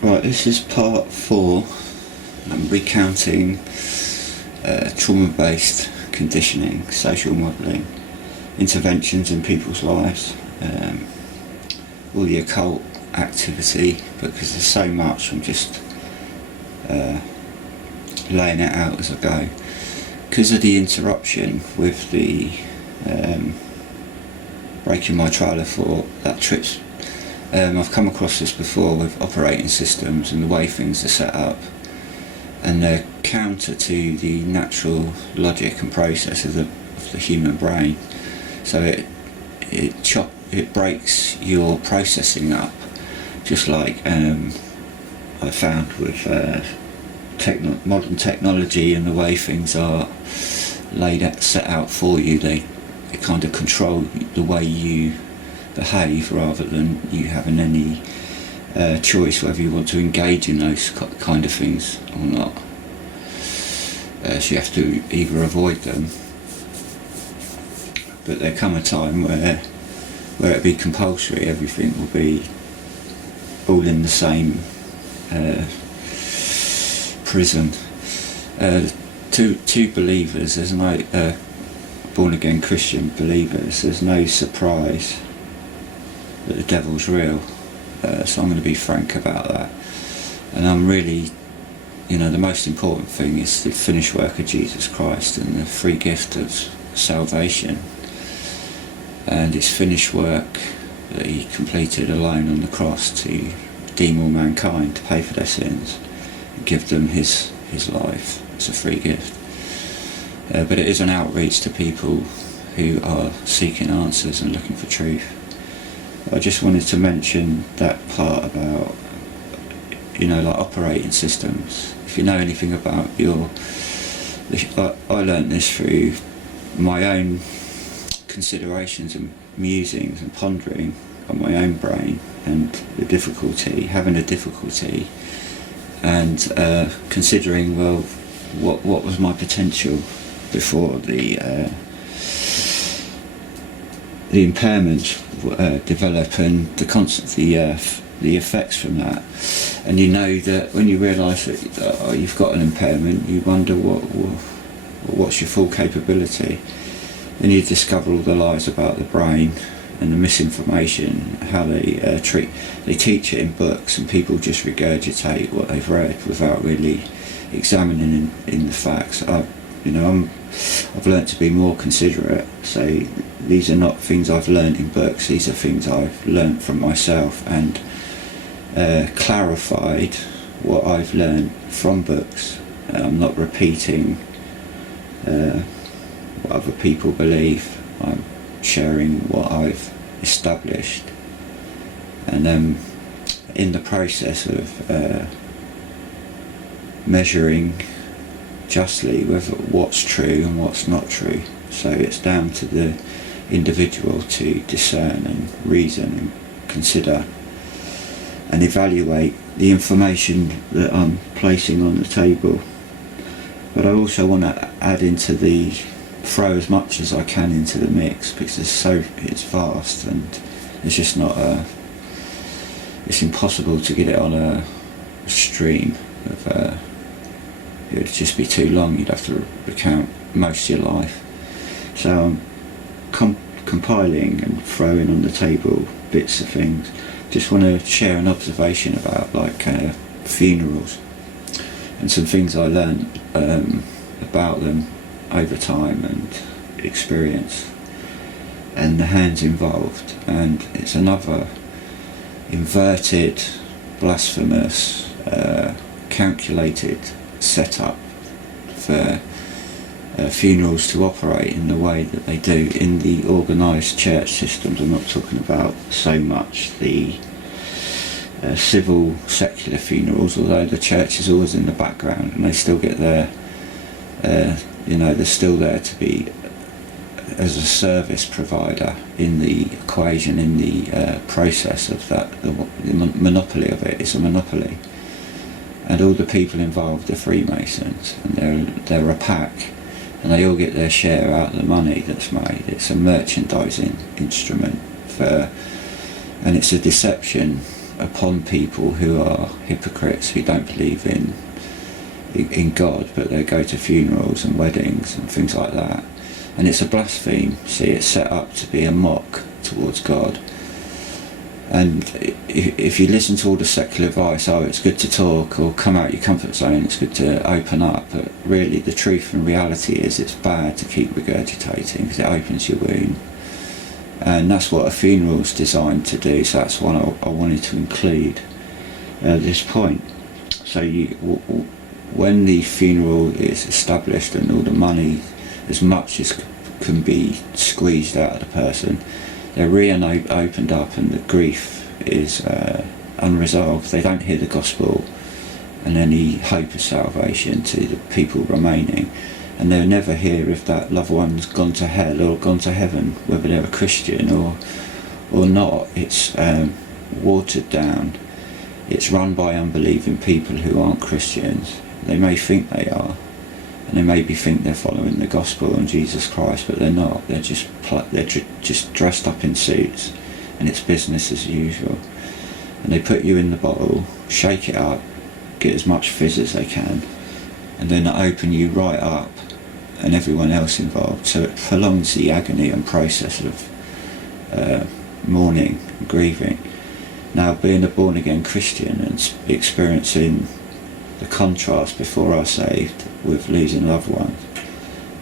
Right, this is part 4. I'm recounting trauma-based conditioning, social modelling, interventions in people's lives, all the occult activity, because there's so much, I'm just laying it out as I go. Because of the interruption with the breaking my trail of thought, that trips. I've come across this before with operating systems and the way things are set up, and they're counter to the natural logic and process of the human brain. So it breaks your processing up, just like I found with modern technology and the way things are set out for you. They kind of control the way you behave rather than you having any choice whether you want to engage in those kind of things or not. So you have to either avoid them, but there come a time where it'll be compulsory. Everything will be all in the same prison. To believers, there's no born again Christian believers, there's no surprise that the devil's real, so I'm going to be frank about that. And I'm really, the most important thing is the finished work of Jesus Christ and the free gift of salvation, and his finished work that he completed alone on the cross to redeem all mankind, to pay for their sins and give them his life. It's a free gift, but it is an outreach to people who are seeking answers and looking for truth. I just wanted to mention that part about, like operating systems. If you know anything about I learnt this through my own considerations and musings and pondering on my own brain and having a difficulty, and considering, well, what was my potential before the impairments develop, and the effects from that. And that when you realise that you've got an impairment, you wonder what's your full capability. Then you discover all the lies about the brain and the misinformation, how they teach it in books, and people just regurgitate what they've read without really examining in the facts. I've learnt to be more considerate. So these are not things I've learnt in books, these are things I've learnt from myself, and clarified what I've learnt from books. I'm not repeating what other people believe. I'm sharing what I've established, and in the process of measuring justly whether what's true and what's not true. So it's down to the individual to discern and reason and consider and evaluate the information that I'm placing on the table. But I also want to throw as much as I can into the mix, because it's vast, and it's just not it's impossible to get it on a stream of it would just be too long. You'd have to recount most of your life. So I'm compiling and throwing on the table bits of things. Just want to share an observation about funerals and some things I learned about them over time and experience, and the hands involved. And it's another inverted, blasphemous, calculated setup for funerals to operate in the way that they do in the organised church systems. I'm not talking about so much the civil secular funerals, although the church is always in the background and they still get their they're still there to be as a service provider in the equation, in the process of that. The monopoly of it is a monopoly, and all the people involved are Freemasons, and they're a pack, and they all get their share out of the money that's made. It's a merchandising instrument and it's a deception upon people who are hypocrites, who don't believe in God, but they go to funerals and weddings and things like that. And it's a blaspheme. See, it's set up to be a mock towards God. And if you listen to all the secular advice, oh, it's good to talk, or come out your comfort zone, it's good to open up, but really the truth and reality is it's bad to keep regurgitating, because it opens your wound. And that's what a funeral's designed to do, so that's what I wanted to include at this point. So when the funeral is established and all the money, as much as can be squeezed out of the person, they're opened up, and the grief is unresolved. They don't hear the gospel and any hope of salvation to the people remaining, and they'll never hear if that loved one's gone to hell or gone to heaven, whether they're a Christian or not. It's watered down. It's run by unbelieving people who aren't Christians. They may think they are, and they maybe think they're following the gospel and Jesus Christ, but they're not. They're just dressed up in suits, and it's business as usual. And they put you in the bottle, shake it up, get as much fizz as they can, and then open you right up, and everyone else involved. So it prolongs the agony and process of mourning and grieving. Now, being a born again Christian and experiencing the contrast before I saved with losing loved ones,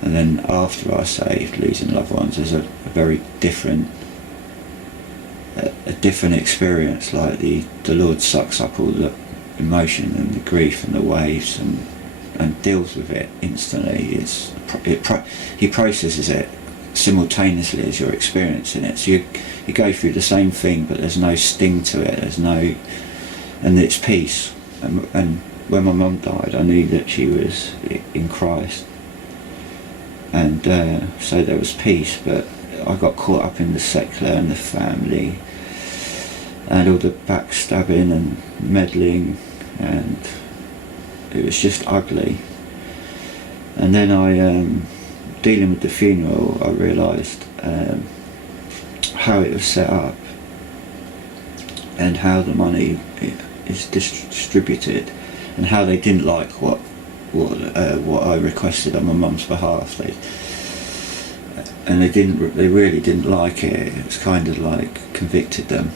and then after I saved losing loved ones, is a very different experience. Like the Lord sucks up all the emotion and the grief and the waves and deals with it instantly. He processes it simultaneously as you're experiencing it. So you go through the same thing, but there's no sting to it. And it's peace. And when my mum died, I knew that she was in Christ, and so there was peace. But I got caught up in the secular and the family and all the backstabbing and meddling, and it was just ugly. And then dealing with the funeral, I realised how it was set up and how the money is distributed, and how they didn't like what I requested on my mum's behalf. They really didn't like it. It's kind of like convicted them.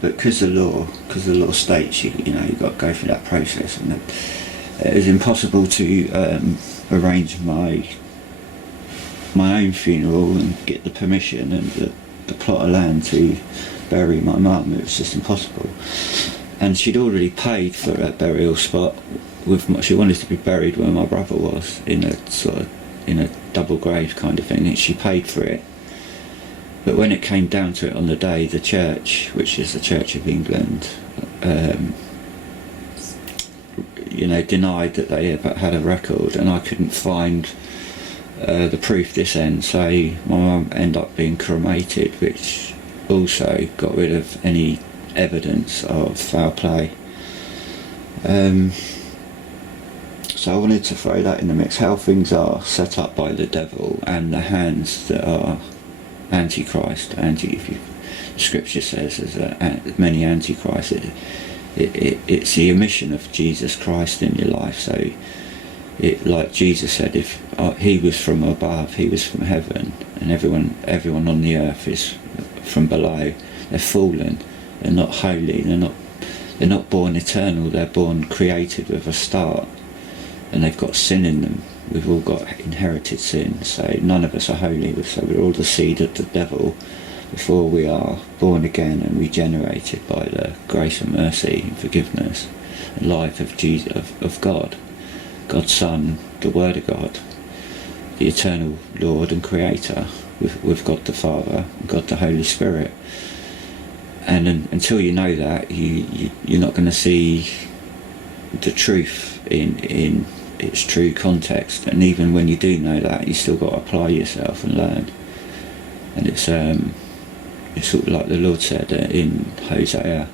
But because the law states you've got to go through that process, and it was impossible to arrange my own funeral and get the permission and the plot of land to bury my mum. It was just impossible. And she'd already paid for a burial spot she wanted to be buried where my brother was, in a double grave kind of thing, and she paid for it. But when it came down to it on the day, the church, which is the Church of England, denied that they ever had a record, and I couldn't find the proof this end, so my mum ended up being cremated, which also got rid of any evidence of foul play. So I wanted to throw that in the mix, how things are set up by the devil and the hands that are antichrist. Scripture says there's many antichrists. It's the omission of Jesus Christ in your life. So like Jesus said, if he was from above, he was from heaven, and everyone on the earth is from below. They're fallen. They're not holy. They're not born eternal. They're born created with a start, and they've got sin in them. We've all got inherited sin, so none of us are holy. So we're all the seed of the devil before we are born again and regenerated by the grace and mercy and forgiveness and life of Jesus, of God, God's Son, the Word of God, the eternal Lord and Creator, with God the Father and God the Holy Spirit. And until you know that, you're not going to see the truth in its true context. And even when you do know that, you still got to apply yourself and learn. And it's sort of like the Lord said in Hosea,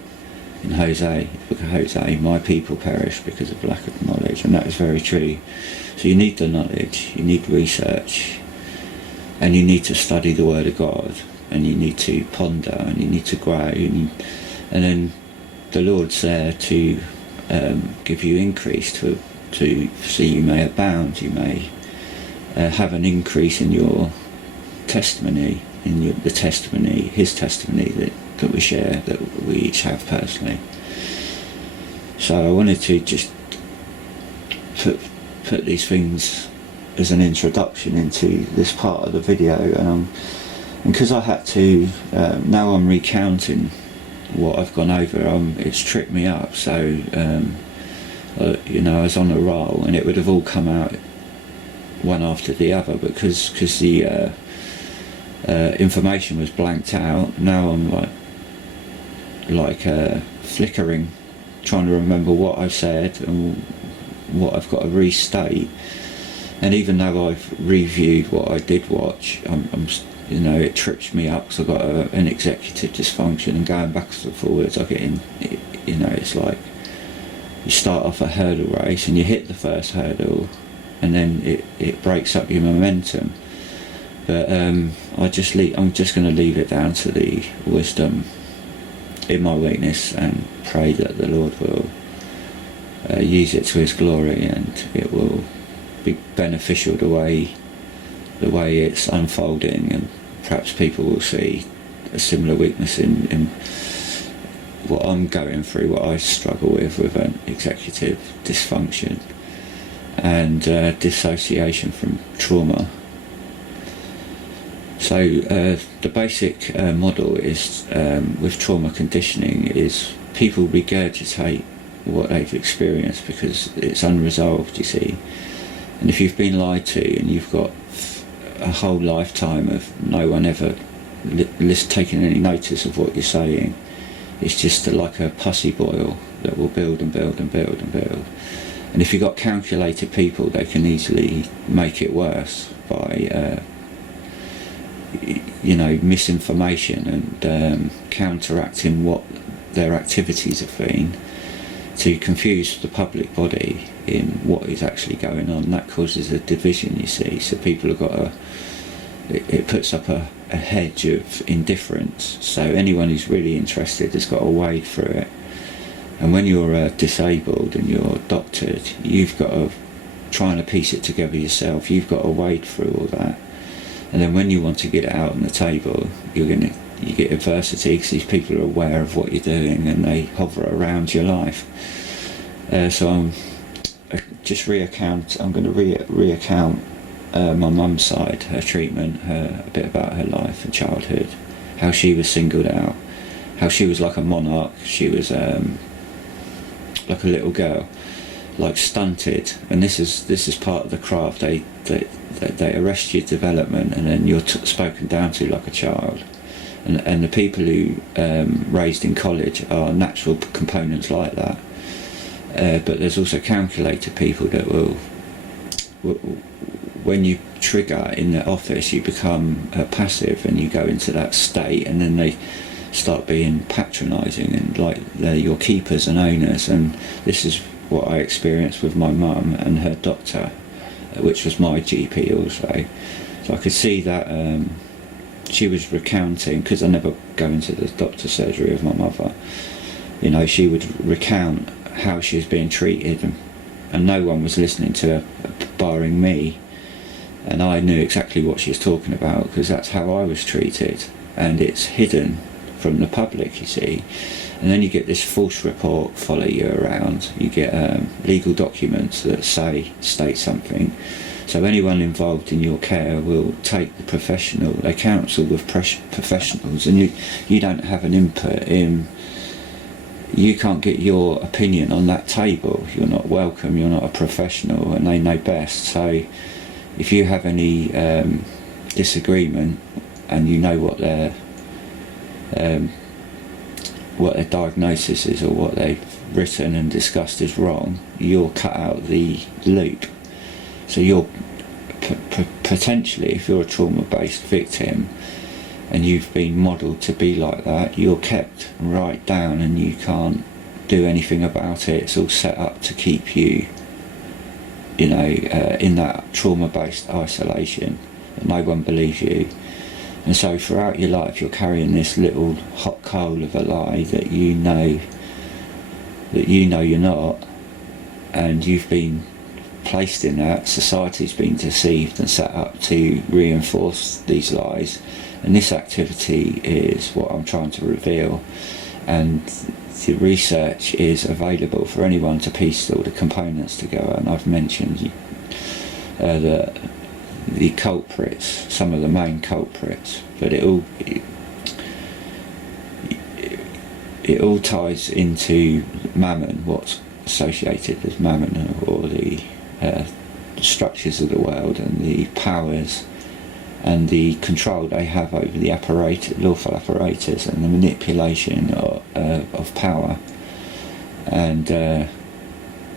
the book of Hosea, my people perish because of lack of knowledge, and that is very true. So you need the knowledge, you need research, and you need to study the Word of God, and you need to ponder, and you need to grow, and then the Lord's there to give you increase, to so you may abound, you may have an increase in your testimony, the testimony, his testimony that we share, that we each have personally. So I wanted to just put these things as an introduction into this part of the video, and because I had to, now I'm recounting what I've gone over, it's tripped me up. So I was on a roll, and it would have all come out one after the other, because the information was blanked out. Now I'm like flickering, trying to remember what I've said and what I've got to restate. And even though I've reviewed what I did watch, it trips me up, because I've got an executive dysfunction, and going backwards and forwards, I get in. It's like you start off a hurdle race and you hit the first hurdle, and then it breaks up your momentum. But I'm just going to leave it down to the wisdom in my weakness, and pray that the Lord will use it to His glory, and it will be beneficial the way it's unfolding, and perhaps people will see a similar weakness in what I'm going through, what I struggle with an executive dysfunction and dissociation from trauma. So the basic model is, with trauma conditioning, is people regurgitate what they've experienced because it's unresolved, you see. And if you've been lied to, and you've got a whole lifetime of no one ever taking any notice of what you're saying, it's just like a pussy boil that will build and build and build and build. And if you've got calculated people, they can easily make it worse by misinformation and counteracting what their activities have been, to confuse the public body in what is actually going on. That causes a division, you see. So people have got it puts up a hedge of indifference. So anyone who's really interested has got to wade through it. And when you're disabled and you're doctored, you've got to try and piece it together yourself. You've got to wade through all that. And then when you want to get it out on the table, you get adversity, because these people are aware of what you're doing and they hover around your life. So I'm going to reaccount my mum's side, her treatment, a bit about her life and childhood, how she was singled out, how she was like a monarch. She was like a little girl, like stunted, and this is part of the craft. They arrest your development, and then you're spoken down to like a child. And the people who raised in college are natural components like that. But there's also calculated people that will, when you trigger in the office, you become passive and you go into that state, and then they start being patronising and like they're your keepers and owners. And this is what I experienced with my mum and her doctor, which was my GP also. So I could see that she was recounting, because I never go into the doctor's surgery of my mother, she would recount how she was being treated, and no one was listening to her barring me, and I knew exactly what she was talking about, because that's how I was treated, and it's hidden from the public, you see. And then you get this false report follow you around. You get legal documents that state something. So anyone involved in your care will take the professional, they counsel with professionals, and you don't have an input in, you can't get your opinion on that table. You're not welcome, you're not a professional, and they know best. So if you have any disagreement, and you know what their diagnosis is, or what they've written and discussed is wrong, you're cut out of the loop. So you're potentially, if you're a trauma-based victim and you've been modelled to be like that, you're kept right down and you can't do anything about it. It's all set up to keep you, in that trauma-based isolation. No one believes you. And so throughout your life you're carrying this little hot coal of a lie that you know you're not, and you've been placed in that. Society's been deceived and set up to reinforce these lies, and this activity is what I'm trying to reveal, and the research is available for anyone to piece all the components together. And I've mentioned the culprits, some of the main culprits, but it all ties into mammon, what's associated with mammon, or the structures of the world and the powers and the control they have over the lawful apparatus, and the manipulation of power and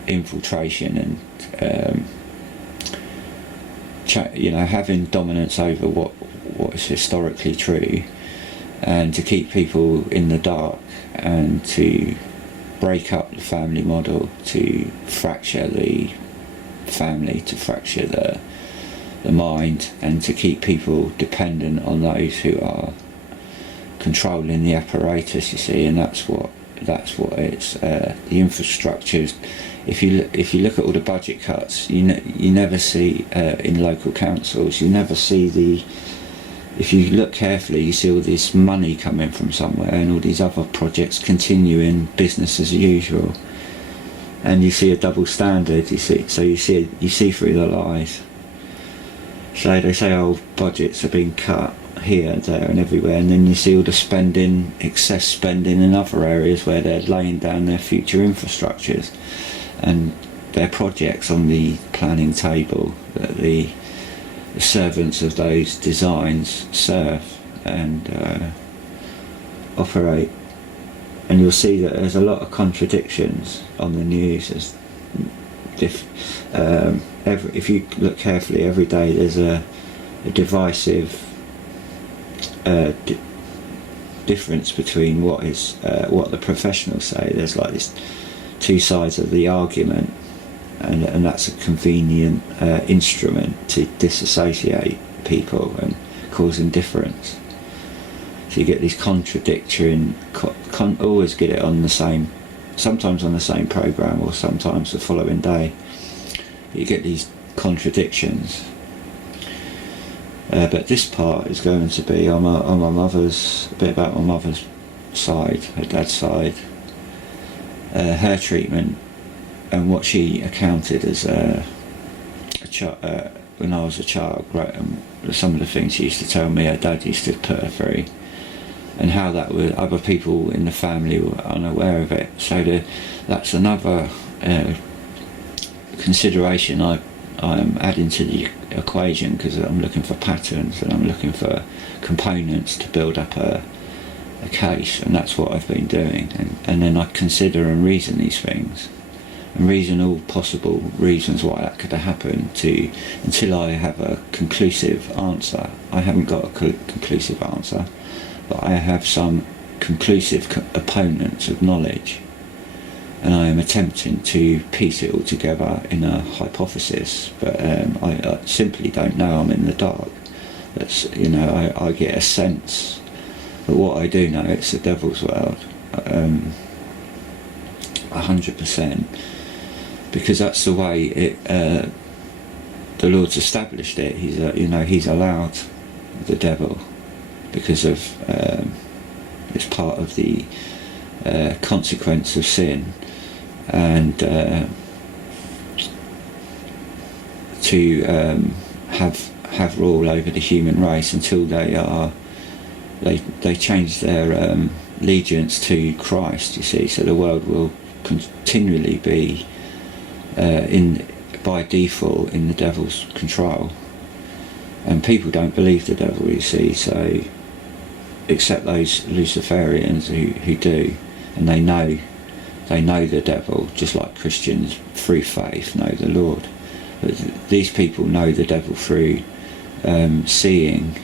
infiltration and having dominance over what is historically true, and to keep people in the dark, and to break up the family model, to fracture the family, to fracture the mind, and to keep people dependent on those who are controlling the apparatus, you see. And that's what it's the infrastructures. If you look at all the budget cuts, you never see in local councils, you never see if you look carefully, you see all this money coming from somewhere, and all these other projects continuing business as usual, and you see a double standard. You see through the lies. So they say, oh, budgets are being cut here, there and everywhere, and then you see all the excess spending in other areas where they're laying down their future infrastructures and their projects on the planning table that the servants of those designs serve and operate. And you'll see that there's a lot of contradictions on the news. If you look carefully, every day there's a divisive difference between what the professionals say. There's like this two sides of the argument, and that's a convenient instrument to disassociate people and cause indifference. So you get these contradictory, always get it on the same, sometimes on the same programme or sometimes the following day. You get these contradictions. But this part is going to be on my mother's, a bit about my mother's side, her dad's side, her treatment, and what she accounted as when I was a child. Some of the things she used to tell me her dad used to put her through, and how that was, other people in the family were unaware of it. So that's another consideration I am adding to the equation, because I'm looking for patterns and I'm looking for components to build up a case, and that's what I've been doing. And then I consider and reason these things, and reason all possible reasons why that could have happened, until I have a conclusive answer. I haven't got a conclusive answer, but I have some conclusive opponents of knowledge, and I am attempting to piece it all together in a hypothesis, but I simply don't know. I'm in the dark. I get a sense, but what I do know, it's the devil's world, 100%, because that's the way the Lord's established it. He's allowed the devil, because of it's part of the consequence of sin, and to have rule over the human race until they change their allegiance to Christ, you see. So the world will continually be by default in the devil's control, and people don't believe the devil, you see, so except those Luciferians who do, and they know the devil, just like Christians through faith know the Lord. But these people know the devil through seeing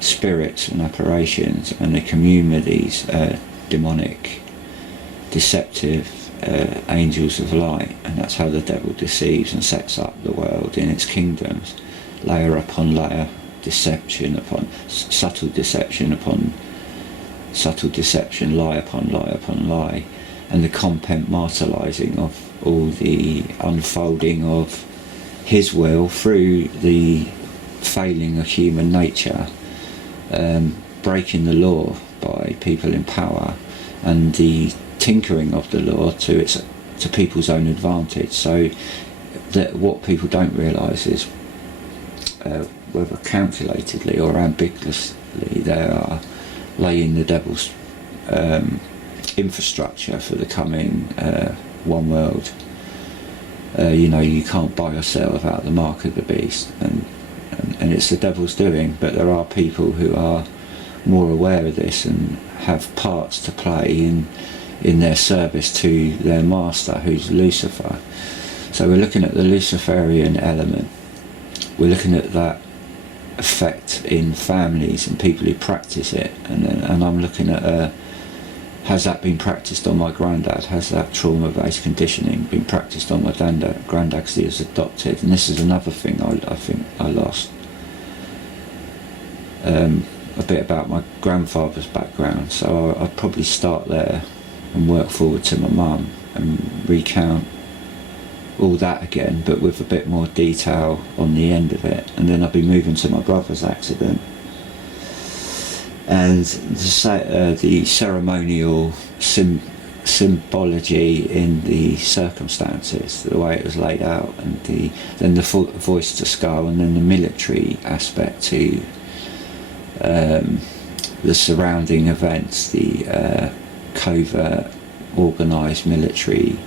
spirits and apparitions, and they commune with these demonic, deceptive angels of light, and that's how the devil deceives and sets up the world in its kingdoms, layer upon layer, deception upon subtle deception upon subtle deception, lie upon lie upon lie, and the compartmentalising of all the unfolding of his will through the failing of human nature, breaking the law by people in power, and the tinkering of the law to people's own advantage. So that what people don't realise is whether calculatedly or ambiguously they are laying the devil's infrastructure for the coming one world. You can't buy or sell without the mark of the beast, and it's the devil's doing. But there are people who are more aware of this and have parts to play in their service to their master, who's Lucifer. So we're looking at the Luciferian element. We're looking at that effect in families and people who practice it, and I'm looking at has that been practiced on my granddad? Has that trauma-based conditioning been practiced on my granddad because he was adopted? And this is another thing I think I lost. A bit about my grandfather's background, so I'd probably start there and work forward to my mum and recount all that again, but with a bit more detail on the end of it, and then I'll be moving to my brother's accident and the ceremonial symbology in the circumstances, the way it was laid out, and then the voice to skull, and then the military aspect to the surrounding events, the covert organised military.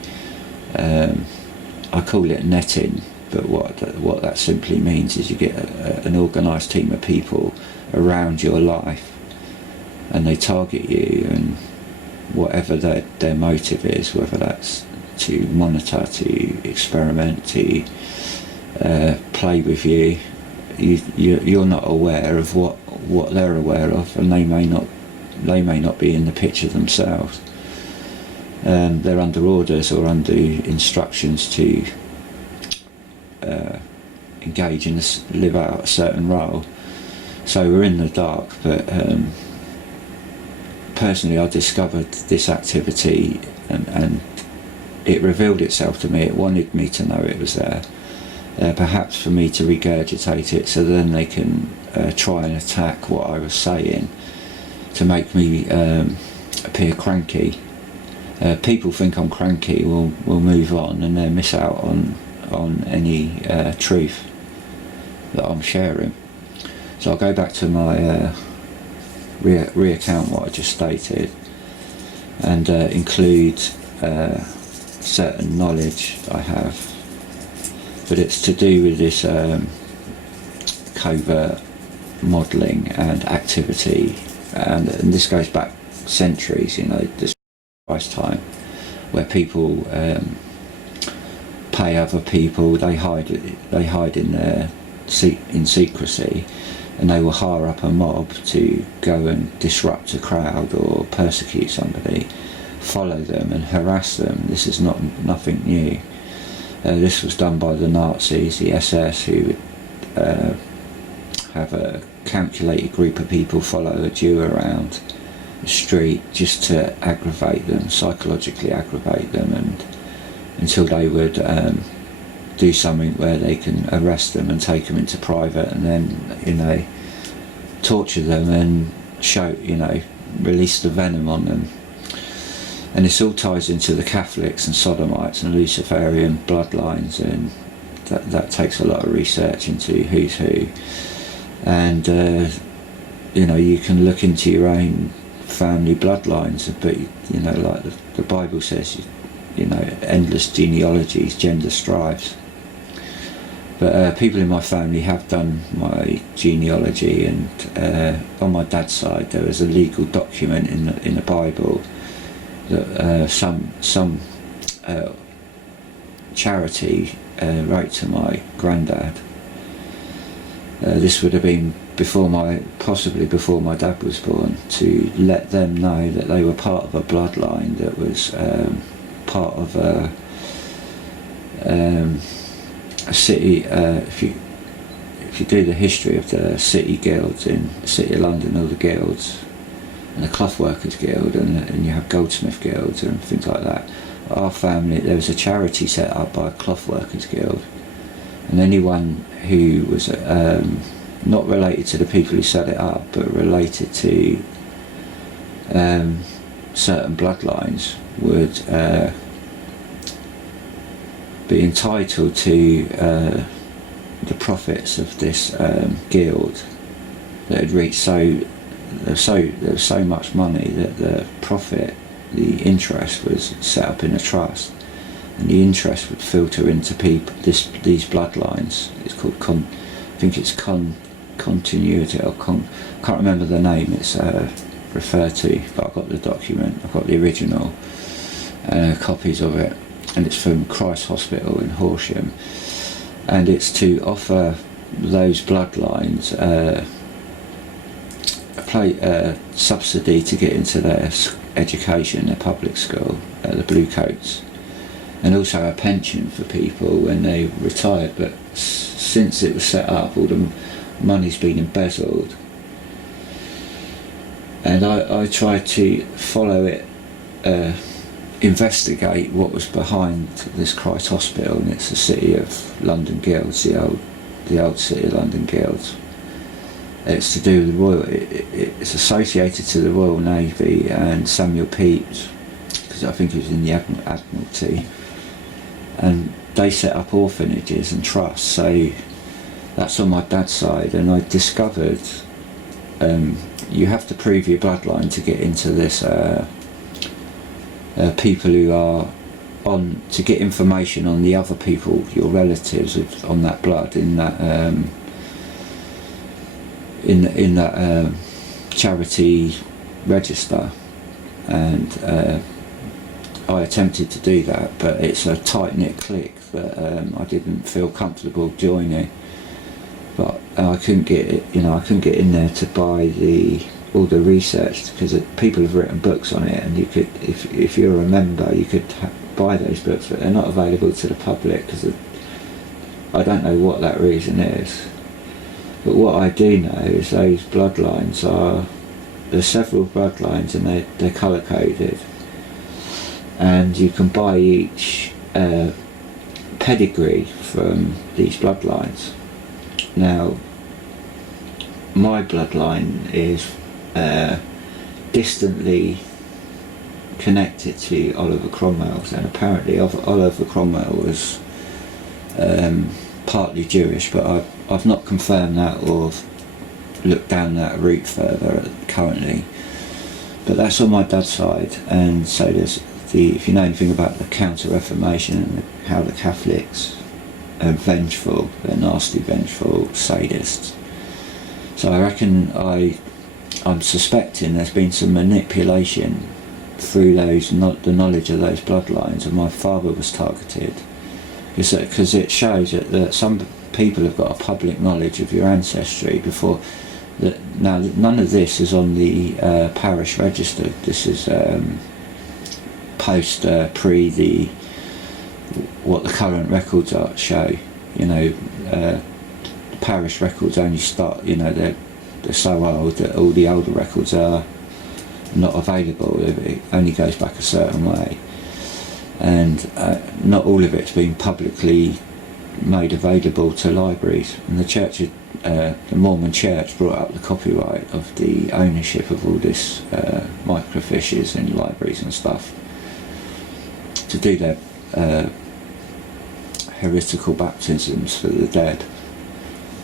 I call it netting, but what that simply means is you get an organised team of people around your life, and they target you, and whatever their motive is, whether that's to monitor, to experiment, to play with you, you're not aware of what they're aware of, and they may not be in the picture themselves. They're under orders or under instructions to engage in live out a certain role. So we're in the dark, but personally I discovered this activity, and it revealed itself to me. It wanted me to know it was there, perhaps for me to regurgitate it, so then they can try and attack what I was saying to make me appear cranky. People think I'm cranky, will move on, and they'll miss out on any truth that I'm sharing. So I'll go back to my recount what I just stated, and include certain knowledge I have, but it's to do with this covert modelling and activity, and this goes back centuries, this time, where people pay other people, they hide in secrecy, and they will hire up a mob to go and disrupt a crowd or persecute somebody, follow them and harass them. This is nothing new. This was done by the Nazis, the SS, who would have a calculated group of people follow a Jew around the street just to aggravate them, psychologically aggravate them, and until they would do something where they can arrest them and take them into private, and then torture them and release the venom on them. And this all ties into the Catholics and Sodomites and Luciferian bloodlines, and that takes a lot of research into who's who. And you can look into your own family bloodlines, but like the Bible says, endless genealogies, gender strives. But people in my family have done my genealogy, and on my dad's side there was a legal document in the Bible that some charity wrote to my granddad. This would have been possibly before my dad was born, to let them know that they were part of a bloodline that was part of a city. if you do the history of the city guilds in the City of London, all the guilds, and the Cloth Workers Guild, and you have Goldsmith Guilds and things like that. Our family, there was a charity set up by a Cloth Workers Guild, and anyone who was not related to the people who set it up, but related to certain bloodlines would be entitled to the profits of this guild that had reached there was so much money that the profit, the interest, was set up in a trust, and the interest would filter into people, these bloodlines. It's called I think it's continuity, or can't remember the name it's referred to, but I've got the document, I've got the original copies of it, and it's from Christ Hospital in Horsham, and it's to offer those bloodlines a subsidy to get into their education, their public school, the Bluecoats, and also a pension for people when they retired. But since it was set up, all the money's been embezzled, and I tried to follow it, investigate what was behind this Christ Hospital, and it's the City of London Guilds, the old City of London Guilds. It's to do with the Royal, it's associated to the Royal Navy and Samuel Pepys, because I think he was in the Admiralty, and they set up orphanages and trusts. So that's on my dad's side, and I discovered you have to prove your bloodline to get into this, people who are on, to get information on the other people, your relatives on that blood, in that in that charity register, and I attempted to do that, but it's a tight-knit clique that I didn't feel comfortable joining. But I couldn't get it, I couldn't get in there to buy all the research, because people have written books on it, and you could, if you're a member, you could buy those books, but they're not available to the public because I don't know what that reason is. But what I do know is those bloodlines there's several bloodlines, and they're colour coded, and you can buy each pedigree from these bloodlines. Now, my bloodline is distantly connected to Oliver Cromwell's, and apparently Oliver Cromwell was partly Jewish, but I've not confirmed that or looked down that route further currently. But that's on my dad's side, and so there's if you know anything about the Counter-Reformation and how the Catholics are vengeful, they're nasty, vengeful sadists. So I reckon I'm suspecting there's been some manipulation through the knowledge of those bloodlines, and my father was targeted, because it shows that some people have got a public knowledge of your ancestry before. Now, none of this is on the parish register. This is pre what the current records show. The parish records only start. They're so old that all the older records are not available. It only goes back a certain way, and not all of it's been publicly made available to libraries. And the church, the Mormon Church, brought up the copyright of the ownership of all this microfiches in libraries and stuff to do their heretical baptisms for the dead,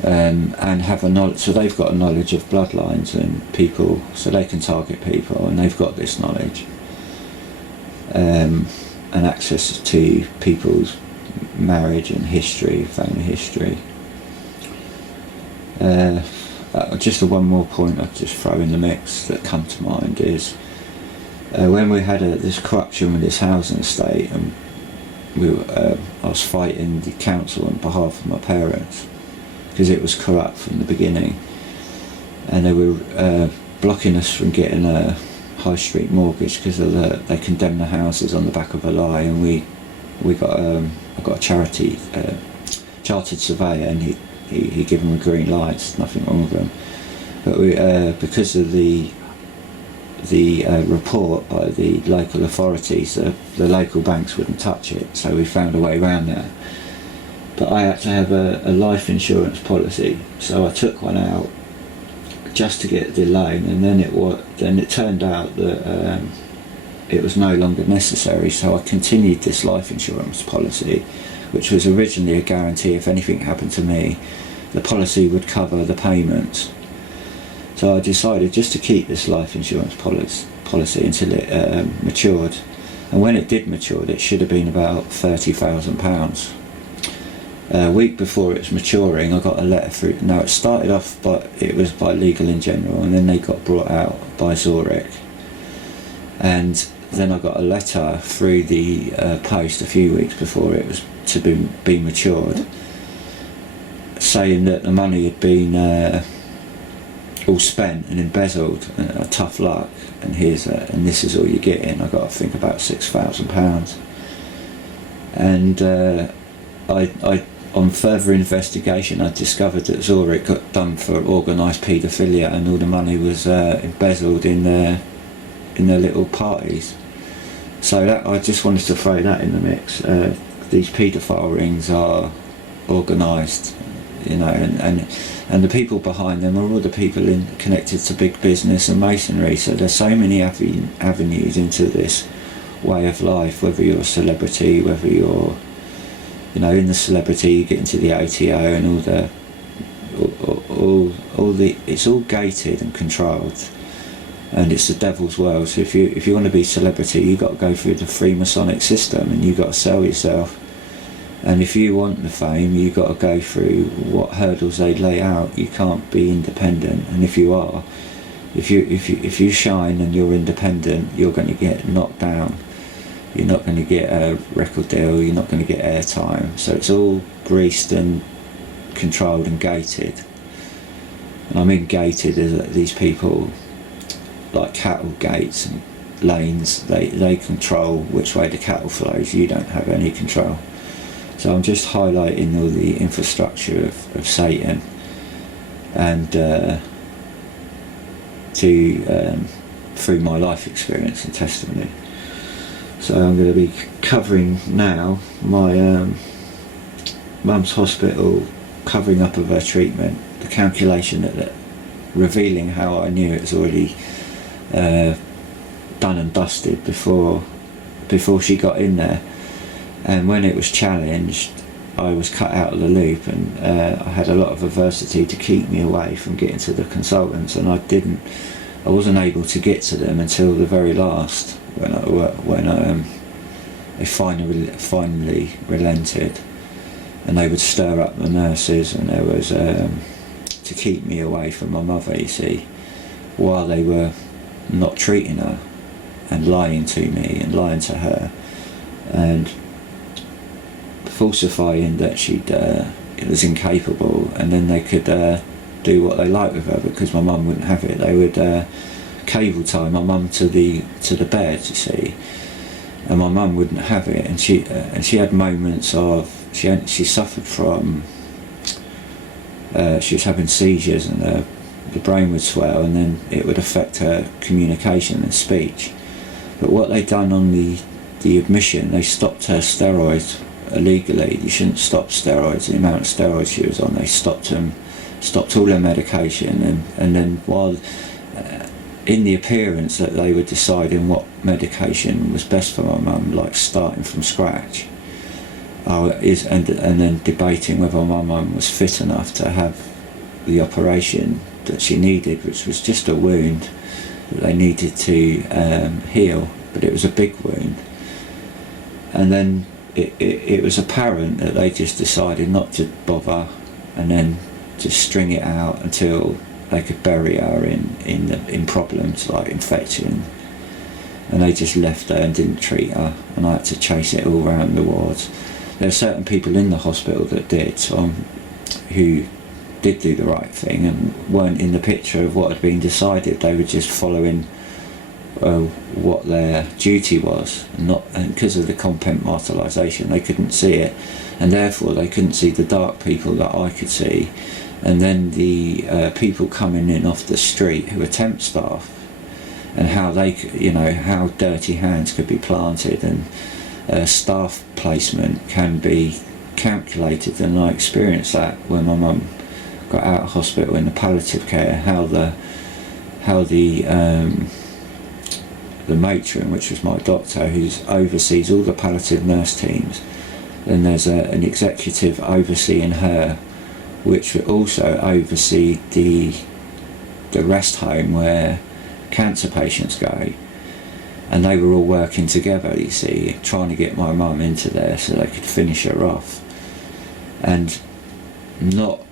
and have a knowledge. So they've got a knowledge of bloodlines and people, so they can target people, and they've got this knowledge and access to people's marriage and history, family history. Just one more point I'll just throw in the mix that come to mind is when we had this corruption with this housing estate, and I was fighting the council on behalf of my parents because it was corrupt from the beginning, and they were blocking us from getting a high street mortgage because they condemned the houses on the back of a lie, and I got a chartered surveyor, and he he gave them a green light. There's nothing wrong with them. But because of the report by the local authorities, the local banks wouldn't touch it, so we found a way around that. But I had to have a life insurance policy, so I took one out just to get the loan, and then it turned out that it was no longer necessary, so I continued this life insurance policy, which was originally a guarantee if anything happened to me, the policy would cover the payments. So I decided just to keep this life insurance policy until it matured, and when it did mature, it should have been about £30,000. A week before it was maturing, I got a letter through. Now, it started off it was by Legal in General, and then they got brought out by Zurich, and then I got a letter through the post a few weeks before it was to be matured, saying that the money had been all spent and embezzled, tough luck, and and this is all you're getting. I got, I think, about £6,000, and I on further investigation I discovered that Zurich got done for organised paedophilia, and all the money was embezzled in their little parties. So that, I just wanted to throw that in the mix. These paedophile rings are organised, you know, and the people behind them are all the people connected to big business and masonry. So there's so many avenues into this way of life, whether you're a celebrity, whether you're, you know, in the celebrity you get into the ATO and all the it's all gated and controlled, and it's the devil's world. So if you want to be celebrity, you've got to go through the Freemasonic system, and you've got to sell yourself. And if you want the fame, you've got to go through what hurdles they lay out. You can't be independent, and if you are, if you shine and you're independent, you're going to get knocked down. You're not going to get a record deal. You're not going to get airtime. So it's all greased and controlled and gated. And I mean gated is that these people, like cattle gates and lanes, they control which way the cattle flows. You don't have any control. So I'm just highlighting all the infrastructure of Satan, and through my life experience and testimony. So I'm going to be covering now my mum's hospital, covering up of her treatment, the calculation that revealing how I knew it was already done and dusted before she got in there. And when it was challenged, I was cut out of the loop, and I had a lot of adversity to keep me away from getting to the consultants, and I wasn't able to get to them until the very last, when they finally relented, and they would stir up the nurses, and there was to keep me away from my mother, you see, while they were not treating her and lying to me and lying to her and falsifying that it was incapable, and then they could do what they liked with her, because my mum wouldn't have it. They would cable tie my mum to the bed, you see, and my mum wouldn't have it, and she had moments of she suffered from she was having seizures, and the brain would swell, and then it would affect her communication and speech. But what they'd done on the admission, they stopped her steroids illegally. You shouldn't stop steroids. The amount of steroids she was on, they stopped all her medication, and then while in the appearance that they were deciding what medication was best for my mum, like starting from scratch, and then debating whether my mum was fit enough to have the operation that she needed, which was just a wound that they needed to heal, but it was a big wound. And then it was apparent that they just decided not to bother, and then just string it out until they could bury her in problems like infection, and they just left her and didn't treat her, and I had to chase it all around the wards. There are certain people in the hospital that did, who did do the right thing and weren't in the picture of what had been decided. They were just following what their duty was, and because of the compartmentalisation they couldn't see it, and therefore they couldn't see the dark people that I could see, and then the people coming in off the street who were temp staff, and how they, how dirty hands could be planted, and staff placement can be calculated. And I experienced that when my mum got out of hospital in the palliative care, how the matron, which was my doctor, who oversees all the palliative nurse teams, and there's an executive overseeing her, which would also oversee the rest home where cancer patients go, and they were all working together, you see, trying to get my mum into there so they could finish her off. And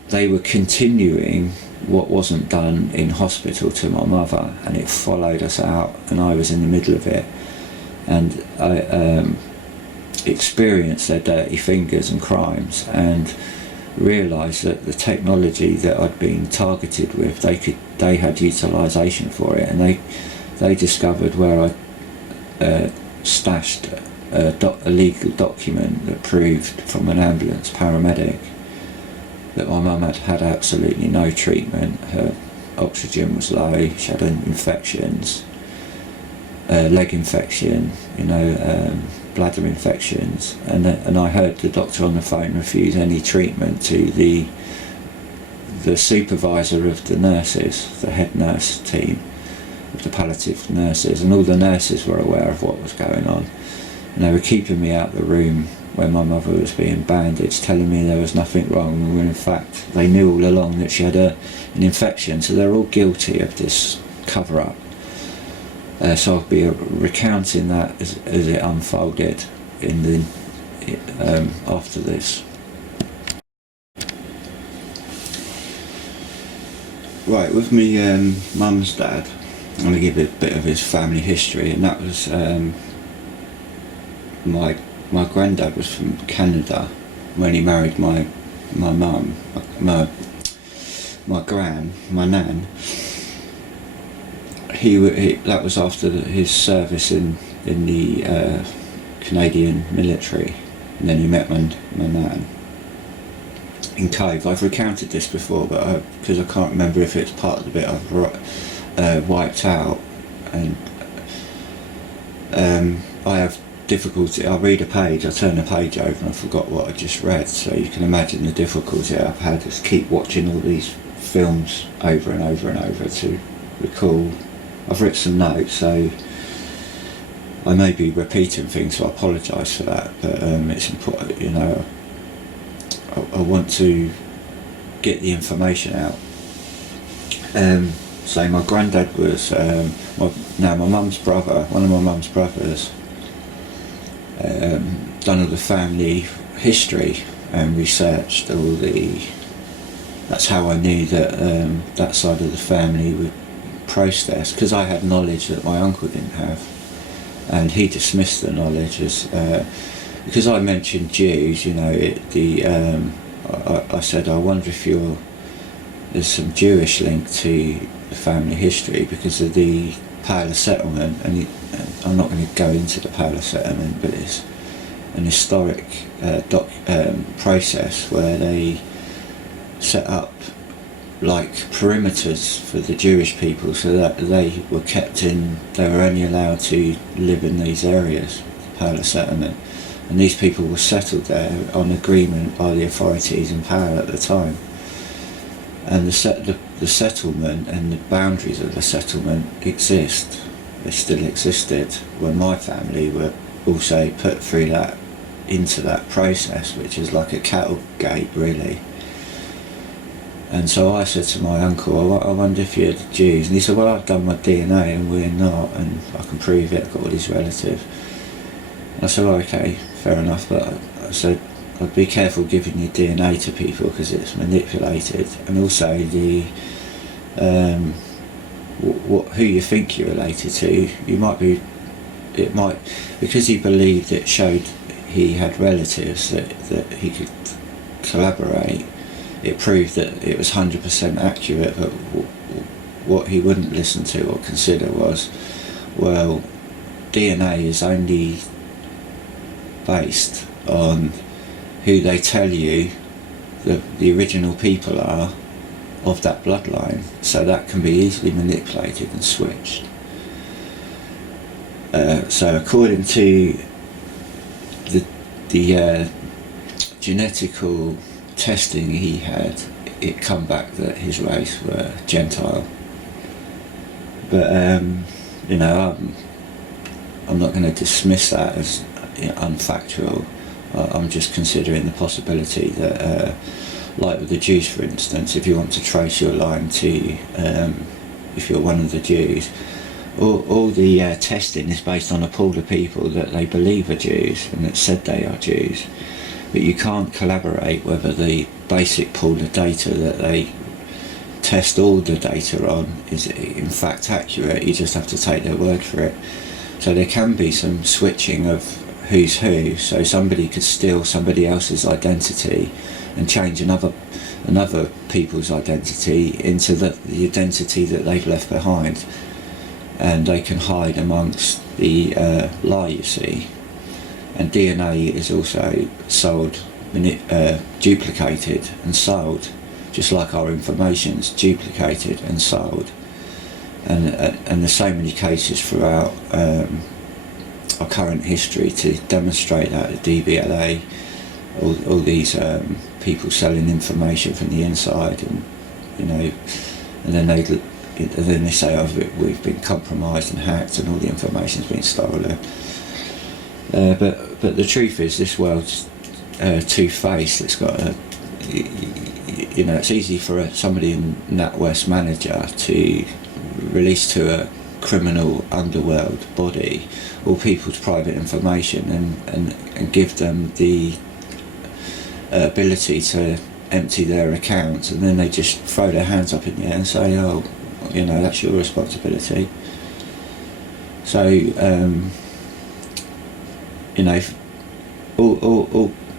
they were continuing what wasn't done in hospital to my mother, and it followed us out, and I was in the middle of it, and I experienced their dirty fingers and crimes, and realised that the technology that I'd been targeted with, they had utilisation for it, and they discovered where I stashed a legal document that proved from an ambulance paramedic that my mum had had absolutely no treatment. Her oxygen was low, she had infections, leg infection, bladder infections, and I heard the doctor on the phone refuse any treatment to the supervisor of the nurses, the head nurse team of the palliative nurses, and all the nurses were aware of what was going on, and they were keeping me out of the room when my mother was being bandaged, telling me there was nothing wrong, when in fact they knew all along that she had an infection. So they're all guilty of this cover-up. So I'll be recounting that as it unfolded after this. Right, with me mum's dad, I'm going to give a bit of his family history, and that was my granddad was from Canada when he married my mum, my nan. That was after his service in the Canadian military, and then he met my nan in Cove. I've recounted this before, but because I can't remember if it's part of the bit I've wiped out, and I have difficulty. I'll read a page, I'll turn a page over and I forgot what I just read, so you can imagine the difficulty I've had is keep watching all these films over and over and over to recall. I've written some notes, so I may be repeating things, so I apologise for that, but it's important, I want to get the information out. So my granddad was my mum's brother, one of my mum's brothers, done all the family history and researched all that's how I knew that that side of the family would process, because I had knowledge that my uncle didn't have, and he dismissed the knowledge as because I mentioned Jews, I said, I wonder if there's some Jewish link to the family history because of the Pale settlement, and I'm not going to go into the Pale settlement, but it's an historic process where they set up like perimeters for the Jewish people, so that they were only allowed to live in these areas, the Pale settlement, and these people were settled there on agreement by the authorities in power at the time. And the settlement and the boundaries of the settlement exist. They still existed when my family were also put through into that process, which is like a cattle gate, really. And so I said to my uncle, I wonder if you're Jews, and he said, well, I've done my DNA and we're not, and I can prove it, I've got all these relatives. I said, well, okay, fair enough, but I said, I'd be careful giving your DNA to people because it's manipulated, and also who you think you're related to, because he believed it showed he had relatives that he could collaborate, it proved that it was 100% accurate, but what he wouldn't listen to or consider was well, DNA is only based on who they tell you the original people are of that bloodline, so that can be easily manipulated and switched. So according to the genetical testing he had, it come back that his race were Gentile. But you know, I'm not going to dismiss that as unfactual. I'm just considering the possibility that, like with the Jews, for instance, if you want to trace your line to, if you're one of the Jews, all the testing is based on a pool of people that they believe are Jews and that said they are Jews. But you can't collaborate whether the basic pool of data that they test all the data on is in fact accurate. You just have to take their word for it. So there can be some switching of who's who, so somebody could steal somebody else's identity and change another people's identity into the identity that they've left behind, and they can hide amongst the lie, you see. And DNA is also sold, duplicated and sold, just like our information's duplicated and sold. And there's so many cases throughout our current history to demonstrate that, the DVLA, all these people selling information from the inside, and you know, and then they say, oh, we've been compromised and hacked and all the information's been stolen. But the truth is, this world's two-faced. It's got a, you know, it's easy for somebody in NatWest manager to release to a criminal underworld body all people's private information and give them the ability to empty their accounts, and then they just throw their hands up in the air and say, oh, you know, that's your responsibility. So you know,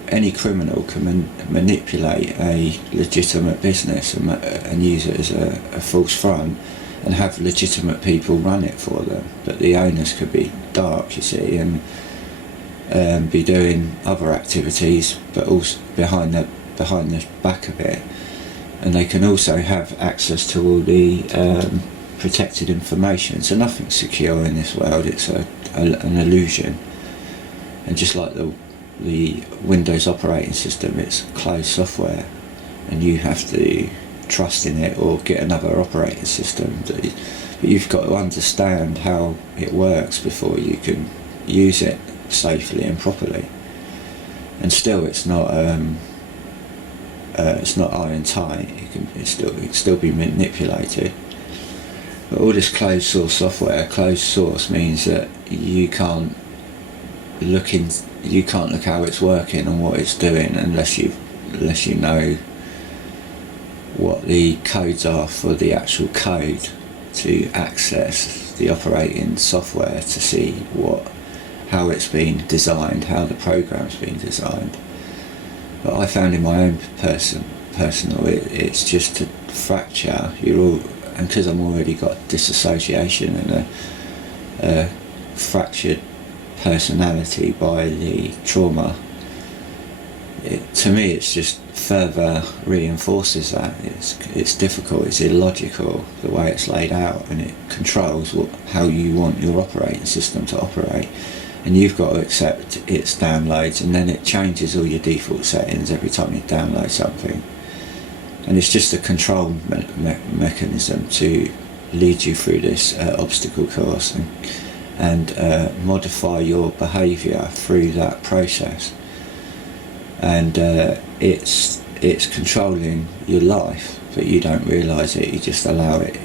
any criminal can manipulate a legitimate business and use it as a false front and have legitimate people run it for them, but the owners could be dark, you see, and be doing other activities, but also behind the back of it. And they can also have access to all the protected information. So nothing's secure in this world. It's an illusion. And just like the Windows operating system, it's closed software, and you have to trust in it or get another operating system. But you've got to understand how it works before you can use it safely and properly. And still, it's not iron tight. It can still be manipulated. But all this closed source software, closed source means that you can't look how it's working and what it's doing unless you know what the codes are for the actual code to access the operating software to see how it's been designed, how the program's been designed. But I found in my own personal, it's just to fracture and because I'm already got disassociation and a fractured personality by the trauma, to me it's just further reinforces that. It's difficult, it's illogical the way it's laid out, and it controls how you want your operating system to operate, and you've got to accept its downloads, and then it changes all your default settings every time you download something. And it's just a control mechanism to lead you through this obstacle course and modify your behaviour through that process. And it's controlling your life, but you don't realise it. You just allow it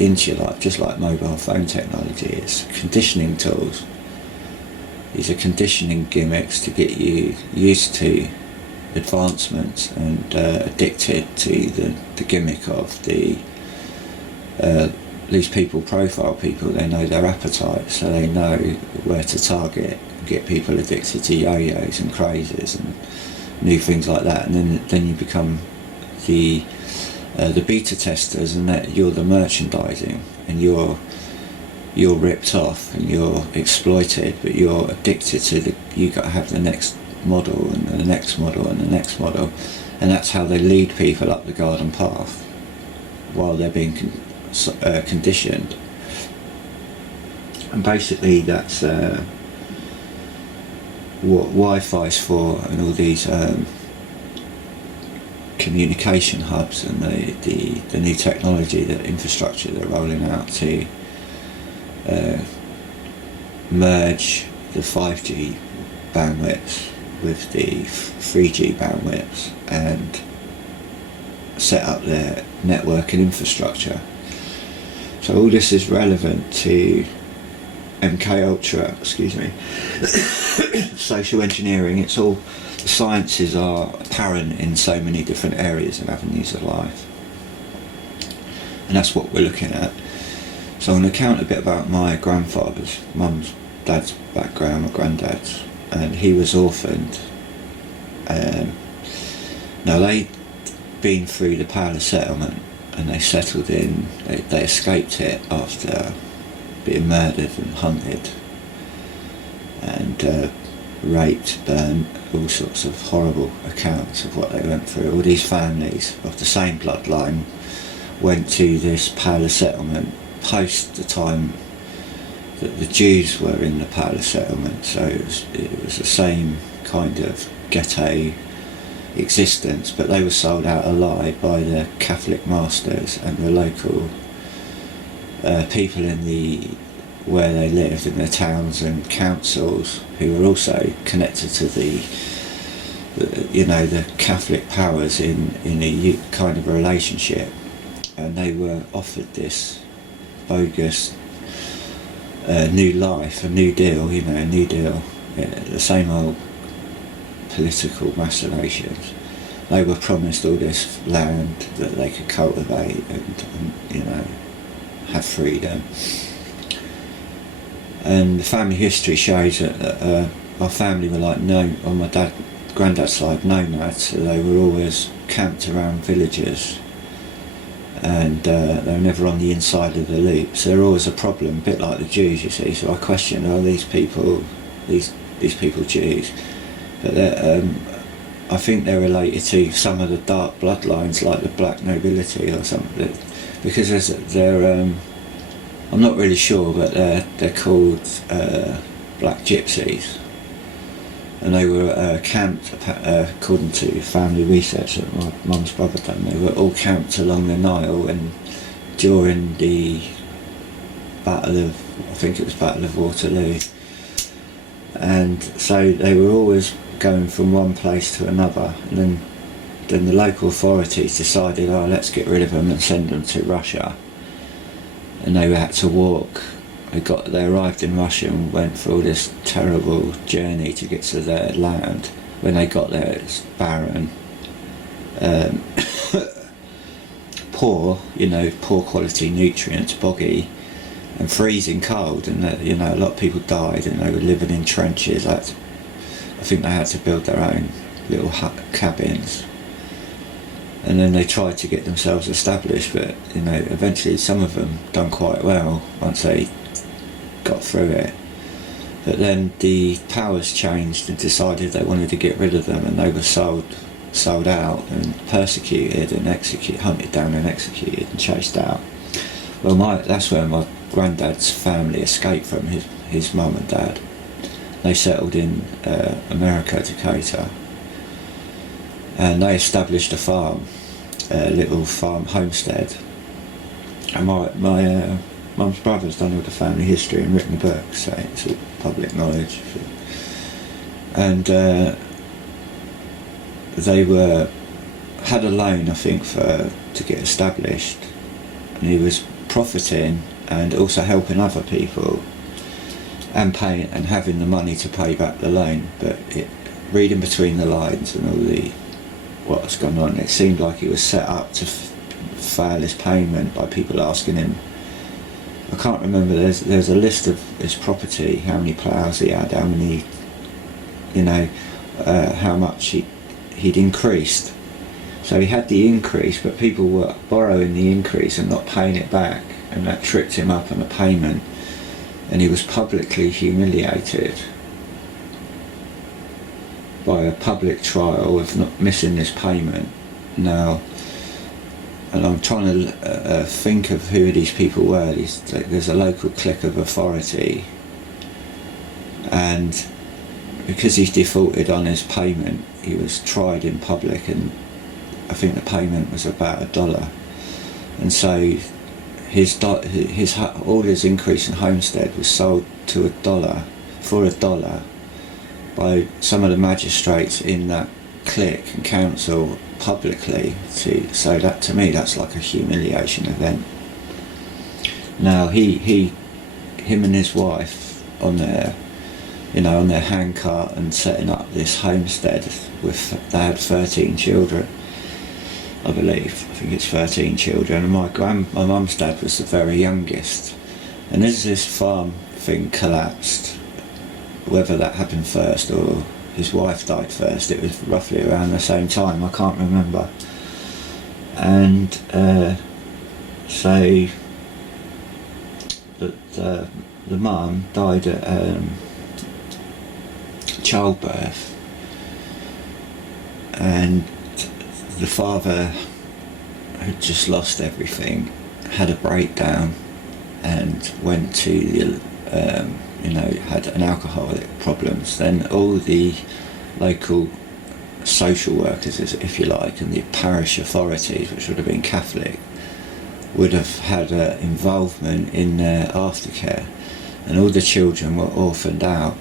into your life, just like mobile phone technology. It's conditioning tools. These are conditioning gimmicks to get you used to advancements and addicted to the gimmick of these people profile people. They know their appetite, so they know where to target, get people addicted to yo-yos and crazes and new things like that. And then you become the beta testers, and that you're the merchandising, and you're you're ripped off and you're exploited, but you're addicted to you got to have the next model and the next model and the next model, and that's how they lead people up the garden path while they're being conditioned. And basically that's what Wi-Fi's for, and all these communication hubs and the new technology, the infrastructure they're rolling out to merge the 5G bandwidths with the 3G bandwidths and set up their network and infrastructure. So all this is relevant to MK Ultra, social engineering. It's all, the sciences are apparent in so many different areas and avenues of life, and that's what we're looking at. So I'm going to count a bit about my grandfather's, mum's, dad's background, my granddad's, and he was orphaned. Now they'd been through the palace settlement and they settled in, they escaped it after being murdered and hunted and raped, burnt, all sorts of horrible accounts of what they went through. All these families of the same bloodline went to this palace settlement post the time that the Jews were in the palace settlement, so it was the same kind of ghetto existence, but they were sold out alive by the Catholic masters and the local people in where they lived in their towns and councils, who were also connected to the Catholic powers in a kind of a relationship, and they were offered this bogus new life, a new deal, the same old political machinations. They were promised all this land that they could cultivate and have freedom. And the family history shows that our family were like on my granddad's side, nomads, so they were always camped around villages, and they were never on the inside of the loop, so they're always a problem, a bit like the Jews, you see. So I question, are these people Jews? But I think they're related to some of the dark bloodlines, like the black nobility or something, because they're I'm not really sure, but they're called black gypsies, and they were camped, according to family research that my mum's brother done, they were all camped along the Nile, and during the Battle of Waterloo, and so they were always going from one place to another, and then the local authorities decided, let's get rid of them and send them to Russia, and they had to walk. They arrived in Russia and went through all this terrible journey to get to their land. When they got there, it's barren, poor quality nutrients, boggy, and freezing cold, and a lot of people died, and they were living in trenches. I think they had to build their own little cabins, and then they tried to get themselves established, but eventually some of them done quite well once they got through it. But then the powers changed and decided they wanted to get rid of them, and they were sold out and persecuted and hunted down and executed and chased out. Well, that's where my granddad's family escaped from, his mum and dad. They settled in America, Dakota, and they established a farm, a little farm homestead. And my mum's brother's done all the family history and written a book, so it's all public knowledge. And they had a loan, I think, to get established, and he was profiting and also helping other people and paying and having the money to pay back the loan. But reading between the lines and all what's gone on, it seemed like it was set up to fail his payment by people asking him. I can't remember. There's a list of his property, how many ploughs he had, how many, how much he'd increased. So he had the increase, but people were borrowing the increase and not paying it back, and that tripped him up on a payment. and he was publicly humiliated by a public trial of not missing this payment. Now, and I'm trying to think of who these people were. There's a local clique of authority, and because he's defaulted on his payment, he was tried in public, and I think the payment was about $1. And so all his increase in homestead was sold to $1 for $1 by some of the magistrates in that clique and council publicly. So that, to me, that's like a humiliation event. Now him and his wife on their handcart and setting up this homestead they had 13 children, I believe. I think it's 13 children, and my mum's dad was the very youngest. And as this farm thing collapsed, whether that happened first or his wife died first, it was roughly around the same time, I can't remember. And so the mum died at childbirth, and the father had just lost everything, had a breakdown, and went to the had an alcoholic problems. Then all the local social workers, if you like, and the parish authorities, which would have been Catholic, would have had involvement in their aftercare, and all the children were orphaned out.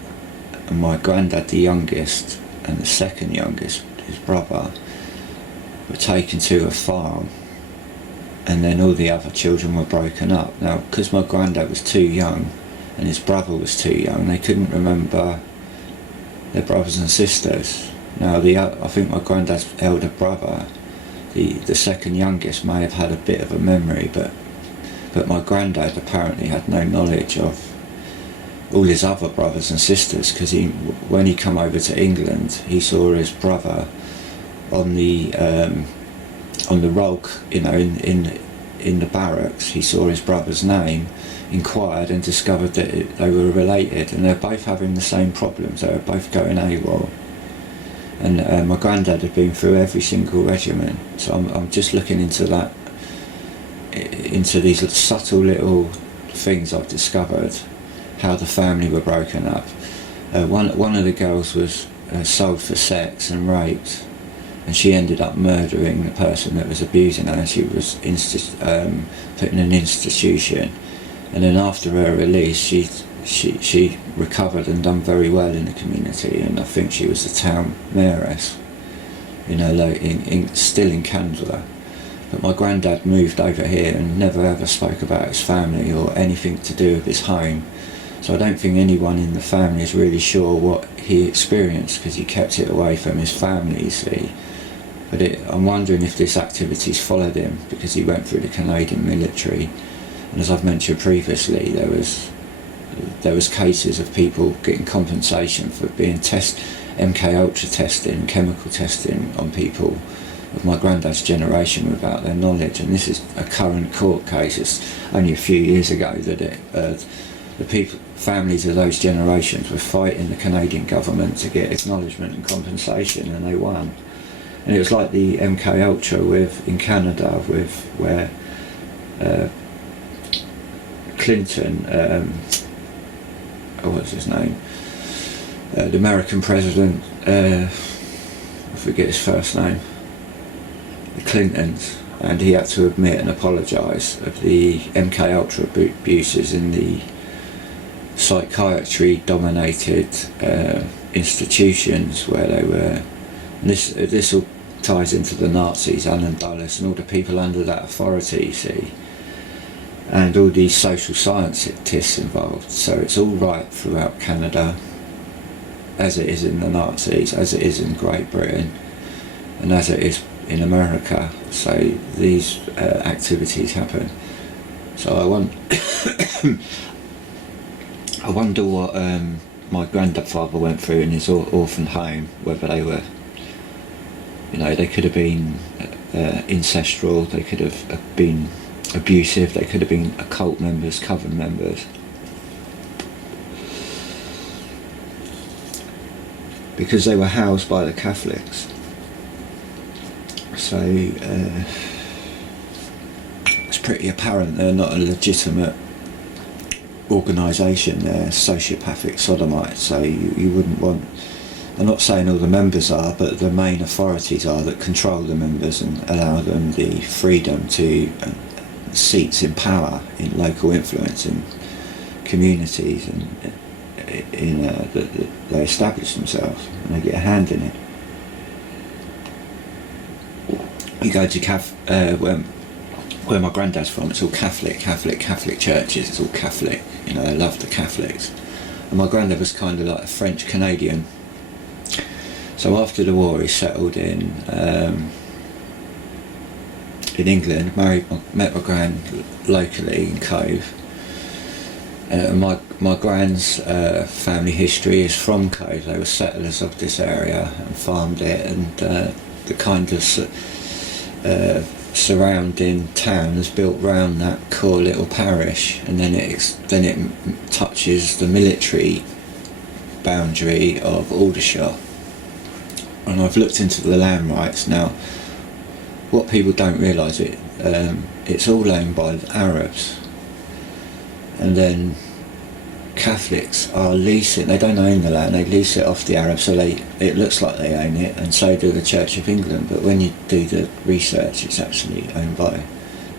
And my granddad, the youngest, and the second youngest, his brother, were taken to a farm, and then all the other children were broken up. Now, because my granddad was too young and his brother was too young, they couldn't remember their brothers and sisters. Now, I think my granddad's elder brother, the second youngest, may have had a bit of a memory, but my granddad apparently had no knowledge of all his other brothers and sisters, because when he come over to England, he saw his brother on the roll, in the barracks. He saw his brother's name, inquired, and discovered that they were related, and they're both having the same problems. They were both going AWOL, and my granddad had been through every single regiment. So I'm just looking into that, into these subtle little things I've discovered, how the family were broken up. One of the girls was sold for sex and raped, and she ended up murdering the person that was abusing her, and she was put in an institution. And then after her release, she recovered and done very well in the community, and I think she was the town mayoress, still in Canada. But my granddad moved over here and never ever spoke about his family or anything to do with his home. So I don't think anyone in the family is really sure what he experienced, because he kept it away from his family, you see. But I'm wondering if this activity's followed him, because he went through the Canadian military, and as I've mentioned previously, there was cases of people getting compensation for being MK Ultra testing, chemical testing on people of my granddad's generation without their knowledge. And this is a current court case. It's only a few years ago that families of those generations were fighting the Canadian government to get acknowledgement and compensation, and they won. And it was like the MK Ultra in Canada, where Clinton, what's his name? The American president, I forget his first name, the Clintons, and he had to admit and apologise of the MK Ultra abuses in the psychiatry-dominated institutions where they were. And this all ties into the Nazis, Alan Dulles, and all the people under that authority, you see, and all these social scientists involved. So it's all right throughout Canada, as it is in the Nazis, as it is in Great Britain, and as it is in America. So these activities happen. So I wonder what my grandfather went through in his orphan home, whether they were, they could have been ancestral, they could have been abusive, they could have been occult members, coven members. because they were housed by the Catholics. So it's pretty apparent they're not a legitimate organisation. They're sociopathic sodomites, so you wouldn't want, I'm not saying all the members are, but the main authorities are that control the members and allow them the freedom to seats in power, in local influence, in communities, and they establish themselves and they get a hand in it. You go to where my granddad's from, it's all Catholic churches, it's all Catholic, you know, they love the Catholics. And my granddad was kind of like a French Canadian. So after the war he settled in England, met my gran locally in Cove. My gran's family history is from Cove. They were settlers of this area and farmed it, and the kind of surrounding town is built round that core little parish, and then it touches the military boundary of Aldershot. And I've looked into the land rights now. What people don't realise, it's all owned by the Arabs, and then Catholics are leasing. They don't own the land; they lease it off the Arabs, so it looks like they own it, and so do the Church of England. But when you do the research, it's actually owned by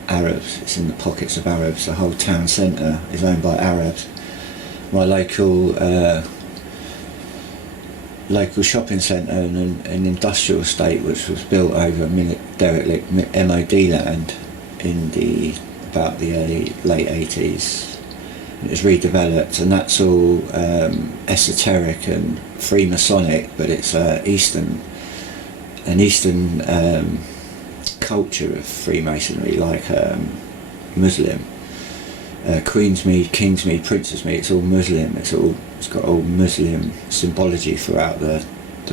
Arabs. It's in the pockets of Arabs. The whole town centre is owned by Arabs. My local shopping centre and an industrial estate, which was built over derelict M.O.D. land in about the late 80s. It was redeveloped, and that's all esoteric and Freemasonic, but it's an Eastern culture of Freemasonry, like Muslim. Queensmead, Kingsmead, Princessmead, it's all Muslim. It's got all Muslim symbology throughout the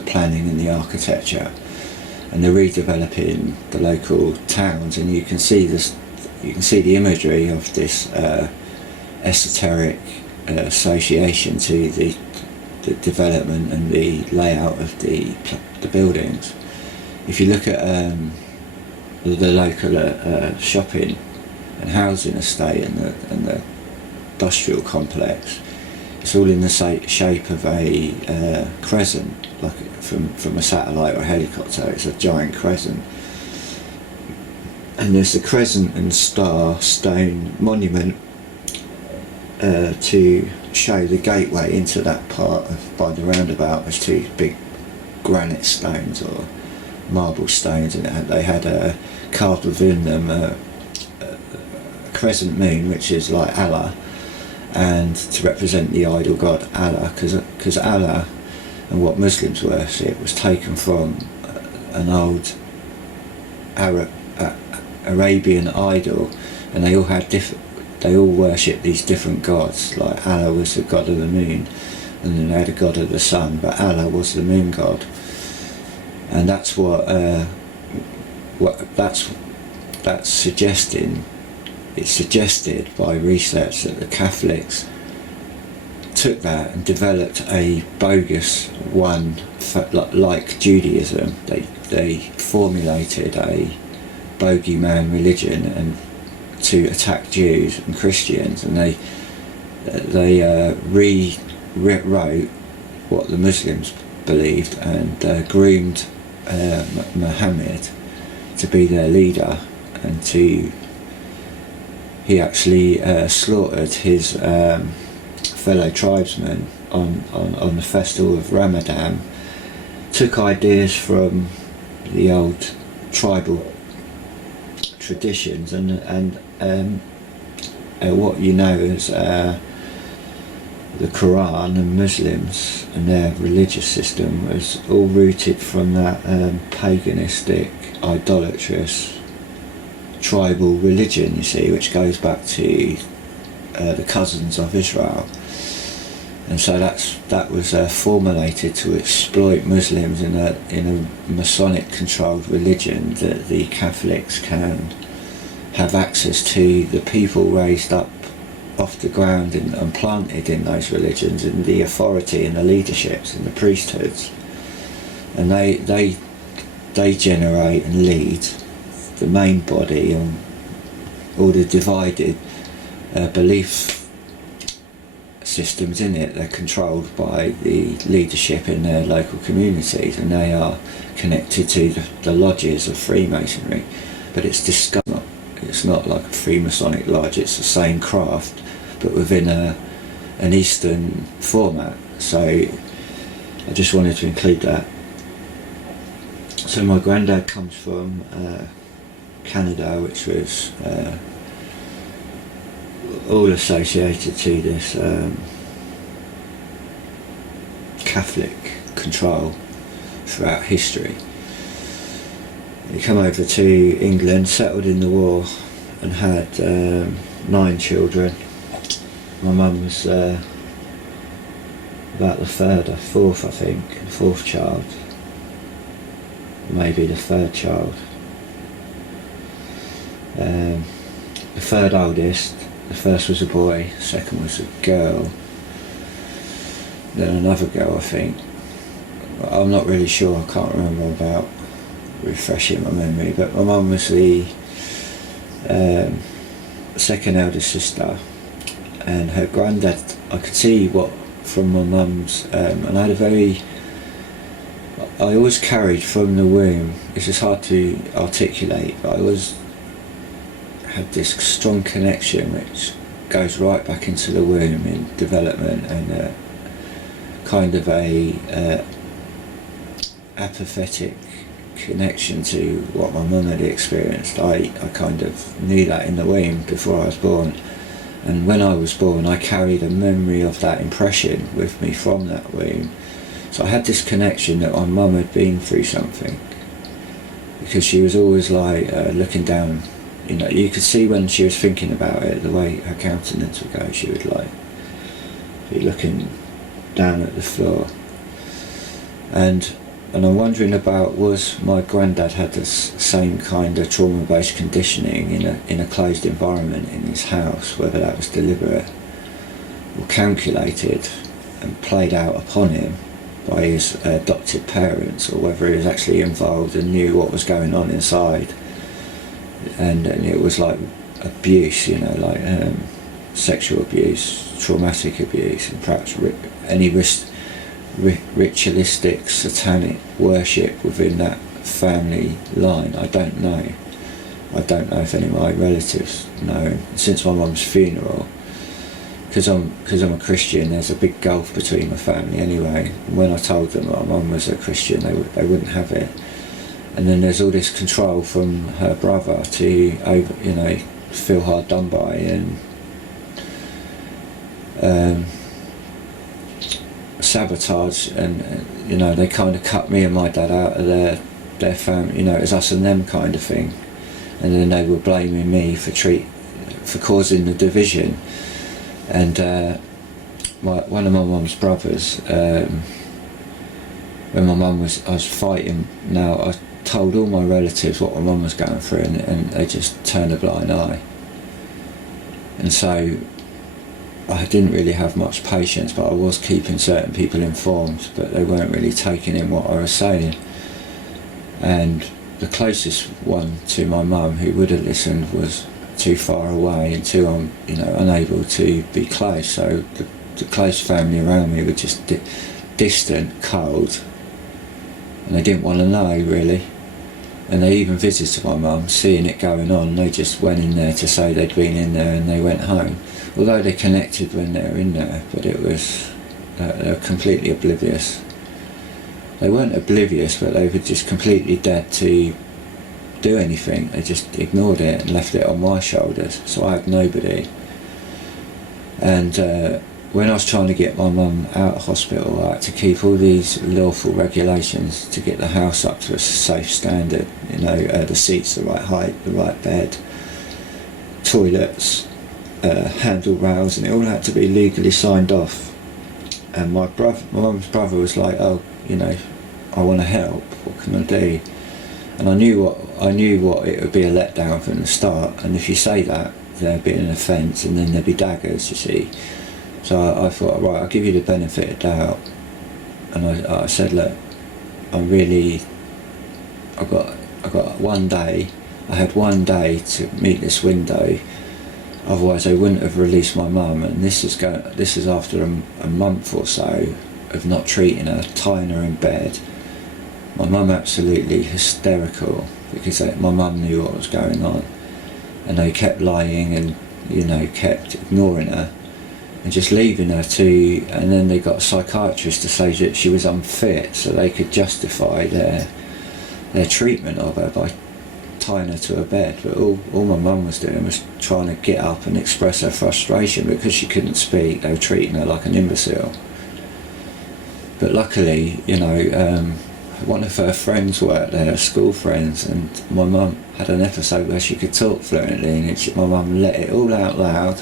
planning and the architecture, and they're redeveloping the local towns, and you can see this. You can see the imagery of this esoteric association to the development and the layout of the buildings. If you look at the local shopping and housing estate and the industrial complex, it's all in the shape of a crescent, like from a satellite or a helicopter. It's a giant crescent, and there's the crescent and star stone monument to show the gateway into that part by the roundabout. There's two big granite stones or marble stones, and they had carved within them a crescent moon, which is like Allah, and to represent the idol god Allah, because Allah and what Muslims worship was taken from an old Arabian idol, and they all worship these different gods. Like Allah was the god of the moon, and then they had a god of the sun, but Allah was the moon god. And that's that's suggesting. It's suggested by research that the Catholics took that and developed a bogus one, like Judaism. They formulated a bogeyman religion and to attack Jews and Christians, and they rewrote what the Muslims believed, and groomed Muhammad to be their leader, and he actually slaughtered his fellow tribesmen on the festival of Ramadan, took ideas from the old tribal traditions, and what you know as the Quran and Muslims and their religious system was all rooted from that paganistic, idolatrous tribal religion, you see, which goes back to the cousins of Israel. And so that was formulated to exploit Muslims in a Masonic controlled religion, that the Catholics can have access to the people raised up off the ground and planted in those religions, and the authority and the leaderships and the priesthoods, and they generate and lead the main body on all the divided belief systems in it. They're controlled by the leadership in their local communities, and they are connected to the lodges of Freemasonry. But it's discovered. It's not like a Freemasonic lodge, it's the same craft, but within an Eastern format. So I just wanted to include that. So my granddad comes from Canada, which was all associated to this Catholic control throughout history. He came over to England, settled in the war, and had 9 children. My mum was about the fourth I think, fourth child, maybe the third child. The third oldest, the first was a boy, second was a girl, then another girl I think. I'm not really sure, I can't remember, about refreshing my memory, but my mum was the second eldest sister, and her granddad, I could see what from my mum's, and I always carried from the womb, it's just hard to articulate, but I always had this strong connection which goes right back into the womb in development, and kind of a apathetic connection to what my mum had experienced. I kind of knew that in the womb before I was born, and when I was born I carried a memory of that impression with me from that womb. So I had this connection that my mum had been through something, because she was always like looking down, you know, you could see when she was thinking about it, the way her countenance would go, she would like be looking down at the floor. And I'm wondering about, was my granddad had this same kind of trauma-based conditioning in a closed environment in his house, whether that was deliberate or calculated and played out upon him by his adopted parents, or whether he was actually involved and knew what was going on inside, and it was like abuse, you know, like sexual abuse, traumatic abuse, and perhaps any ritualistic satanic worship within that family line. I don't know if any of my relatives know. Since my mum's funeral, because I'm a Christian, there's a big gulf between my family anyway. When I told them my mum was a Christian, they wouldn't have it. And then there's all this control from her brother to, you know, feel hard done by, and sabotage, and you know, they kind of cut me and my dad out of their family, you know, it's us and them kind of thing. And then they were blaming me for causing the division. And one of my mum's brothers, when I was fighting, now I told all my relatives what my mum was going through, and they just turned a blind eye. And so I didn't really have much patience, but I was keeping certain people informed, but they weren't really taking in what I was saying. And the closest one to my mum who would have listened was too far away and too unable to be close. So the close family around me were just distant, cold, and they didn't want to know really. And they even visited my mum, seeing it going on. They just went in there to say they'd been in there, and they went home. Although they connected when they were in there, but it was they were completely oblivious. They weren't oblivious, but they were just completely dead to do anything. They just ignored it and left it on my shoulders, so I had nobody. And when I was trying to get my mum out of hospital, I had to keep all these lawful regulations to get the house up to a safe standard, you know, the seats the right height, the right bed, toilets, handle rails, and it all had to be legally signed off. And my mum's brother was like, oh, you know, I want to help, what can I do? And I knew what it would be, a letdown from the start, and if you say that, there'd be an offence, and then there'd be daggers, you see. So I thought, right, I'll give you the benefit of doubt, and I said, look, I got one day. I had one day to meet this window. Otherwise, they wouldn't have released my mum. And this is after a month or so of not treating her, tying her in bed. My mum absolutely hysterical because my mum knew what was going on, and they kept lying and kept ignoring her and just leaving her to. And then they got a psychiatrist to say that she was unfit, so they could justify their treatment of her by tying her to her bed. But all my mum was doing was trying to get up and express her frustration because she couldn't speak. They were treating her like an imbecile. But luckily, one of her friends worked there, her school friends, and my mum had an episode where she could talk fluently, and my mum let it all out loud.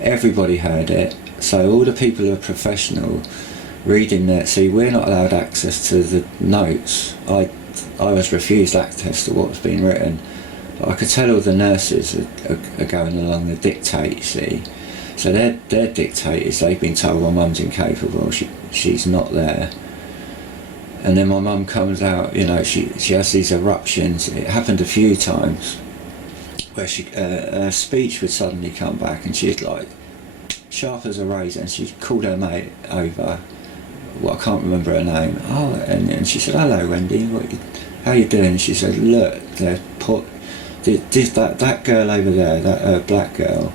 Everybody heard it. So all the people who are professional reading that, see, we're not allowed access to the notes. I was refused access to what was being written. But I could tell all the nurses are going along the dictate, you see. So their dictate is they've been told my mum's incapable, she's not there. And then my mum comes out, she has these eruptions. It happened a few times where her speech would suddenly come back, and she'd like sharp as a razor, and she called her mate over. Well, I can't remember her name. Oh, and she said, "Hello, Wendy. How you doing?" She said, "Look, that girl over there, that black girl,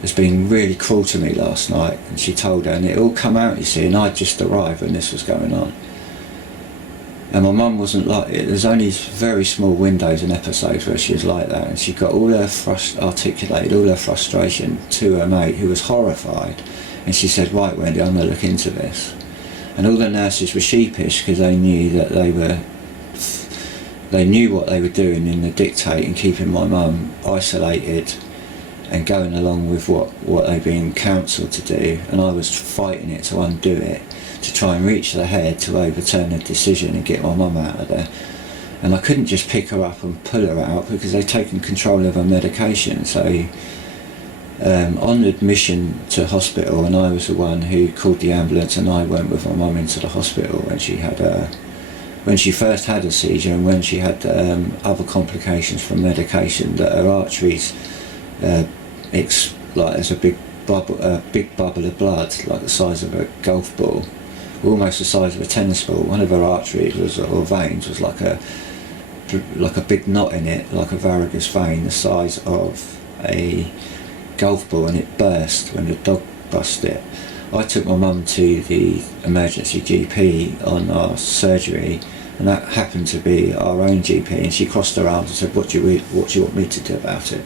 has been really cruel to me last night." And she told her, and it all come out, you see. And I'd just arrived when this was going on. And my mum wasn't like it. There's only very small windows and episodes where she was like that, and she got all her articulated all her frustration to her mate, who was horrified. And she said, "Right, Wendy, I'm going to look into this." And all the nurses were sheepish because they knew that they knew what they were doing in the dictate and keeping my mum isolated and going along with what they'd been counselled to do. And I was fighting it to undo it, to try and reach the head to overturn the decision and get my mum out of there. And I couldn't just pick her up and pull her out because they'd taken control of her medication. So on admission to hospital, and I was the one who called the ambulance, and I went with my mum into the hospital when she first had a seizure, and when she had other complications from medication, that her arteries like there's a big bubble of blood like the size of a golf ball, almost the size of a tennis ball. One of her arteries or veins was like a big knot in it, like a varicose vein the size of a golf ball, and it burst when the dog bust it. I took my mum to the emergency GP on our surgery, and that happened to be our own GP, and she crossed her arms and said, what do you want me to do about it?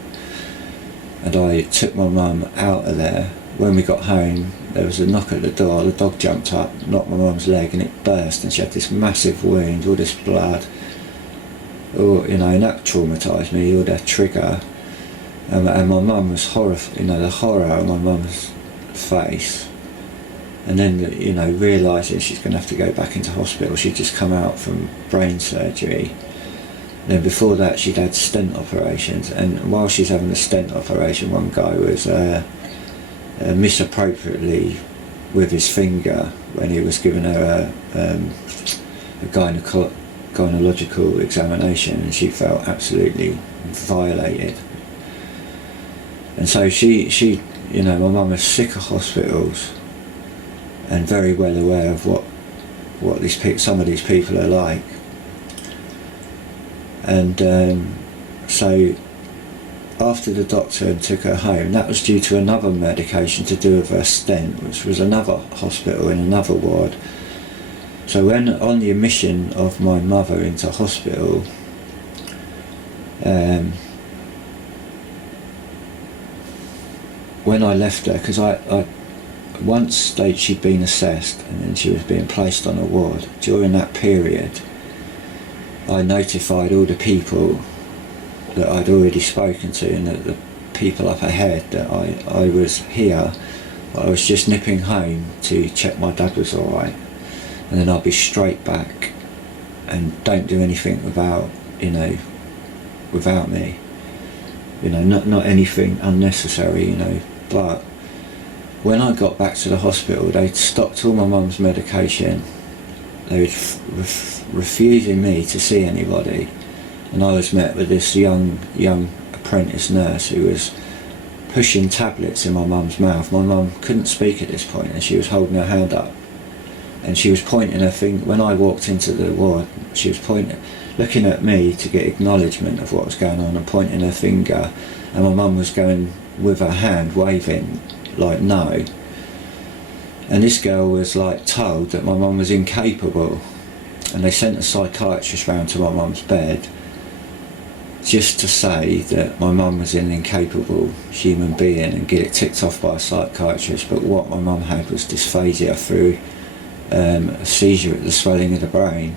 And I took my mum out of there. When we got home, there was a knock at the door. The dog jumped up, knocked my mum's leg, and it burst, and she had this massive wound, all this blood. And that traumatised me, all that trigger. And my mum was horrified, the horror on my mum's face. And then, realising she's going to have to go back into hospital. She'd just come out from brain surgery. Then before that, she'd had stent operations. And while she's having a stent operation, one guy was misappropriately with his finger when he was giving her a gynecological examination, and she felt absolutely violated. And so she my mum was sick of hospitals and very well aware of what some of these people are like. And so after the doctor took her home, that was due to another medication to do with her stent, which was another hospital in another ward. So when on the admission of my mother into hospital, when I left her, because once she'd been assessed and then she was being placed on a ward, during that period I notified all the people that I'd already spoken to, and that the people up ahead, that I was here, I was just nipping home to check my dad was alright, and then I'll be straight back, and don't do anything without me, not anything unnecessary, but when I got back to the hospital, they'd stopped all my mum's medication, they were refusing me to see anybody, and I was met with this young apprentice nurse who was pushing tablets in my mum's mouth. My mum couldn't speak at this point, and she was holding her hand up, and she was pointing her finger. When I walked into the ward, she was looking at me to get acknowledgement of what was going on, and pointing her finger, and my mum was going with her hand waving like no. And this girl was like told that my mum was incapable, and they sent a psychiatrist round to my mum's bed just to say that my mum was an incapable human being and get it ticked off by a psychiatrist. But what my mum had was dysphagia through a seizure at the swelling of the brain,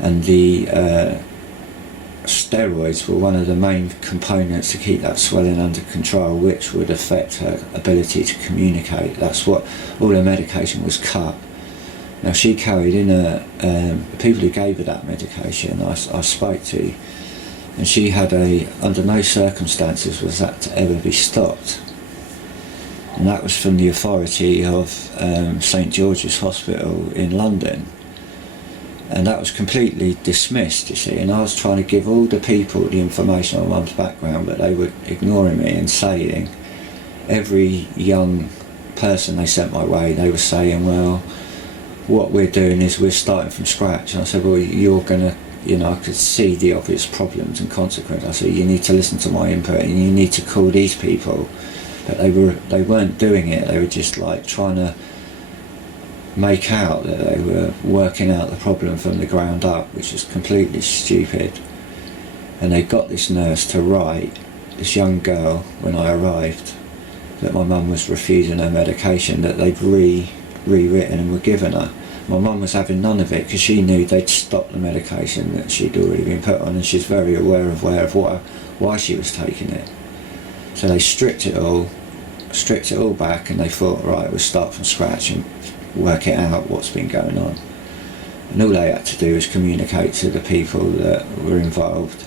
and the steroids were one of the main components to keep that swelling under control, which would affect her ability to communicate. That's what all her medication was cut. Now she carried in the people who gave her that medication I spoke to, and she had under no circumstances was that to ever be stopped, and that was from the authority of St George's Hospital in London. And that was completely dismissed, you see, and I was trying to give all the people the information on mum's background, but they were ignoring me and saying, every young person they sent my way, they were saying, well, what we're doing is we're starting from scratch. And I said, well, you're going to, I could see the obvious problems and consequences. I said, you need to listen to my input and you need to call these people. But they weren't doing it, they were just like trying to make out that they were working out the problem from the ground up, which is completely stupid. And they got this nurse to write, this young girl, when I arrived, that my mum was refusing her medication that they'd rewritten and were giving her. My mum was having none of it because she knew they'd stopped the medication that she'd already been put on, and she's very aware of why she was taking it. So they stripped it all back, and they thought, right, we'll start from scratch and work it out what's been going on. And all they had to do was communicate to the people that were involved.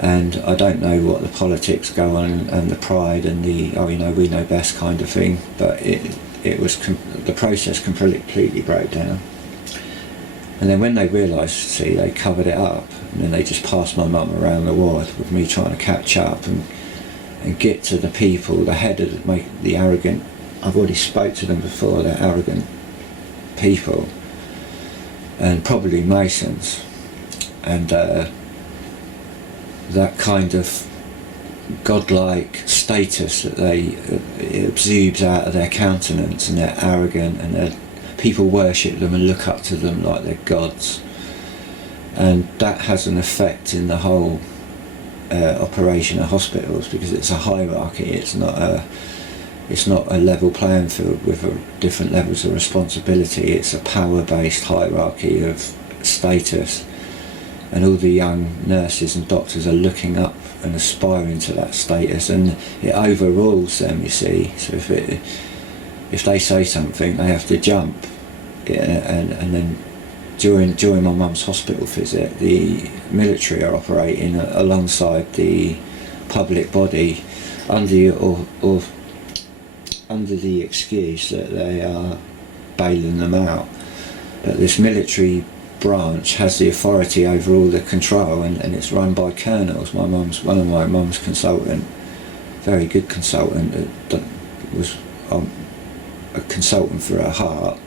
And I don't know what the politics go on and the pride and the we know best kind of thing, but it was the process completely broke down. And then when they realised, they covered it up, and then they just passed my mum around the ward with me trying to catch up and get to the people, the head of the arrogant. I've already spoke to them before, they're arrogant people, and probably Masons, and that kind of godlike status that it exudes out of their countenance, and they're arrogant, and people worship them and look up to them like they're gods, and that has an effect in the whole operation of hospitals, because it's a hierarchy, it's not a level playing field with different levels of responsibility. It's a power-based hierarchy of status, and all the young nurses and doctors are looking up and aspiring to that status, and it overrules them, you see. So if they say something, they have to jump. And then during my mum's hospital visit, the military are operating alongside the public body under the excuse that they are bailing them out. But this military branch has the authority over all the control, and it's run by colonels. One of my mum's consultant, very good consultant, that was a consultant for her heart,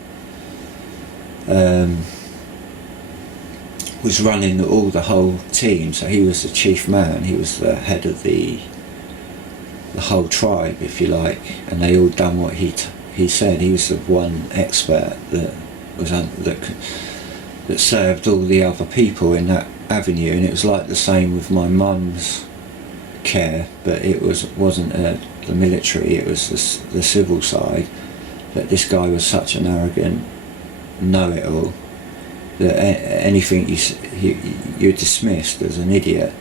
was running the whole team. So he was the chief man, he was the head of the whole tribe, if you like, and they all done what he said. He was the one expert that served all the other people in that avenue, and it was like the same with my mum's care, but it wasn't the military, it was the civil side. But this guy was such an arrogant know-it-all that anything you're dismissed as an idiot,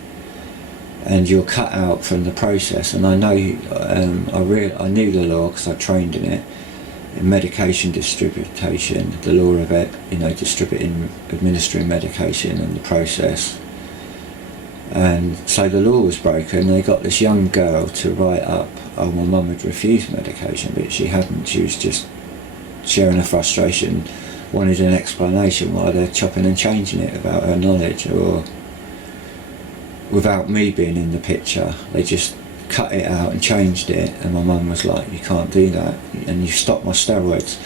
and you're cut out from the process. And I know I knew the law because I trained in it, in medication distribution, the law of it, administering medication and the process. And so the law was broken. They got this young girl to write up, my mum had refused medication, but she hadn't. She was just sharing her frustration wanted an explanation why they're chopping and changing it without her knowledge, or without me being in the picture. They just cut it out and changed it, and my mum was like, you can't do that, and you stopped my steroids.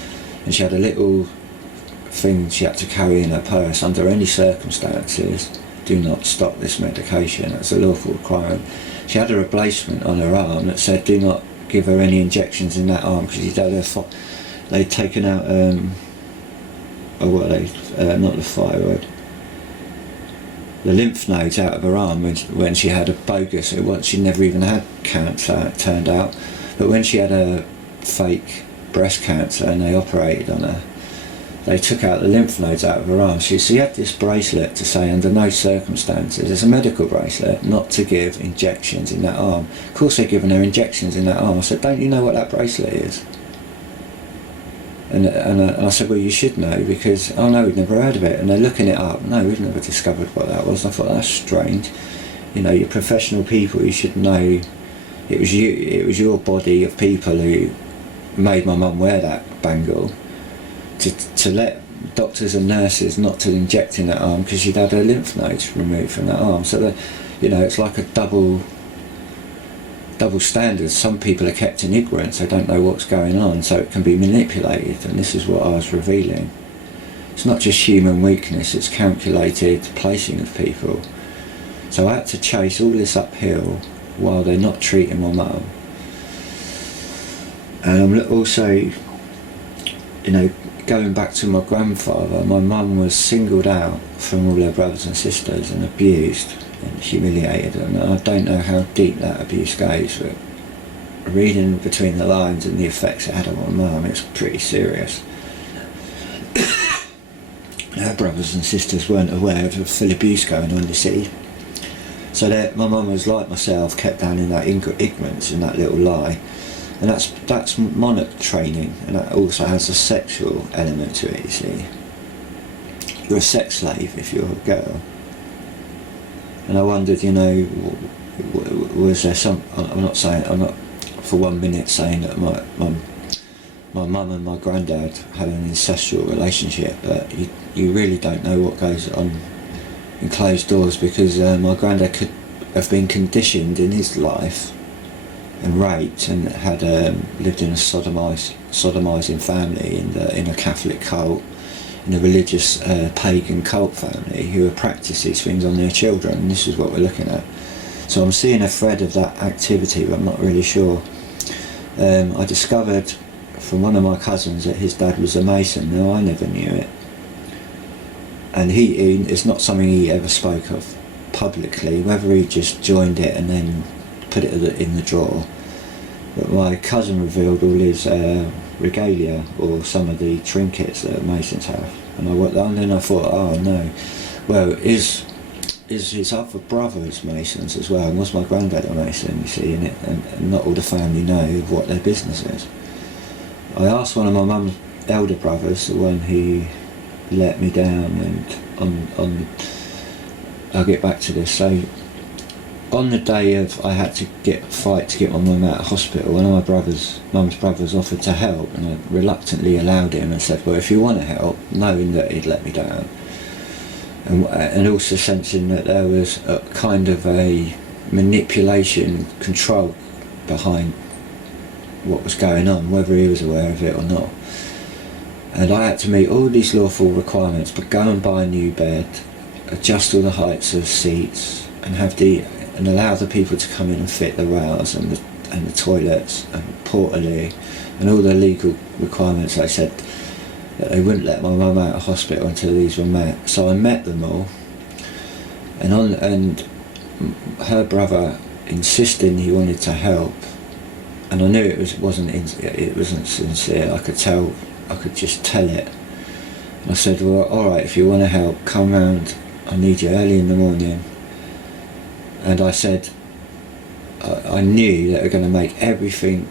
And she had a little thing she had to carry in her purse: under any circumstances, do not stop this medication. That's a lawful requirement. She had a replacement on her arm that said, do not give her any injections in that arm, because they'd taken out not the thyroid, the lymph nodes out of her arm when she had a bogus, she never even had cancer, it turned out, but when she had a fake breast cancer and they operated on her, they took out the lymph nodes out of her arm. So she had this bracelet to say, under no circumstances, it's a medical bracelet, not to give injections in that arm. Of course they're giving her injections in that arm. I said, don't you know what that bracelet is? And I said, well, you should know, because, oh no, we'd never heard of it. And they're looking it up. No, we've never discovered what that was. And I thought, that's strange. You know, you're professional people, you should know. It was your body of people who made my mum wear that bangle, to let doctors and nurses not to inject in that arm, because she'd had her lymph nodes removed from that arm. So that, you know, it's like a double standards. Some people are kept in ignorance, they don't know what's going on, so it can be manipulated, and this is what I was revealing. It's not just human weakness, it's calculated placing of people. So I had to chase all this uphill while they're not treating my mum. And I'm also, you know, going back to my grandfather, my mum was singled out from all her brothers and sisters and abused and humiliated, and I don't know how deep that abuse goes, but reading between the lines and the effects it had on my mum, it's pretty serious. Her brothers and sisters weren't aware of the full abuse going on, you see. So that my mum was like myself, kept down in that ignorance, in that little lie. And that's monarch training, and that also has a sexual element to it, you see. You're a sex slave if you're a girl. And I wondered, you know, was there I'm not for 1 minute saying that my mum and my granddad had an incestual relationship, but you really don't know what goes on in closed doors, because my granddad could have been conditioned in his life and raped, and had lived in a sodomizing family in a Catholic cult, in a religious pagan cult family who have practiced these things on their children, and this is what we're looking at. So I'm seeing a thread of that activity, but I'm not really sure. I discovered from one of my cousins that his dad was a Mason. Now, I never knew it, and it's not something he ever spoke of publicly, whether he just joined it and then put it in the drawer. But my cousin revealed all his regalia, or some of the trinkets that Masons have, and then I thought, oh no, well, is his other brothers Masons as well, and was my granddad a Mason, you see, and not all the family know what their business is. I asked one of my mum's elder brothers, the one who let me down, and I'll get back to this. So on the day of I had to fight to get my mum out of hospital, one of my mum's brothers offered to help, and I reluctantly allowed him and said, well, if you want to help, knowing that he'd let me down, and also sensing that there was a kind of a manipulation, control behind what was going on, whether he was aware of it or not. And I had to meet all these lawful requirements, but go and buy a new bed, adjust all the heights of seats, and allow the people to come in and fit the rails and the toilets and portaloo and all the legal requirements. They said that they wouldn't let my mum out of hospital until these were met. So I met them all, and her brother insisting he wanted to help, and I knew it wasn't sincere. I could just tell it. And I said, well, all right, if you want to help, come round. I need you early in the morning. And I said, I knew they were going to make everything.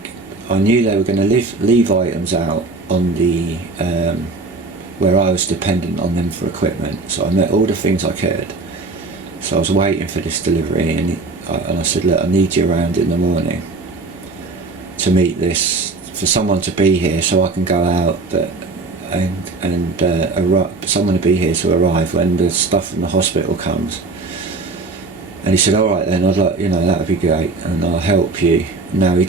I knew they were going to leave items out on the where I was dependent on them for equipment. So I met all the things I could. So I was waiting for this delivery, and I said, look, I need you around in the morning to meet this, for someone to be here so I can go out, but someone will be here to arrive when the stuff from the hospital comes. And he said, all right then, I'd like, that would be great, and I'll help you. No, he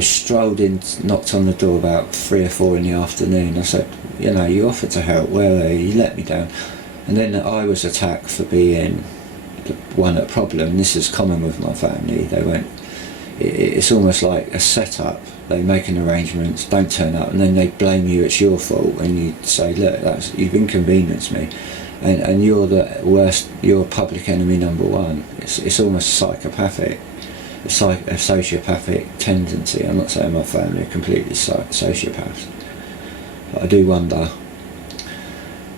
strolled in, knocked on the door about 3 or 4 in the afternoon. I said, you offered to help, where are you? You let me down. And then I was attacked for being the one at problem. This is common with my family. They won't, it's almost like a setup. They make an arrangements, don't turn up, and then they blame you, it's your fault, and you say, look, you've inconvenienced me. And you're the worst, you're public enemy number one. It's almost psychopathic. It's like a sociopathic tendency. I'm not saying my family are completely sociopaths, but I do wonder.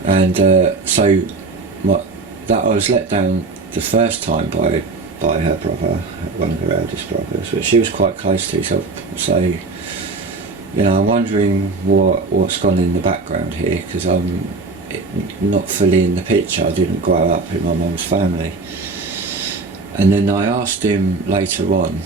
And I was let down the first time by her brother, one of her eldest brothers, which she was quite close to. So I'm wondering what's gone in the background here, because I'm not fully in the picture. I didn't grow up in my mum's family. And then I asked him later on,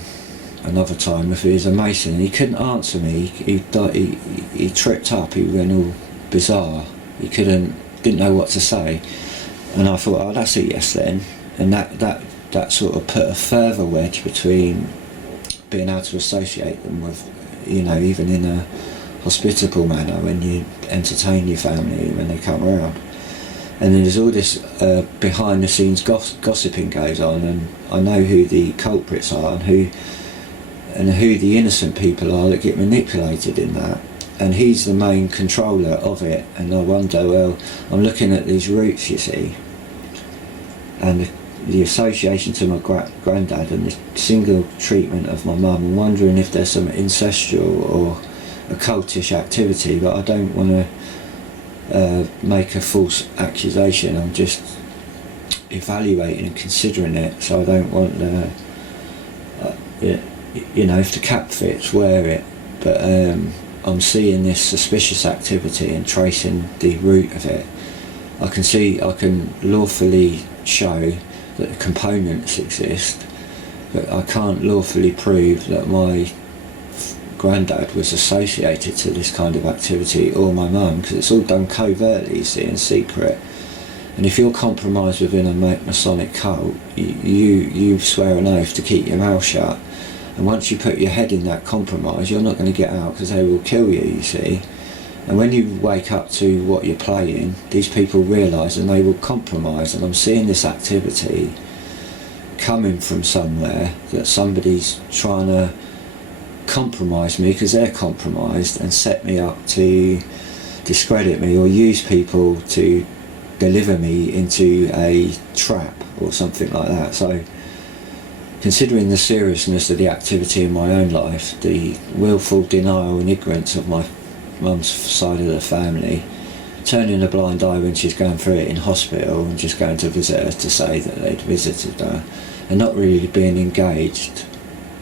another time, if he was a Mason, and he couldn't answer me. He tripped up, he went all bizarre. He didn't know what to say. And I thought, oh, that's a yes then. And that sort of put a further wedge between being able to associate them with, even in a hospitable manner when you entertain your family when they come around. And then there's all this behind the scenes gossiping goes on, and I know who the culprits are and who the innocent people are that get manipulated in that, and he's the main controller of it. And I wonder, well, I'm looking at these roots, you see, and the association to my granddad and the single treatment of my mum, and wondering if there's some ancestral or occultish activity, but I don't want to make a false accusation. I'm just evaluating and considering it, so I don't want if the cap fits, wear it. But I'm seeing this suspicious activity and tracing the root of it. I can lawfully show that the components exist, but I can't lawfully prove that my granddad was associated to this kind of activity, or my mum, because it's all done covertly, you see, in secret. And if you're compromised within a Masonic cult, you swear an oath to keep your mouth shut. And once you put your head in that compromise, you're not going to get out, because they will kill you, you see. And when you wake up to what you're playing, these people realise, and they will compromise. And I'm seeing this activity coming from somewhere, that somebody's trying to compromise me because they're compromised, and set me up to discredit me or use people to deliver me into a trap or something like that. So considering the seriousness of the activity in my own life, the willful denial and ignorance of my mum's side of the family, turning a blind eye when she's going through it in hospital and just going to visit her to say that they'd visited her, and not really being engaged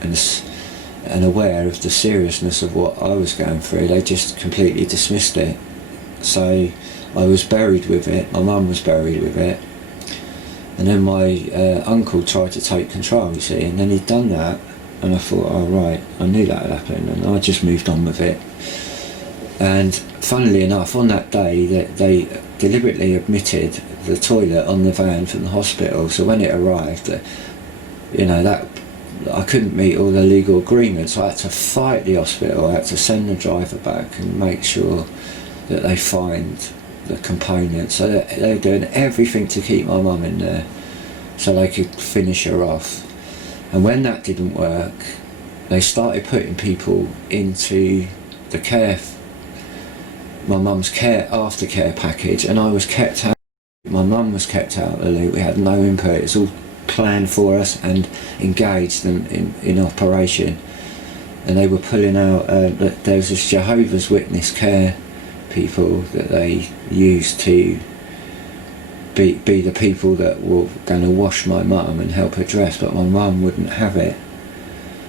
and aware of the seriousness of what I was going through, they just completely dismissed it. So I was buried with it, my mum was buried with it, and then my uncle tried to take control, you see, and then he'd done that, and I thought, oh right, I knew that would happen, and I just moved on with it. And funnily enough, on that day, they deliberately omitted the toilet on the van from the hospital, so when it arrived, that I couldn't meet all the legal agreements. I had to fight the hospital, I had to send the driver back and make sure that they find the components. So they were doing everything to keep my mum in there so they could finish her off. And when that didn't work, they started putting people into the my mum's aftercare package, and I was kept out. My mum was kept out of the loop. We had no input. It's all planned for us and engaged in operation. And they were pulling out, there was this Jehovah's Witness care people that they used to be the people that were going to wash my mum and help her dress, but my mum wouldn't have it.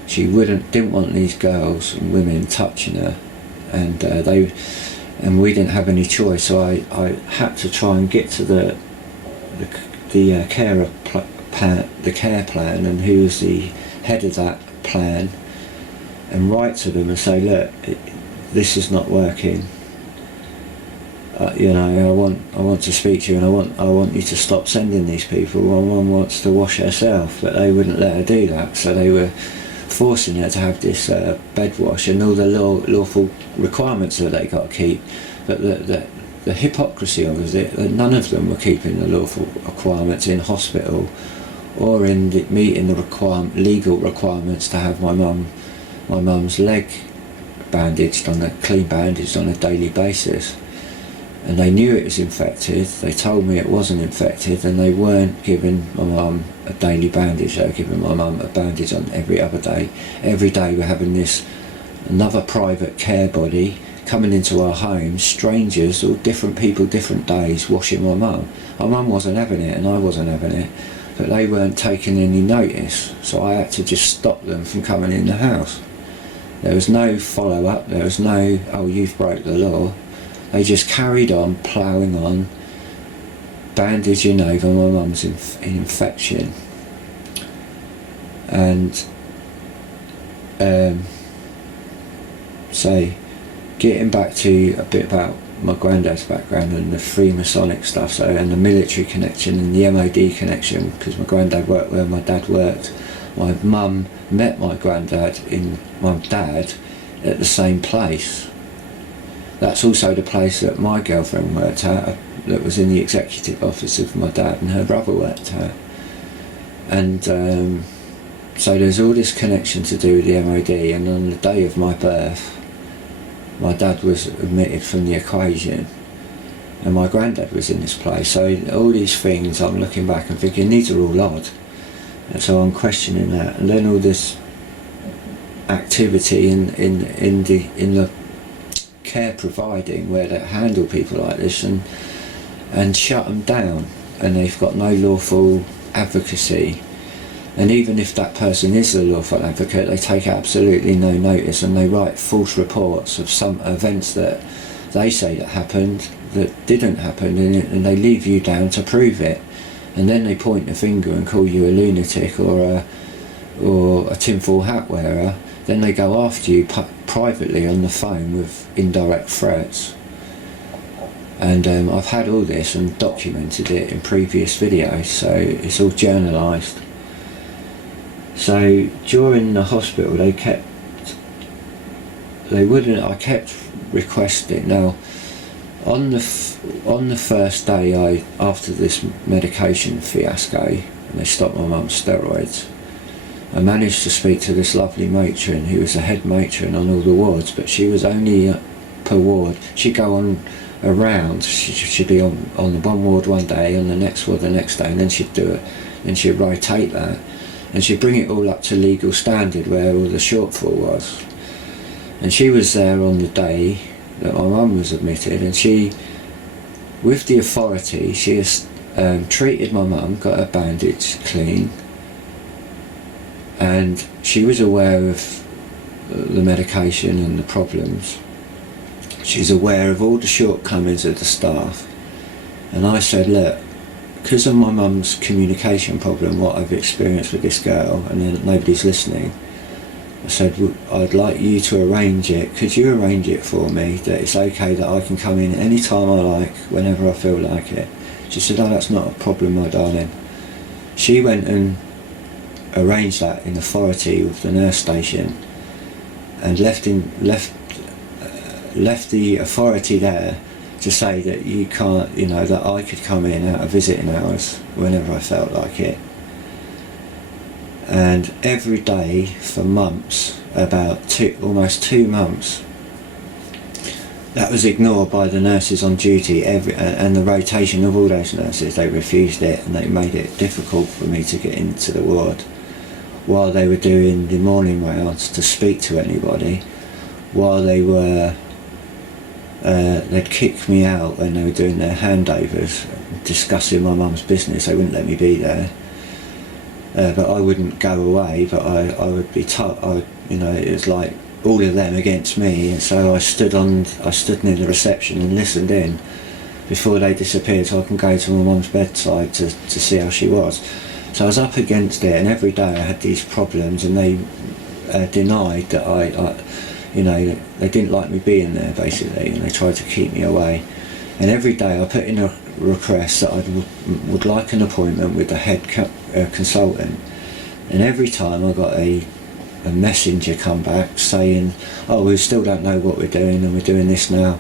She didn't want these girls and women touching her, and we didn't have any choice. So I had to try and get to the care plan, and who was the head of that plan, and write to them and say, look, this is not working. You know, I want to speak to you, and I want you to stop sending these people. My mum wants to wash herself, but they wouldn't let her do that, so they were forcing her to have this bed wash and all the lawful requirements that they got to keep. But the hypocrisy of it, that none of them were keeping the lawful requirements in hospital, or in meeting the legal requirements to have my mum's leg bandaged on a daily basis. And they knew it was infected. They told me it wasn't infected, and they weren't giving my mum a daily bandage. They were giving my mum a bandage on every other day. Every day we're having another private care body coming into our home, strangers, all different people, different days, washing my mum. My mum wasn't having it, and I wasn't having it, but they weren't taking any notice, so I had to just stop them from coming in the house. There was no follow-up, there was no, oh, you've broke the law. They just carried on, ploughing on, bandaging over my mum's infection. And so getting back to a bit about my granddad's background and the Freemasonic stuff, so, and the military connection and the M.O.D connection, because my granddad worked where my dad worked. My mum met my granddad in my dad at the same place. That's also the place that my girlfriend worked at, that was in the executive office of my dad, and her brother worked at. And so there's all this connection to do with the M.O.D, and on the day of my birth, my dad was omitted from the equation, and my granddad was in this place. So all these things, I'm looking back and thinking, these are all odd. And so I'm questioning that. And then all this activity in the care providing, where they handle people like this and shut them down, and they've got no lawful advocacy. And even if that person is a lawful advocate, they take absolutely no notice, and they write false reports of some events that they say that happened that didn't happen, and they leave you down to prove it. And then they point a finger and call you a lunatic or a tinfoil hat wearer. Then they go after you privately on the phone with indirect threats. And I've had all this and documented it in previous videos, so it's all journalised. So during the hospital, I kept requesting. Now, on the first day after this medication fiasco, and they stopped my mum's steroids, I managed to speak to this lovely matron who was the head matron on all the wards, but she was only per ward. She'd go on around, she'd be on the one ward one day, on the next ward the next day, and then she'd do it, then she'd rotate that, and she'd bring it all up to legal standard where all the shortfall was. And she was there on the day that my mum was admitted, and she, with the authority, she has treated my mum, got her bandage clean, and she was aware of the medication and the problems. She's aware of all the shortcomings of the staff. And I said, look, because of my mum's communication problem, what I've experienced with this girl, and then nobody's listening, I said, I'd like you to arrange it. Could you arrange it for me that it's okay that I can come in any time I like, whenever I feel like it? She said, oh, that's not a problem, my darling. She went and arranged that in authority with the nurse station, and left the authority there to say that you can't, that I could come in out of visiting hours whenever I felt like it. And every day for months, almost 2 months, that was ignored by the nurses on duty, and the rotation of all those nurses. They refused it, and they made it difficult for me to get into the ward while they were doing the morning rounds to speak to anybody, while they were they'd kick me out when they were doing their handovers, discussing my mum's business. They wouldn't let me be there, but I wouldn't go away, but I would be told, it was like all of them against me. And so I stood near the reception and listened in before they disappeared, so I can go to my mum's bedside to see how she was. So I was up against it, and every day I had these problems, and they denied that you know, they didn't like me being there basically, and they tried to keep me away. And every day I put in a request that I would like an appointment with the head consultant, and every time I got a messenger come back saying, oh, we still don't know what we're doing, and we're doing this now.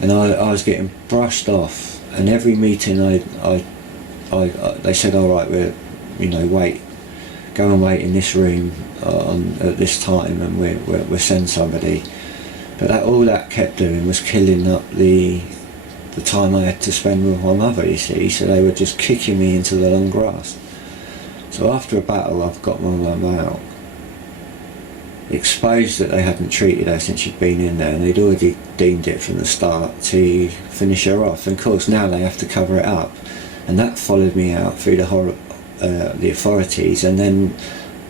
And I was getting brushed off, and every meeting they said, all right, go and wait in this room at this time, and we'll send somebody. But all that kept doing was killing up the time I had to spend with my mother, you see. So they were just kicking me into the long grass. So after a battle, I've got my mum out, exposed that they hadn't treated her since she'd been in there, and they'd already deemed it from the start to finish her off. And of course now they have to cover it up, and that followed me out through the authorities. And then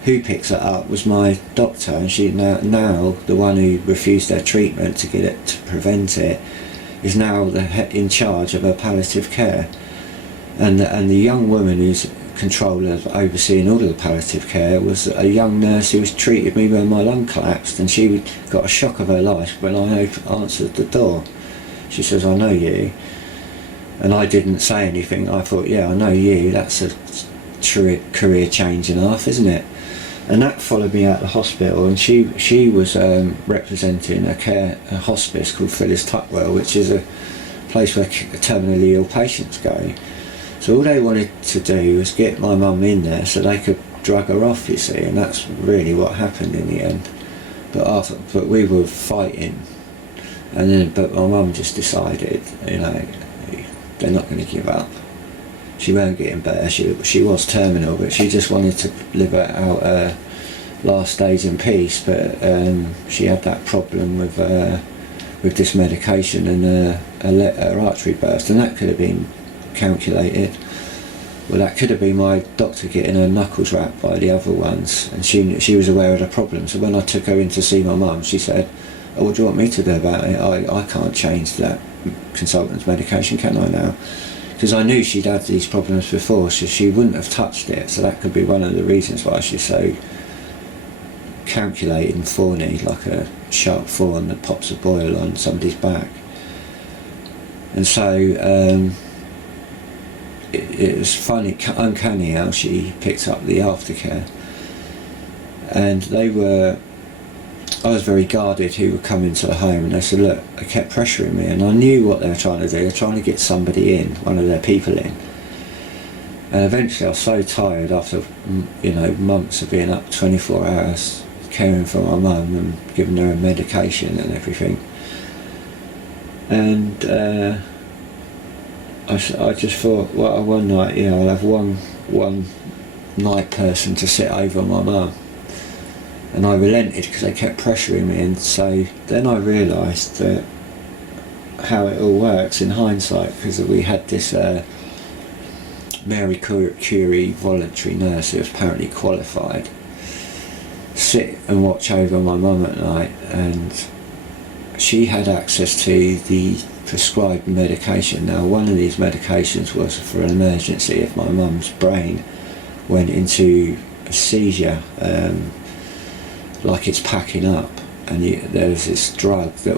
who picks it up was my doctor, and she now the one who refused their treatment to prevent it is now in charge of her palliative care. And the young woman who's controller overseeing all of the palliative care was a young nurse who treated me when my lung collapsed, and she got a shock of her life when I answered the door. She says, I know you. And I didn't say anything. I thought, yeah, I know you, that's a career change and a half, isn't it? And that followed me out of the hospital, and she was representing a hospice called Phyllis Tutwell, which is a place where terminally ill patients go. So all they wanted to do was get my mum in there so they could drug her off, you see, and that's really what happened in the end. But we were fighting, but my mum just decided, you know, they're not going to give up. She weren't getting better. She was terminal, but she just wanted to live out her last days in peace. But she had that problem with this medication, and her artery burst, and that could have been calculated. Well, that could have been my doctor getting her knuckles wrapped by the other ones, and she was aware of the problem. So when I took her in to see my mum, she said, oh, what do you want me to do about it? I can't change that consultant's medication, can I now? Because I knew she'd had these problems before, so she wouldn't have touched it. So that could be one of the reasons why she's so calculated and thorny, like a sharp thorn that pops a boil on somebody's back. And so it was funny, uncanny how she picked up the aftercare. And I was very guarded who would come into the home, and they said, look, they kept pressuring me, and I knew what they were trying to do. They were trying to get somebody in, one of their people in. And eventually I was so tired after, months of being up 24 hours caring for my mum and giving her medication and everything. And I just thought, well, one night, I'll have one night person to sit over my mum. And I relented because they kept pressuring me, and so then I realised that how it all works in hindsight, because we had this Mary Curie voluntary nurse who was apparently qualified sit and watch over my mum at night, and she had access to the prescribed medication. Now, one of these medications was for an emergency if my mum's brain went into a seizure, like it's packing up, and there's this drug that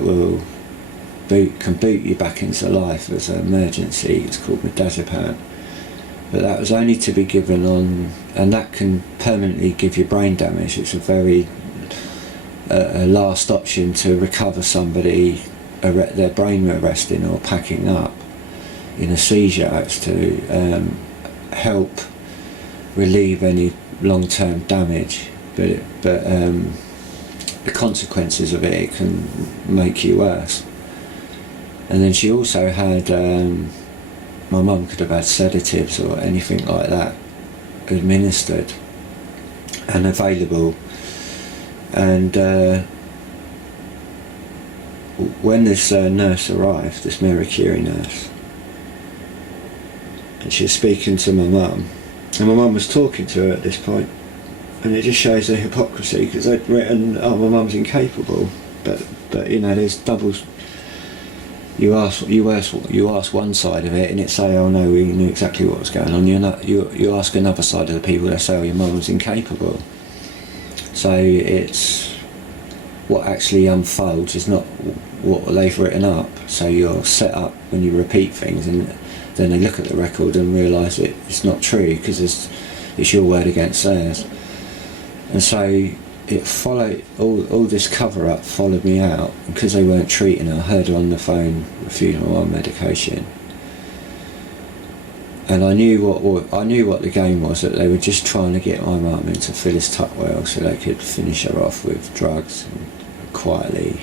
can boot you back into life as an emergency. It's called midazolam, but that was only to be given on, and that can permanently give you brain damage. It's a very a last option to recover somebody their brain arresting or packing up in a seizure. It's to help relieve any long-term damage, but the consequences of it can make you worse. And then she also had, my mum could have had sedatives or anything like that administered and available. And when this nurse arrived, this Mary Curie nurse, and she was speaking to my mum, and my mum was talking to her at this point, and it just shows the hypocrisy, because they'd written, oh, my mum's incapable, but there's doubles. You ask one side of it, and it say, oh no, we knew exactly what was going on. You ask another side of the people, they say, oh, your mum was incapable. So it's what actually unfolds is not what they've written up. So you're set up when you repeat things, and then they look at the record and realise it's not true, because it's your word against theirs. And so it followed, all this cover up followed me out, because they weren't treating her. I heard her on the phone refusing my medication, and I knew what the game was, that they were just trying to get my mum into Phyllis Tutwell so they could finish her off with drugs, and quietly,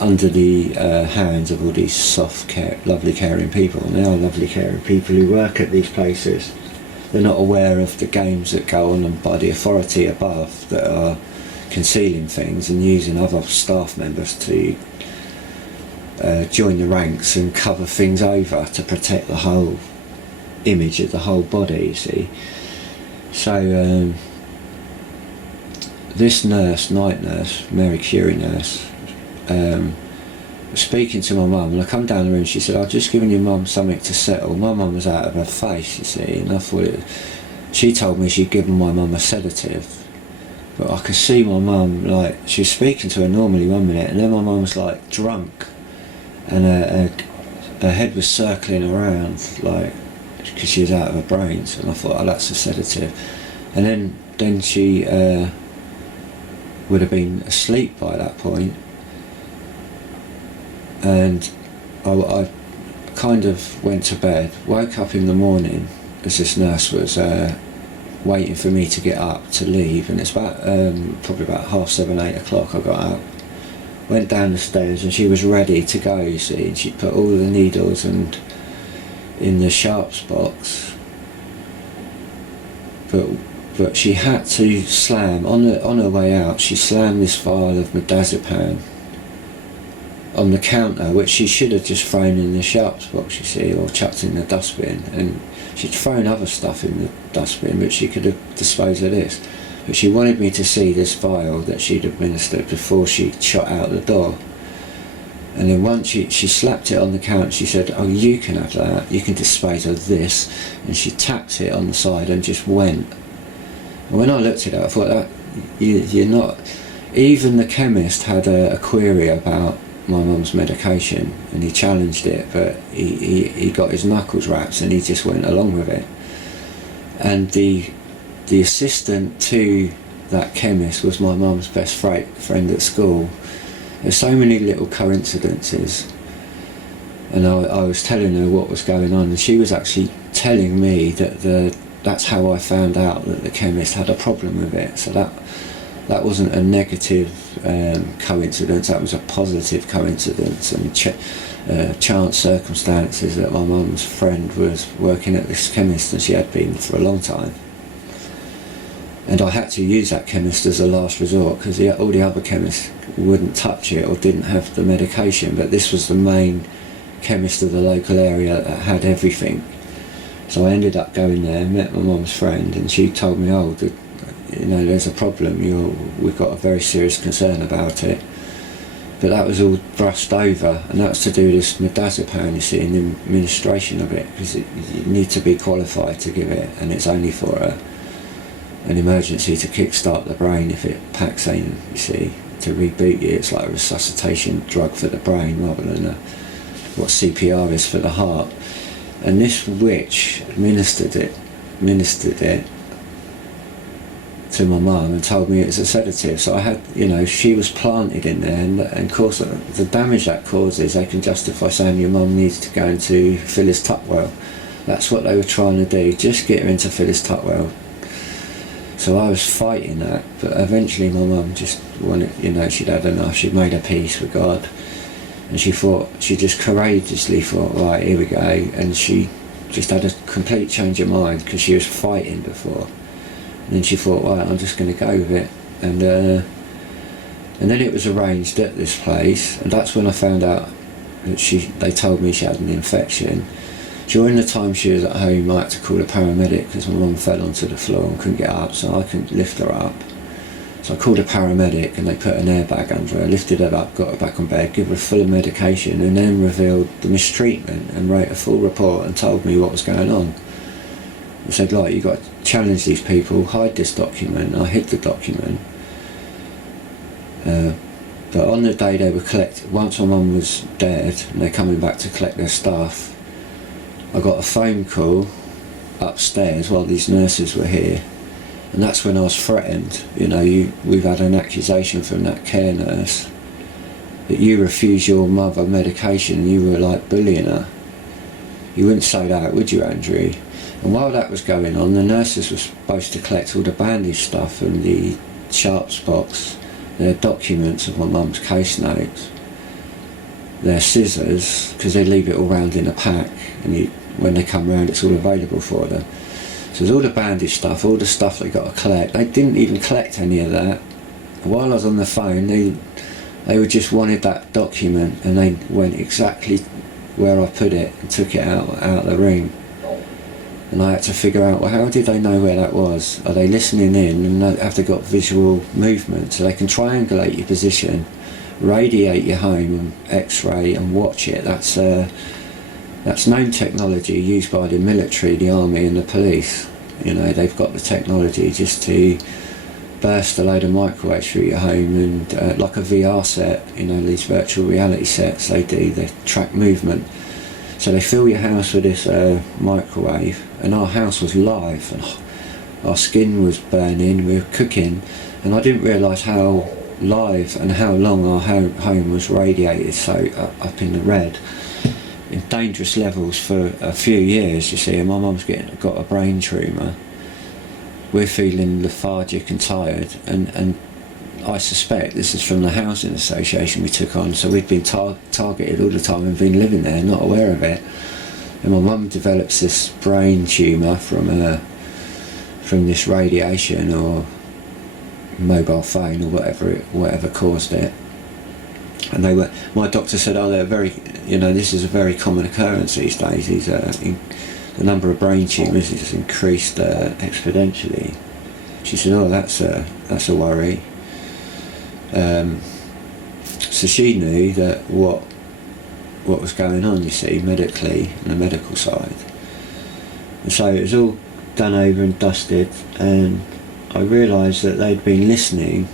under the hands of all these soft, lovely, caring people. And they are lovely, caring people who work at these places. They're not aware of the games that go on by the authority above, that are concealing things and using other staff members to join the ranks and cover things over to protect the whole image of the whole body, you see. So this nurse, night nurse, Mary Curie nurse, was speaking to my mum, and I come down the room. She said, "I've just given your mum something to settle." My mum was out of her face, you see, and I thought she told me she'd given my mum a sedative, but I could see my mum, like, she was speaking to her normally 1 minute, and then my mum was like drunk, and her head was circling around, like, because she was out of her brains. And I thought, oh, that's a sedative. And then she would have been asleep by that point, and I kind of went to bed, woke up in the morning as this nurse was waiting for me to get up to leave, and it's about probably about 7:30, 8 o'clock. I got up, went down the stairs, and she was ready to go, you see, and she put all the needles and in the sharps box, but she had to slam on her way out. She slammed this vial of midazolam on the counter, which she should have just thrown in the sharps box, you see, or chucked in the dustbin. And she'd thrown other stuff in the dustbin, but she could have disposed of this. But she wanted me to see this vial that she'd administered before she shot out the door. And then once she slapped it on the counter, she said, "Oh, you can have that, you can dispose of this." And she tapped it on the side and just went. And when I looked at it, I thought, that you're not... Even the chemist had a query about my mum's medication, and he challenged it, but he got his knuckles wrapped and he just went along with it. And the assistant to that chemist was my mum's best friend at school. There's so many little coincidences, and I was telling her what was going on, and she was actually telling me that that's how I found out that the chemist had a problem with it. So that wasn't a negative coincidence, that was a positive coincidence, and chance circumstances that my mum's friend was working at this chemist, and she had been for a long time. And I had to use that chemist as a last resort, because all the other chemists wouldn't touch it or didn't have the medication, but this was the main chemist of the local area that had everything. So I ended up going there, met my mum's friend, and she told me, "Oh, there's a problem, we've got a very serious concern about it." But that was all brushed over, and that's to do with this midazolam, you see, and the administration of it, because you need to be qualified to give it, and it's only for an emergency to kickstart the brain if it packs in, you see, to reboot you. It's like a resuscitation drug for the brain rather than what CPR is for the heart. And this witch administered it to my mum and told me it's a sedative. So I had, she was planted in there, and of course the damage that causes, they can justify saying your mum needs to go into Phyllis Tutwell. That's what they were trying to do, just get her into Phyllis Tutwell. So I was fighting that, but eventually my mum just wanted, she'd had enough, she'd made her peace with God, and she just courageously thought, right, here we go, and she just had a complete change of mind, because she was fighting before. And then she thought, right, I'm just going to go with it, and then it was arranged at this place, and that's when I found out that they told me she had an infection. During the time she was at home, I had to call a paramedic because my mum fell onto the floor and couldn't get up, so I couldn't lift her up. So I called a paramedic, and they put an airbag under her, lifted her up, got her back on bed, gave her full of medication, and then revealed the mistreatment and wrote a full report and told me what was going on. They said, like, you've got to challenge these people, hide this document. I hid the document. But on the day they were once my mum was dead and they're coming back to collect their stuff, I got a phone call upstairs while these nurses were here, and that's when I was threatened. You know, we've had an accusation from that care nurse that you refused your mother medication and you were like bullying her. You wouldn't say that, would you, Andrew? And while that was going on, the nurses were supposed to collect all the bandage stuff and the sharps box, their documents of my mum's case notes, their scissors, because they leave it all round in a pack, and when they come round it's all available for them. So there's all the bandage stuff, all the stuff they got to collect. They didn't even collect any of that. While I was on the phone, they were just wanted that document, and they went exactly where I put it and took it out of the room. And I had to figure out, well, how did they know where that was? Are they listening in, and have they got visual movement? So they can triangulate your position, radiate your home and x-ray and watch it. That's known technology used by the military, the army and the police. You know, they've got the technology just to burst a load of microwaves through your home, and like a VR set, you know, these virtual reality sets they track movement. So they fill your house with this microwave, and our house was live, and our skin was burning, we were cooking, and I didn't realise how live and how long our home was radiated, so up in the red, in dangerous levels for a few years, you see. And my mum's got a brain tumour. We're feeling lethargic and tired, and I suspect this is from the housing association we took on, so we'd been targeted all the time and been living there, not aware of it. And my mum develops this brain tumour from this radiation or mobile phone or whatever caused it. And my doctor said, oh, they're very, you know, this is a very common occurrence these days. The number of brain tumours has increased exponentially. She said, oh, that's a worry. So she knew that what was going on, you see, medically, on the medical side. And so it was all done over and dusted, and I realised that they'd been listening,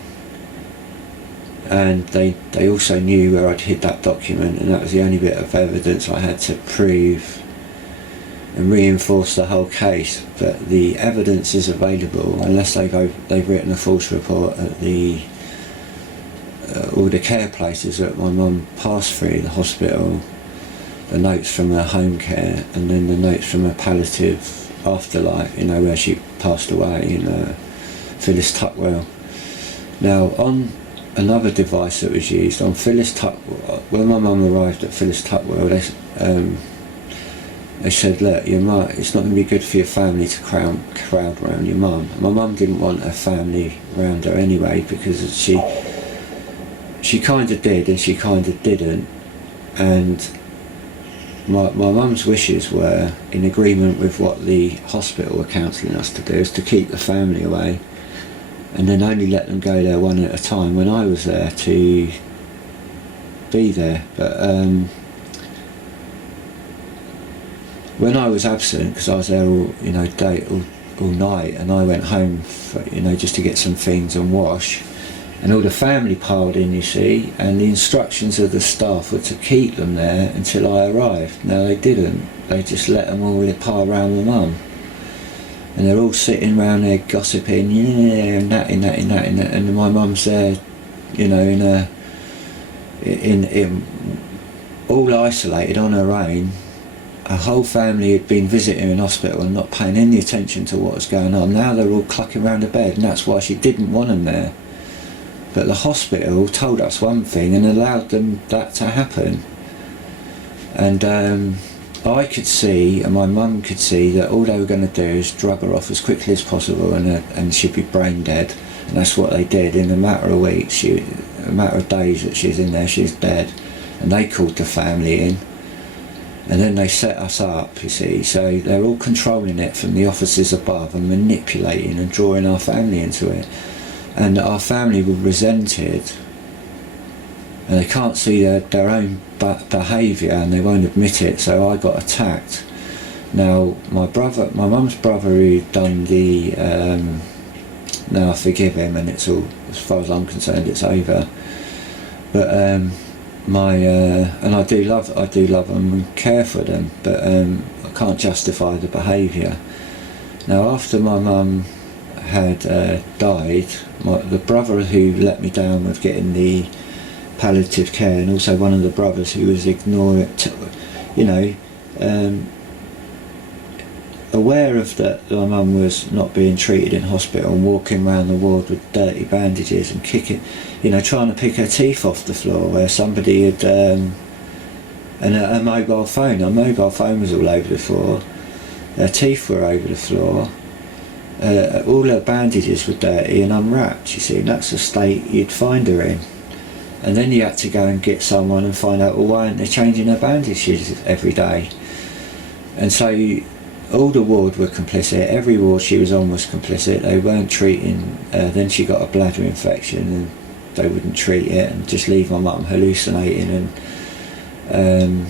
and they also knew where I'd hid that document, and that was the only bit of evidence I had to prove and reinforce the whole case. But the evidence is available unless they've written a false report at all the care places that my mum passed through, the hospital, the notes from her home care, and then the notes from her palliative afterlife, you know, where she passed away in Phyllis Tuckwell. Now, on another device that was used on Phyllis Tuckwell, when my mum arrived at Phyllis Tuckwell, they said, look, your mum, it's not going to be good for your family to crowd around your mum. My mum didn't want her family around her anyway, because she kind of did and she kind of didn't. And my mum's wishes were in agreement with what the hospital were counselling us to do, is to keep the family away and then only let them go there one at a time when I was there to be there. But when I was absent, because I was there all night, and I went home for, just to get some things and wash, and all the family piled in, you see, and the instructions of the staff were to keep them there until I arrived. Now they didn't, they just let them all pile around my mum, and they're all sitting around there gossiping, and that, and my mum's there, in all isolated on her own. Her whole family had been visiting in hospital and not paying any attention to what was going on. Now they're all clucking around the bed, and that's why she didn't want them there. But the hospital told us one thing and allowed them that to happen. And I could see, and my mum could see, that all they were going to do is drug her off as quickly as possible, and she'd be brain dead. And that's what they did. In a matter of weeks, a matter of days that she's in there, she's dead. And they called the family in. And then they set us up, you see, so they're all controlling it from the officers above and manipulating and drawing our family into it. And our family were resented, and they can't see their own behaviour, and they won't admit it, so I got attacked. Now, my mum's brother, who'd done the, now I forgive him, and it's all, as far as I'm concerned, it's over. But and I do love them and care for them, but I can't justify the behaviour. Now, after my mum had died, the brother who let me down with getting the palliative care, and also one of the brothers who was ignoring, aware of that my mum was not being treated in hospital and walking around the ward with dirty bandages and kicking, trying to pick her teeth off the floor where somebody had, and her mobile phone was all over the floor, her teeth were over the floor, all her bandages were dirty and unwrapped, you see, and that's the state you'd find her in. And then you had to go and get someone and find out, well, why aren't they changing her bandages every day? And so all the ward were complicit, every ward she was on was complicit, they weren't treating, then she got a bladder infection and they wouldn't treat it and just leave my mum hallucinating, and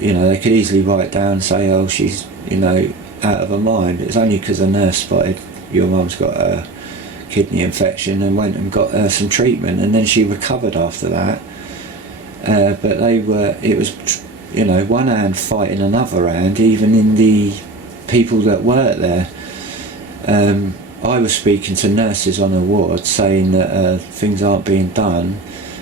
they could easily write down and say, oh, she's, out of her mind. It's only because a nurse spotted your mum's got a kidney infection and went and got her some treatment, and then she recovered after that. But it was one hand fighting another hand, even in the people that worked there. I was speaking to nurses on a ward saying that things aren't being done,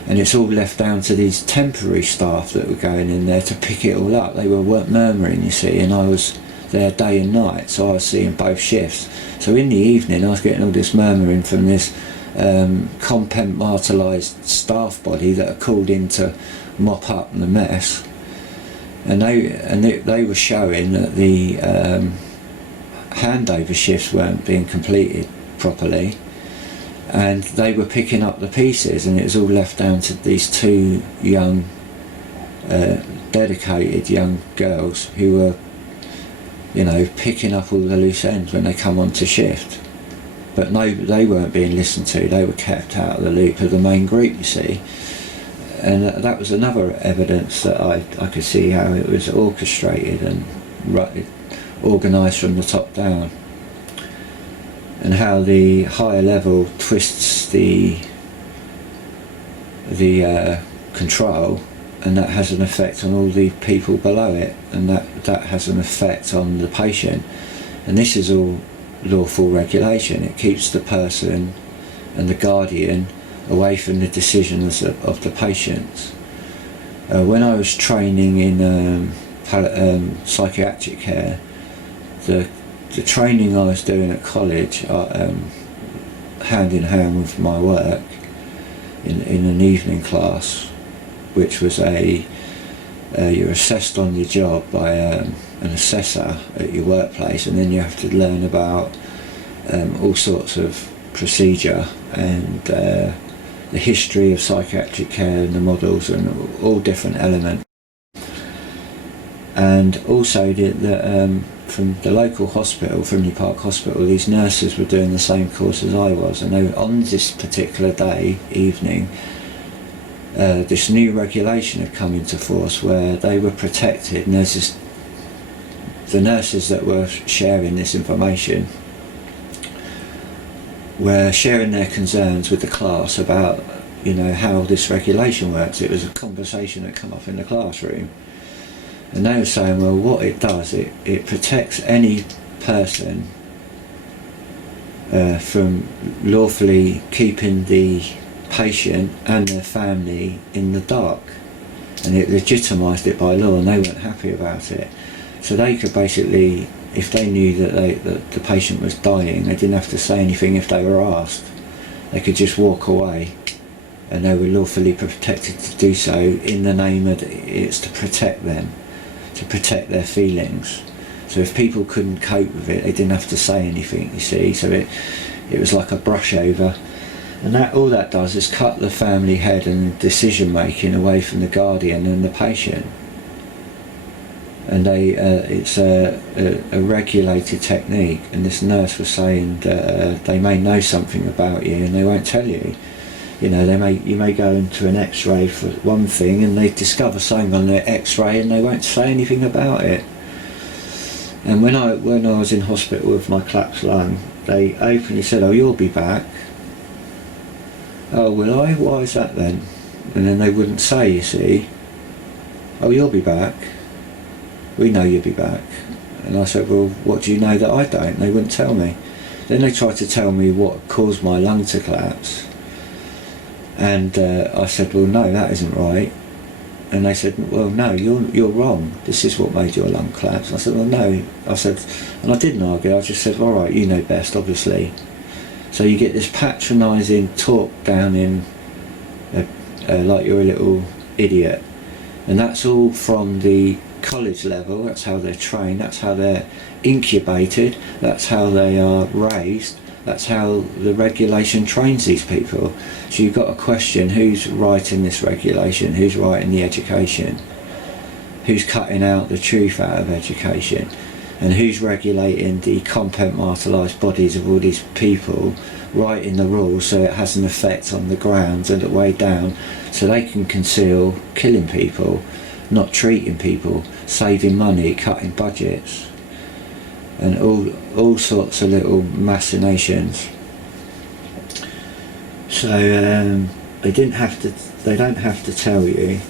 and it's all left down to these temporary staff that were going in there to pick it all up. They were murmuring, you see, and I was there day and night, so I was seeing both shifts. So in the evening I was getting all this murmuring from this compartmentalised staff body that are called in to mop up the mess, and they were showing that the handover shifts weren't being completed properly, and they were picking up the pieces, and it was all left down to these two young dedicated young girls who were picking up all the loose ends when they come onto shift. But no, they weren't being listened to, they were kept out of the loop of the main group, you see. And that was another evidence that I could see how it was orchestrated and organised from the top down, and how the higher level twists the control, and that has an effect on all the people below it, and that has an effect on the patient. And this is all lawful regulation. It keeps the person and the guardian away from the decisions of the patients. When I was training in psychiatric care, the training I was doing at college, hand in hand with my work in an evening class, which was you're assessed on your job by an assessor at your workplace, and then you have to learn about all sorts of procedure and the history of psychiatric care and the models and all different elements. And also from the local hospital, Frimley Park Hospital, these nurses were doing the same course as I was, and they were, on this particular evening, this new regulation had come into force where they were protected, and the nurses that were sharing this information were sharing their concerns with the class about how this regulation works. It was a conversation that come up in the classroom, and they were saying, well, what it does, it protects any person from lawfully keeping the patient and their family in the dark, and it legitimised it by law, and they weren't happy about it. So they could basically, if they knew that the patient was dying, they didn't have to say anything if they were asked. They could just walk away, and they were lawfully protected to do so in the name of it's to protect them, to protect their feelings. So if people couldn't cope with it, they didn't have to say anything, you see. So it was like a brush over. And all that does is cut the family head and decision making away from the guardian and the patient. And it's a regulated technique. And this nurse was saying that they may know something about you and they won't tell you. You may go into an X-ray for one thing and they discover something on their X-ray and they won't say anything about it. And when I was in hospital with my collapsed lung, they openly said, "Oh, you'll be back." "Oh, will I? Why is that then?" And then they wouldn't say, you see, oh, you'll be back. We know you'll be back. And I said, well, what do you know that I don't? And they wouldn't tell me. Then they tried to tell me what caused my lung to collapse. And I said, well, no, that isn't right. And they said, well, no, you're wrong. This is what made your lung collapse. And I said, well, no. I said, and I didn't argue. I just said, all right, you know best, obviously. So you get this patronising talk down in, like you're a little idiot. And that's all from the college level. That's how they're trained. That's how they're incubated. That's how they are raised. That's how the regulation trains these people. So you've got to question who's writing this regulation, who's writing the education, who's cutting out the truth out of education, and who's regulating the compartmentalised bodies of all these people, writing the rules so it has an effect on the ground and the way down, so they can conceal killing people, not treating people, saving money, cutting budgets, and all sorts of little machinations. So they don't have to tell you,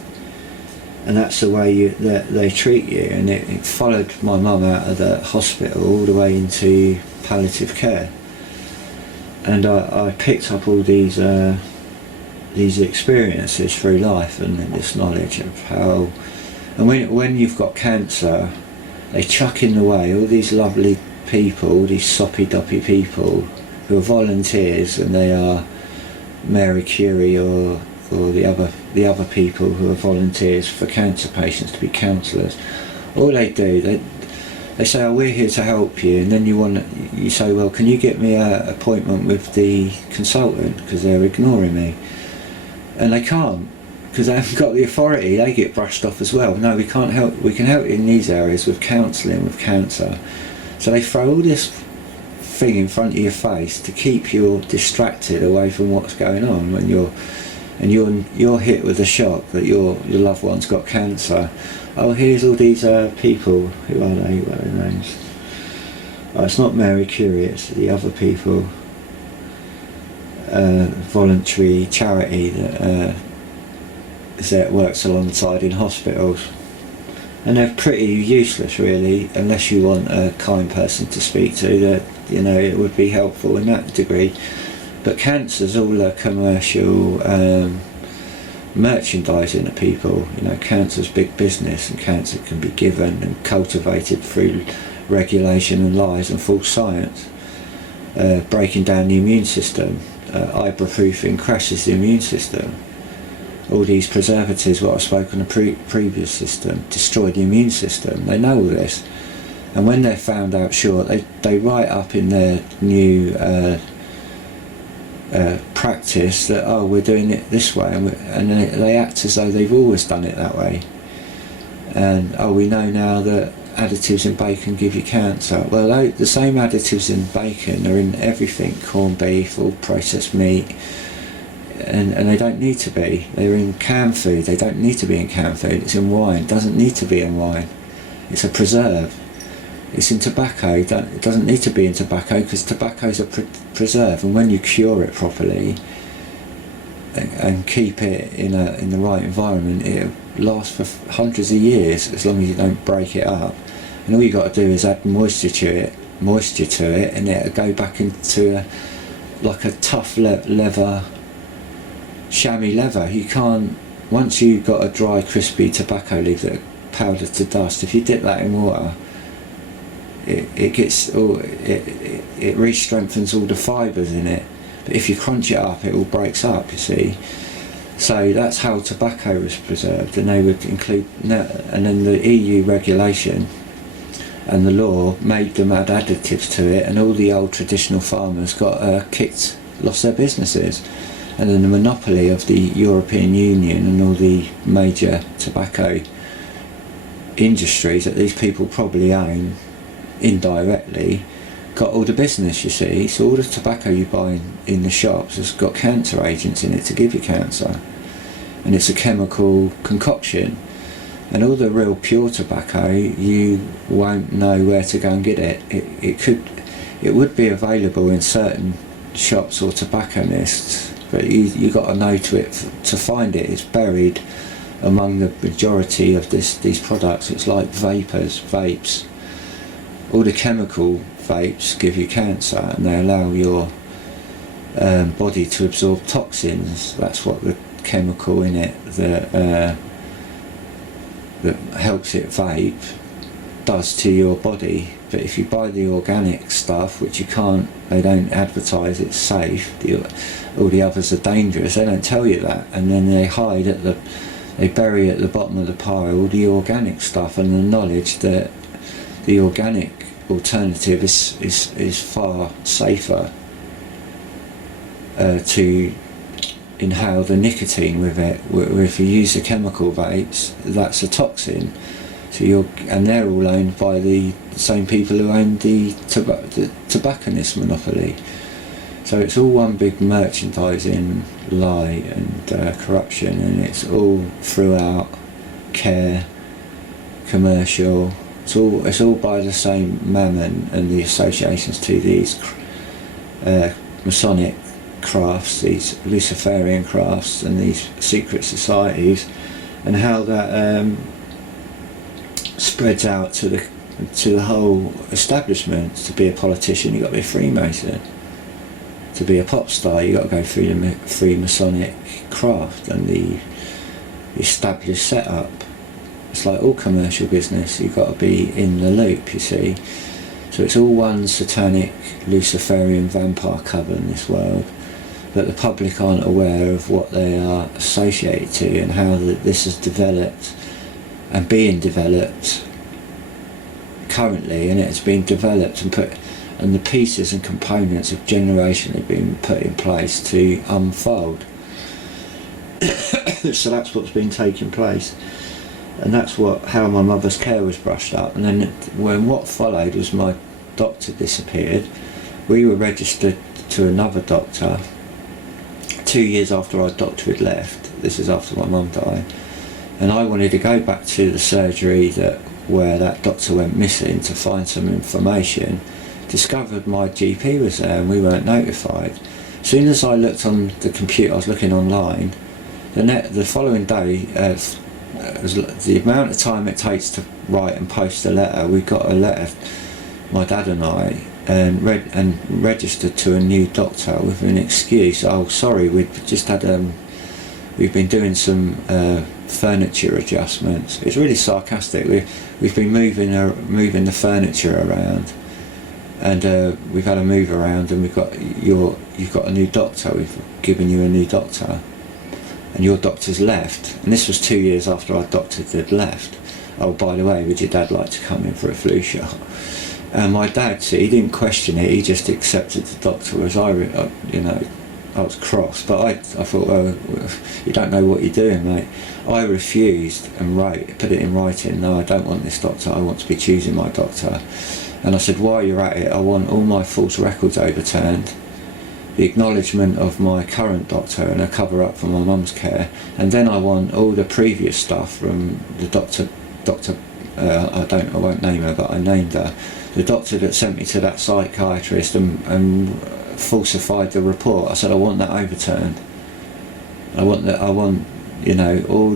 and that's the way that they treat you. And it followed my mum out of the hospital all the way into palliative care, and I picked up all these experiences through life, and this knowledge of how, and when you've got cancer, they chuck in the way all these lovely people, all these soppy-doppy people who are volunteers, and they are Mary Curie or the other people who are volunteers for cancer patients to be counsellors. All they do, they say, oh, we're here to help you, and then you say, well, can you get me an appointment with the consultant, because they're ignoring me. And they can't, because they haven't got the authority. They get brushed off as well. No, we can't help. We can help you in these areas with counselling, with cancer. So they throw all this thing in front of your face to keep you distracted away from what's going on when you're hit with the shock that your loved one's got cancer. Oh, here's all these people. Who are they? What are their names? Oh, it's not Mary Curie. It's the other people. Voluntary charity that works alongside in hospitals, and they're pretty useless really, unless you want a kind person to speak to. That, you know, it would be helpful in that degree. But cancer's all a commercial merchandising of people. You know, cancer's big business, and cancer can be given and cultivated through regulation and lies and false science, breaking down the immune system. Ibuprofen crashes the immune system. All these preservatives, what I spoke on the previous system, destroy the immune system. They know all this, and when they're found out short, they write up in their new practice that, oh, we're doing it this way, and they act as though they've always done it that way. And oh, we know now that additives in bacon give you cancer. Well, the same additives in bacon are in everything: corned beef, all processed meat, and they don't need to be. They're in canned food. They don't need to be in canned food. It's in wine. It doesn't need to be in wine. It's a preserve. It's in tobacco. It doesn't need to be in tobacco, because tobacco's a preserve, and when you cure it properly and keep it in the right environment, it lasts for hundreds of years, as long as you don't break it up. And all you got to do is add moisture to it, and it'll go back into like a tough leather, chamois leather. You can't, once you've got a dry, crispy tobacco leaf that are powdered to dust, if you dip that in water, it re-strengthens all the fibres in it. But if you crunch it up, it all breaks up, you see. So that's how tobacco was preserved, and they would include, and then the EU regulation and the law made them add additives to it, and all the old traditional farmers got lost their businesses. And then the monopoly of the European Union and all the major tobacco industries that these people probably own indirectly got all the business, you see. So all the tobacco you buy in the shops has got cancer agents in it to give you cancer, and it's a chemical concoction. And all the real pure tobacco, you won't know where to go and get it. It would be available in certain shops or tobacconists, but you got to know to find it. It's buried among the majority of these products. It's like vapes. All the chemical vapes give you cancer, and they allow your body to absorb toxins. That's what the chemical in it that helps it vape does to your body. But if you buy the organic stuff, which you can't, they don't advertise it's safe, all the others are dangerous, they don't tell you that, and then they bury at the bottom of the pile the organic stuff and the knowledge that the organic alternative is far safer to inhale the nicotine with it. Where if you use the chemical vapes, that's a toxin. So and they're all owned by the same people who own the tobacconist monopoly. So it's all one big merchandising lie and corruption, and it's all throughout care, commercial. It's all by the same mammon and the associations to these Masonic crafts, these Luciferian crafts, and these secret societies, and how that spreads out to the whole establishment. To be a politician, you've got to be a Freemason. To be a pop star, you've got to go through the Freemasonic craft and the established setup. It's like all commercial business, you've got to be in the loop, you see. So it's all one satanic Luciferian vampire coven, this world, but the public aren't aware of what they are associated to and how this has developed and being developed currently, and it's been developed and the pieces and components have generationally been put in place to unfold. So that's what's been taking place, and that's how my mother's care was brushed up. And then when what followed was my doctor disappeared, we were registered to another doctor 2 years after our doctor had left. This is after my mum died, and I wanted to go back to the surgery where that doctor went missing to find some information. Discovered my GP was there and we weren't notified. As soon as I looked on the computer, I was looking online, the following day, the amount of time it takes to write and post a letter, we got a letter, my dad and I, and registered to a new doctor with an excuse. Oh, sorry, we've just had we've been doing some furniture adjustments. It's really sarcastic. We've been moving the furniture around, and we've had a move around, and you've got a new doctor. We've given you a new doctor, and your doctor's left. And this was 2 years after our doctor had left. Oh, by the way, would your dad like to come in for a flu shot? And my dad, he didn't question it. He just accepted the doctor as I was cross, but I thought, well, you don't know what you're doing, mate. I refused and put it in writing. No, I don't want this doctor. I want to be choosing my doctor. And I said, while you're at it, I want all my false records overturned, the acknowledgement of my current doctor and a cover up for my mum's care, and then I want all the previous stuff from the doctor. I won't name her, but I named her. The doctor that sent me to that psychiatrist and falsified the report. I said, I want that overturned. I want all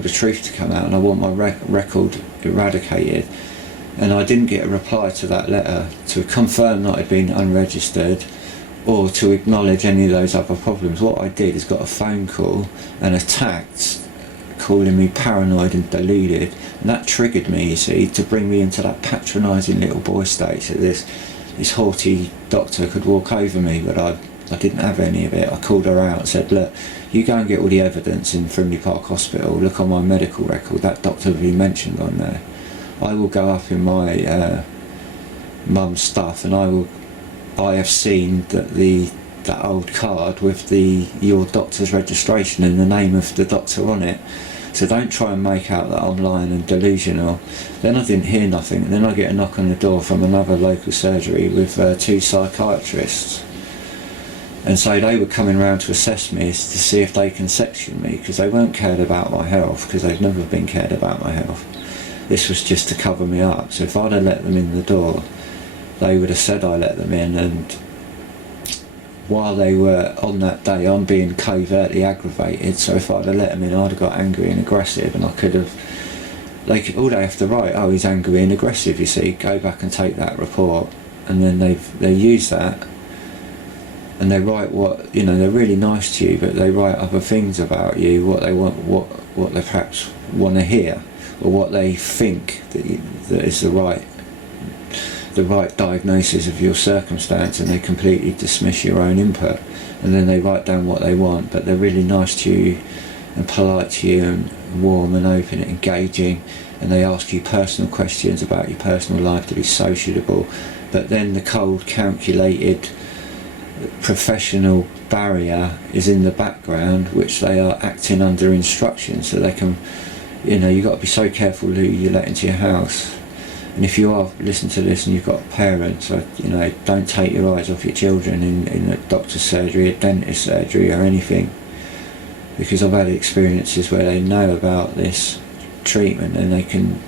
the truth to come out, and I want my record eradicated. And I didn't get a reply to that letter to confirm that I'd been unregistered or to acknowledge any of those other problems. What I did is got a phone call and a text calling me paranoid and deluded, and that triggered me, you see, to bring me into that patronising little boy state, so this haughty doctor could walk over me, but I didn't have any of it. I called her out and said, look, you go and get all the evidence in Frimley Park Hospital, look on my medical record, that doctor will be mentioned on there. I will go up in my mum's stuff, and I have seen that old card with your doctor's registration and the name of the doctor on it. So don't try and make out that I'm lying and delusional. Then I didn't hear nothing, and then I get a knock on the door from another local surgery with 2 psychiatrists, and so they were coming round to assess me to see if they can section me, because they weren't cared about my health, because they've never been cared about my health. This was just to cover me up. So if I'd have let them in the door, they would have said I let them in, and while they were on that day, I'm being covertly aggravated. So if I'd have let them in, I'd have got angry and aggressive, and I could have. All they have to write, oh, he's angry and aggressive. You see, go back and take that report, and then they use that, and they write what, they're really nice to you, but they write other things about you, what they want, what they perhaps want to hear, or what they think that is the right diagnosis of your circumstance, and they completely dismiss your own input. And then they write down what they want, but they're really nice to you and polite to you and warm and open and engaging, and they ask you personal questions about your personal life to be sociable. But then the cold, calculated, professional barrier is in the background, which they are acting under instruction, so they can, you've got to be so careful who you let into your house. And if you are listening to this and you've got parents, don't take your eyes off your children in a doctor's surgery, a dentist surgery or anything, because I've had experiences where they know about this treatment and they can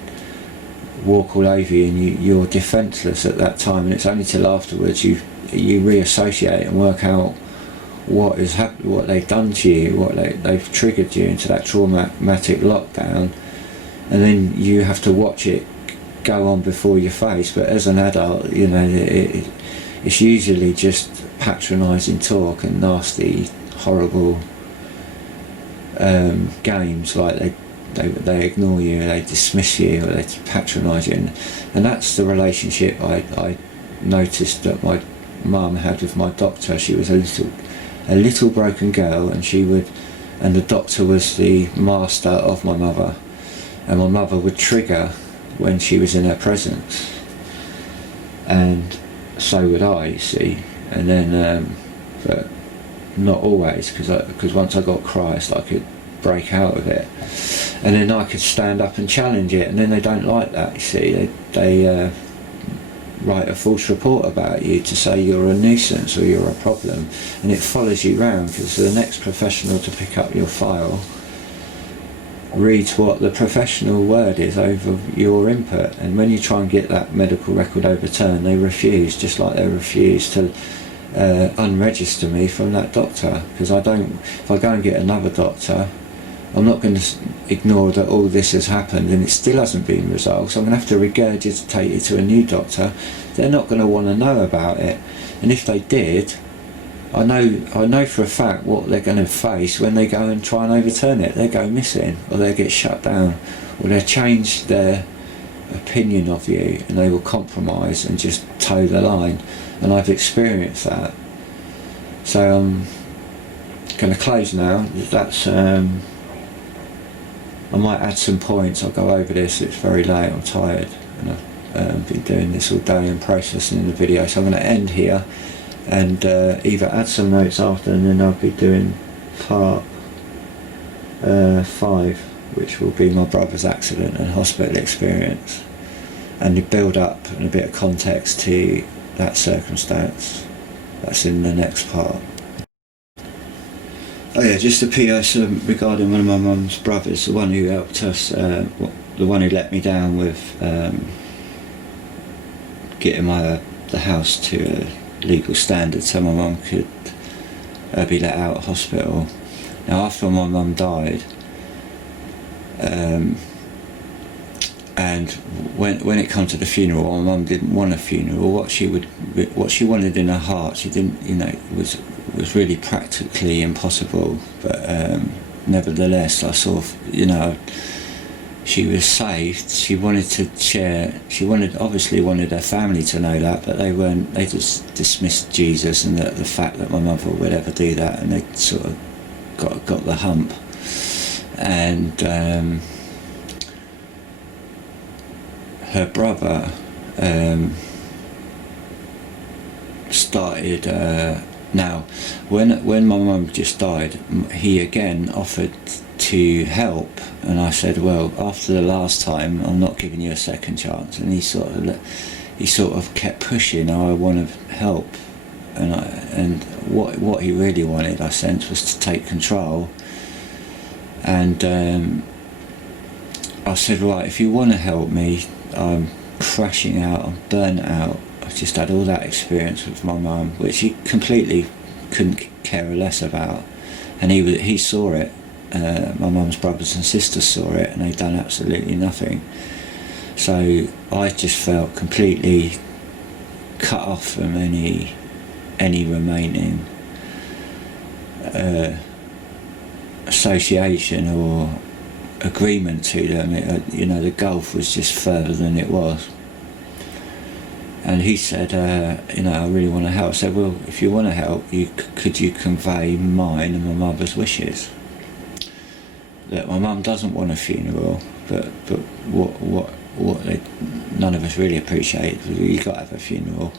walk all over you, and you're defenceless at that time, and it's only till afterwards you reassociate and work out what is what they've done to you, what they've triggered you into that traumatic lockdown, and then you have to watch it go on before your face. But as an adult, it's usually just patronising talk and nasty, horrible games, like they ignore you, they dismiss you, or they patronise you, and that's the relationship I noticed that my mum had with my doctor. She was a little broken girl, and the doctor was the master of my mother, and my mother would trigger when she was in her presence, and so would I, you see. And then but not always, because once I got Christ, I could break out of it, and then I could stand up and challenge it. And then they don't like that, you see. They write a false report about you to say you're a nuisance or you're a problem, and it follows you round, because the next professional to pick up your file reads what the professional word is over your input. And when you try and get that medical record overturned, they refuse, just like they refuse to unregister me from that doctor, because if I go and get another doctor, I'm not going to ignore that all this has happened and it still hasn't been resolved, so I'm going to have to regurgitate it to a new doctor. They're not going to want to know about it, and if they did, I know for a fact what they're going to face when they go and try and overturn it. They go missing, or they get shut down, or they change their opinion of you, and they will compromise and just toe the line. And I've experienced that. So I'm going to close now. That's I might add some points. I'll go over this. It's very late. I'm tired, and I've been doing this all day and processing the video. So I'm going to end here, and either add some notes after, and then I'll be doing part 5, which will be my brother's accident and hospital experience, and the build up and a bit of context to that circumstance. That's in the next part. Oh yeah, just a PS regarding one of my mum's brothers, the one who helped us, the one who let me down with getting the house to a legal standard so my mum could be let out of hospital. Now after my mum died, and when it comes to the funeral, my mum didn't want a funeral. What she wanted in her heart, she didn't, was really practically impossible. But nevertheless, I sort of, she was saved. She wanted to share. She obviously wanted her family to know that, but they weren't. They just dismissed Jesus and the fact that my mother would ever do that, and they sort of got the hump. And her brother started. Now, when my mum just died, he again offered to help, and I said, well, after the last time, I'm not giving you a second chance. And he sort of kept pushing. Oh, I want to help, and what he really wanted, I sensed, was to take control. And I said, right, if you want to help me, I'm crashing out, I'm burnt out. I've just had all that experience with my mum, which he completely couldn't care less about. And he saw it. My mum's brothers and sisters saw it, and they'd done absolutely nothing. So I just felt completely cut off from any remaining association or agreement to them. The gulf was just further than it was. And he said, I really want to help. I said, well, if you want to help, could you convey mine and my mother's wishes? That my mum doesn't want a funeral, but what none of us really appreciate, you've got to have a funeral.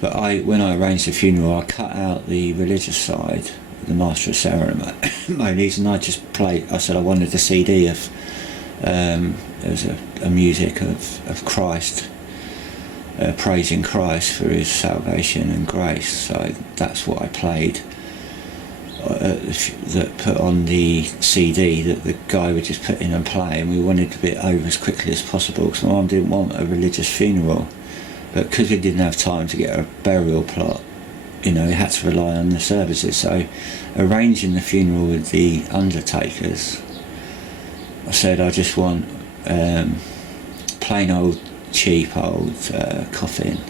But when I arranged the funeral, I cut out the religious side, the master of ceremonies, and I just played. I said I wanted a CD of there was a music of Christ, praising Christ for his salvation and grace. So that's what I played. That put on the CD that the guy would just put in and play, and we wanted to get over as quickly as possible because my mum didn't want a religious funeral, but because we didn't have time to get a burial plot, we had to rely on the services. So arranging the funeral with the undertakers, I said I just want plain old cheap old coffin,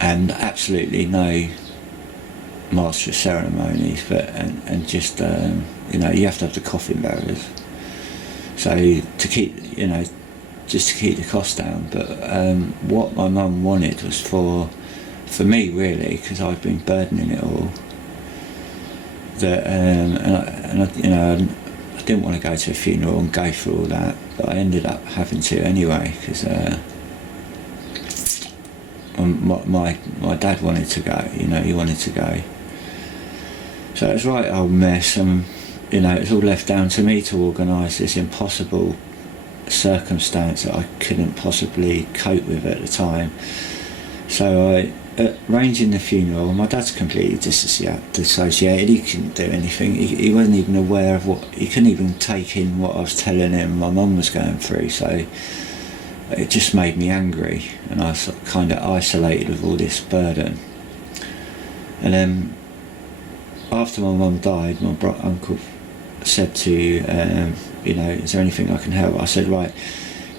and absolutely no master of ceremonies, but and just you have to have the coffin bearers, so to keep just to keep the cost down. But what my mum wanted was for me really, because I've been burdening it all, that I didn't want to go to a funeral and go through all that, but I ended up having to anyway, because my dad wanted to go, he wanted to go. So it was right old mess, and it's all left down to me to organise this impossible circumstance that I couldn't possibly cope with at the time. So arranging the funeral, my dad's completely dissociated. He couldn't do anything. He wasn't even aware of he couldn't even take in what I was telling him my mum was going through. So it just made me angry, and I was kind of isolated with all this burden. And then after my mum died, my uncle said to is there anything I can help? I said, right,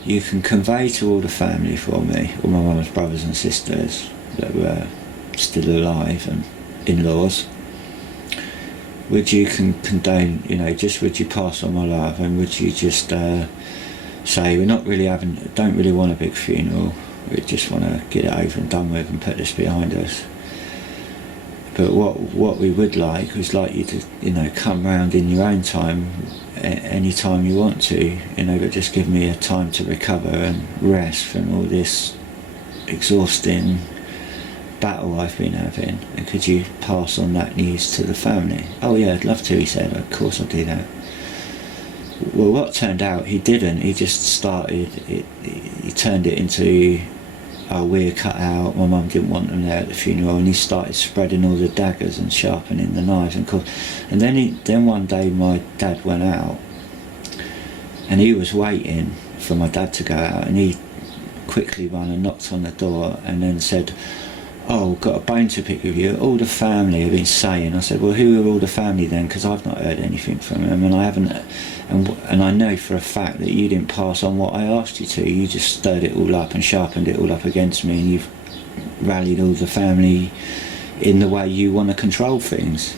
you can convey to all the family for me, all my mum's brothers and sisters that were still alive and in-laws. Would you condone, just would you pass on my love, and would you just say we're not really don't really want a big funeral, we just want to get it over and done with and put this behind us. But what we would like was like you to come round in your own time, any time you want to, but just give me a time to recover and rest from all this exhausting battle I've been having, and could you pass on that news to the family? Oh yeah, I'd love to, he said. Of course I'll do that. Well, what turned out, he didn't. He just started he turned it into, we're cut out, my mum didn't want them there at the funeral, and he started spreading all the daggers and sharpening the knives. And then one day my dad went out, and he was waiting for my dad to go out, and he quickly ran and knocked on the door and then said, oh, got a bone to pick with you, all the family have been saying. I said, well, who are all the family then, because I've not heard anything from them, and I haven't, and I know for a fact that you didn't pass on what I asked you to. You just stirred it all up and sharpened it all up against me, and you've rallied all the family in the way you want to control things.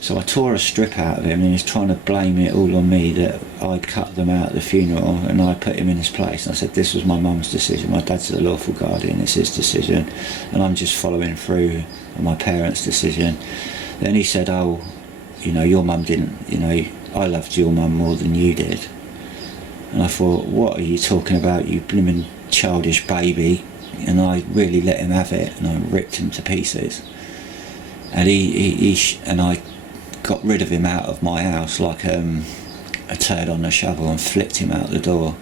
So I tore a strip out of him, and he's trying to blame it all on me that I'd cut them out at the funeral, and I put him in his place. And I said, this was my mum's decision, my dad's the lawful guardian, it's his decision, and I'm just following through on my parents' decision. Then he said, oh, your mum didn't, I loved your mum more than you did. And I thought, what are you talking about, you blimmin' childish baby? And I really let him have it, and I ripped him to pieces. And I got rid of him out of my house like a turd on a shovel, and flipped him out the door.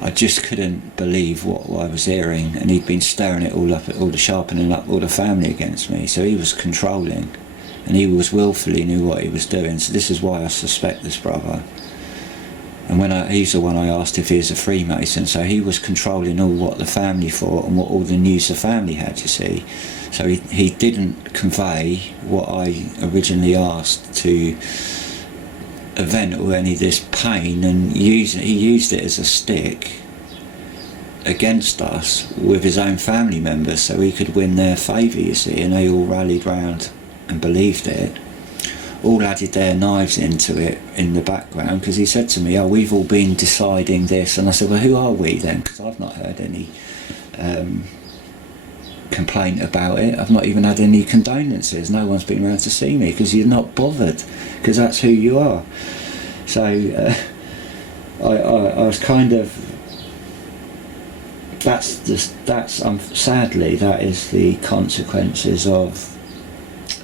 I just couldn't believe what I was hearing, and he'd been stirring it all up, all the sharpening up all the family against me. So he was controlling, and he was willfully knew what he was doing. So this is why I suspect this brother. And he's the one I asked if he was a Freemason, so he was controlling all what the family thought and what all the news the family had, you see. So he didn't convey what I originally asked to event or any of this pain, and he used it as a stick against us with his own family members so he could win their favour, you see, and they all rallied round and believed it, all added their knives into it in the background, because he said to me, oh, we've all been deciding this, and I said, well, who are we then, because I've not heard any complaint about it. I've not even had any condolences. No one's been around to see me, because you're not bothered, because that's who you are. So I was kind of, sadly that is the consequences of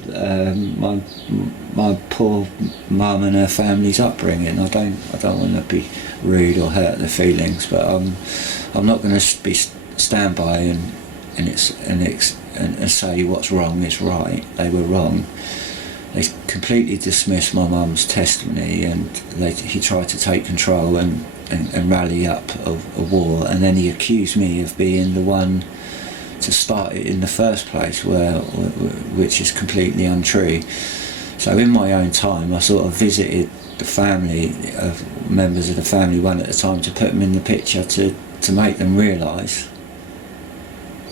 my poor mum and her family's upbringing. I don't want to be rude or hurt their feelings, but I'm not going to stand by and say what's wrong is right. They were wrong. They completely dismissed my mum's testimony, and he tried to take control and rally up a war, and then he accused me of being the one to start it in the first place, which is completely untrue. So in my own time, I sort of visited the family of members of the family one at a time to put them in the picture to make them realise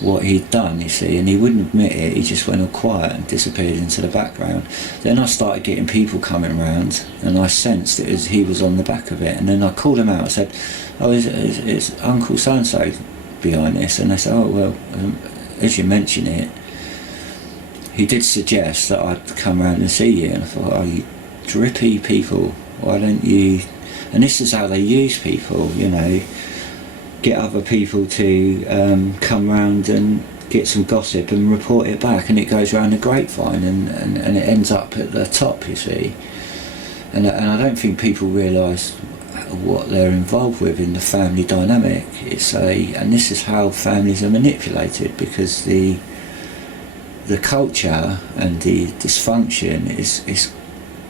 what he'd done, you see, and he wouldn't admit it. He just went all quiet and disappeared into the background. Then I started getting people coming round, and I sensed that he was on the back of it, and then I called him out. I said, oh, is Uncle so-and-so behind this? And they said, oh, well, as you mention it, he did suggest that I'd come round and see you. And I thought, oh, you drippy people, why don't you... And this is how they use people, you know, get other people to come round and get some gossip and report it back, and it goes around the grapevine, and it ends up at the top, you see. And I don't think people realise what they're involved with in the family dynamic. And this is how families are manipulated, because the culture and the dysfunction is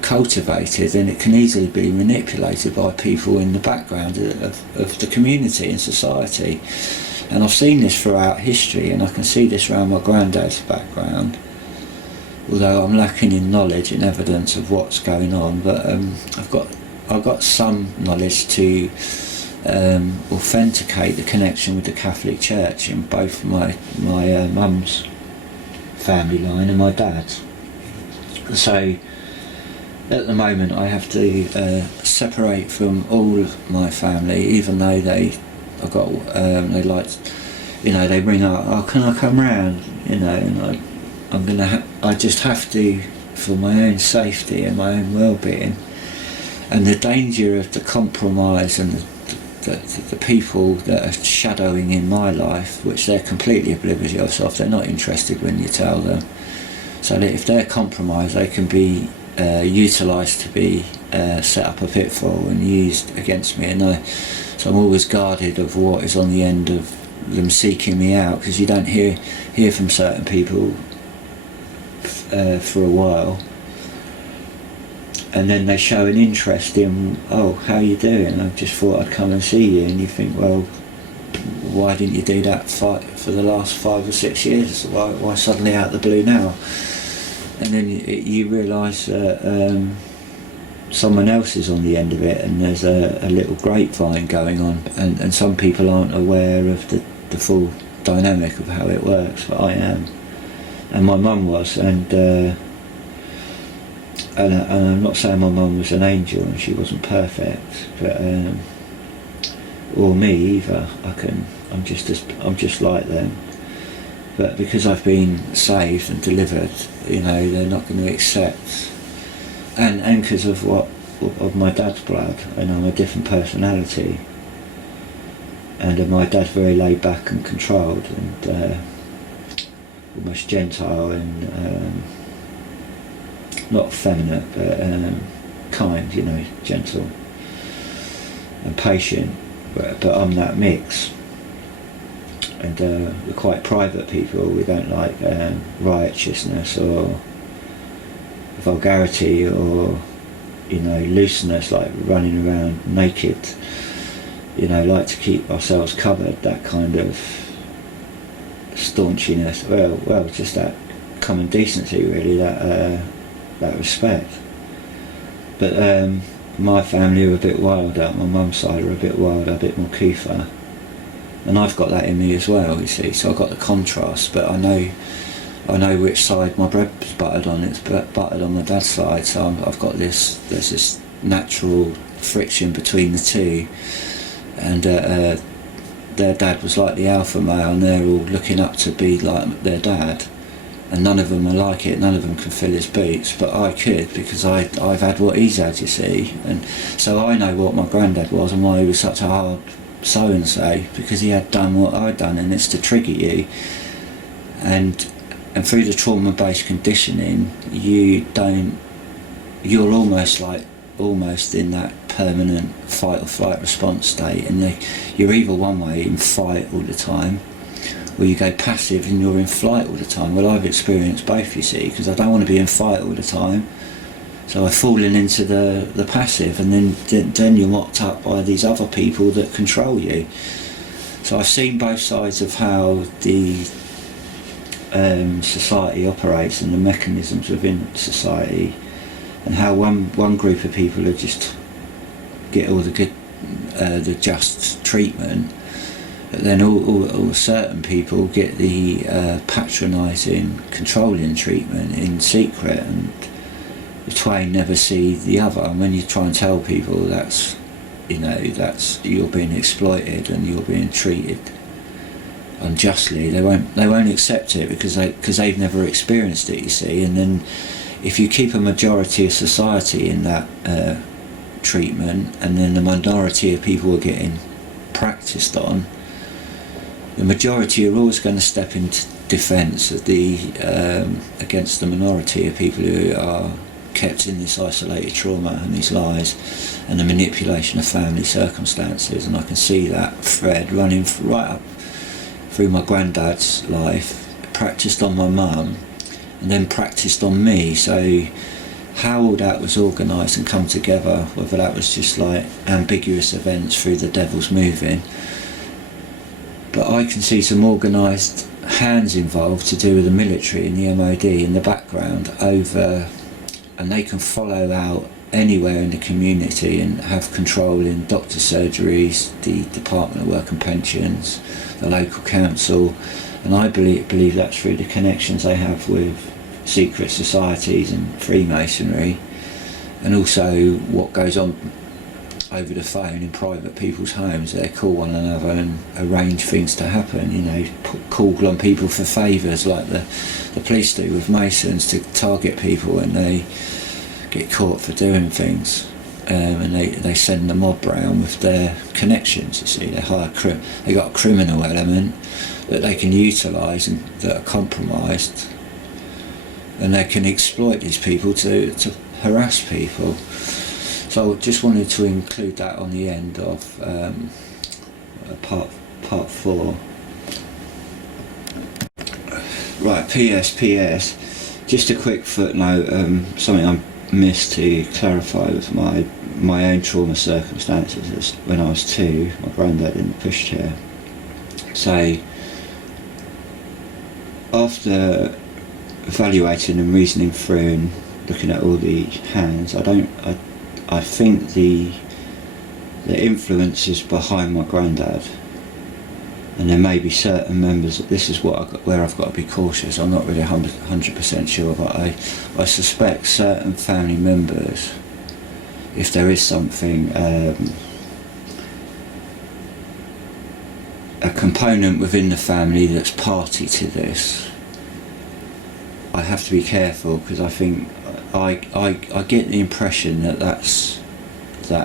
cultivated, and it can easily be manipulated by people in the background of the community and society. And I've seen this throughout history, and I can see this around my granddad's background, although I'm lacking in knowledge and evidence of what's going on. But I've got some knowledge to authenticate the connection with the Catholic Church in both my mum's family line and my dad's. So at the moment I have to separate from all my family, even though they bring up, oh, can I come round, you know, and I just have to, for my own safety and my own well-being, and the danger of the compromise and the people that are shadowing in my life, which they're completely oblivious of. They're not interested when you tell them. So that if they're compromised, they can be utilised to be set up a pitfall and used against me. So I'm always guarded of what is on the end of them seeking me out, because you don't hear from certain people for a while, and then they show an interest in, oh, how you doing? I just thought I'd come and see you. And you think, well, why didn't you do that for the last 5 or 6 years? Why suddenly out of the blue now? And then you realise that someone else is on the end of it, and there's a little grapevine going on, and some people aren't aware of the full dynamic of how it works, but I am. And my mum was, and I'm not saying my mum was an angel and she wasn't perfect, but or me either. I'm just like them. But because I've been saved and delivered, you know, they're not going to accept. And because of my dad's blood, and I'm a different personality. And my dad's very laid back and controlled, and almost Gentile, and not effeminate, but kind, you know, gentle and patient. But I'm that mix. And we're quite private people. We don't like riotousness or vulgarity or looseness, like running around naked, like to keep ourselves covered, that kind of staunchiness, well, just that common decency, really, that respect. But my family are a bit wilder, my mum's side are a bit wilder, a bit more Kufa, and I've got that in me as well, you see, so I've got the contrast, but I know which side my bread's buttered on. It's buttered on my dad's side, so there's this natural friction between the two, and their dad was like the alpha male, and they're all looking up to be like their dad, and none of them are like it, none of them can fill his boots, but I could, because I've had what he's had, you see, and so I know what my granddad was and why he was such a hard so-and-so, because he had done what I'd done, and it's to trigger you, and through the trauma-based conditioning, you're almost in that permanent fight or flight response state, and you're either one way in fight all the time, or you go passive and you're in flight all the time. Well, I've experienced both, you see, because I don't want to be in fight all the time, so I've fallen into the passive, and then you're locked up by these other people that control you. So I've seen both sides of how the society operates and the mechanisms within society, and how one group of people are just get all the good, the just treatment, but then all certain people get the patronising, controlling treatment in secret, and the twain never see the other. And when you try and tell people that's you're being exploited and you're being treated unjustly, they won't accept it, because they've never experienced it, you see. And then if you keep a majority of society in that treatment, and then the minority of people are getting practiced on, the majority are always going to step into defence of against the minority of people who are kept in this isolated trauma and these lies and the manipulation of family circumstances. And I can see that thread running right up through my granddad's life, practiced on my mum, and then practiced on me. So how all that was organised and come together, whether that was just like ambiguous events through the devil's moving, but I can see some organised hands involved to do with the military and the M.O.D. in the background and they can follow out anywhere in the community and have control in doctor surgeries, the Department of Work and Pensions, the local council, and I believe that's through the connections they have with secret societies and Freemasonry, and also what goes on over the phone in private people's homes. They call one another and arrange things to happen, call on people for favours, like the police do with Masons, to target people when they get caught for doing things, and they send the mob round with their connections, you see. They got a criminal element that they can utilise and that are compromised, and they can exploit these people to harass people. So I just wanted to include that on the end of part 4. Right, PS, just a quick footnote, something I missed to clarify with my own trauma circumstances. When I was 2, my granddad in the pushchair. So after evaluating and reasoning through and looking at all the hands, I think the influence is behind my granddad, and there may be certain members. This is where I've got to be cautious. I'm not really 100% sure, but I suspect certain family members, if there is something, a component within the family that's party to this, I have to be careful, because I think I get the impression that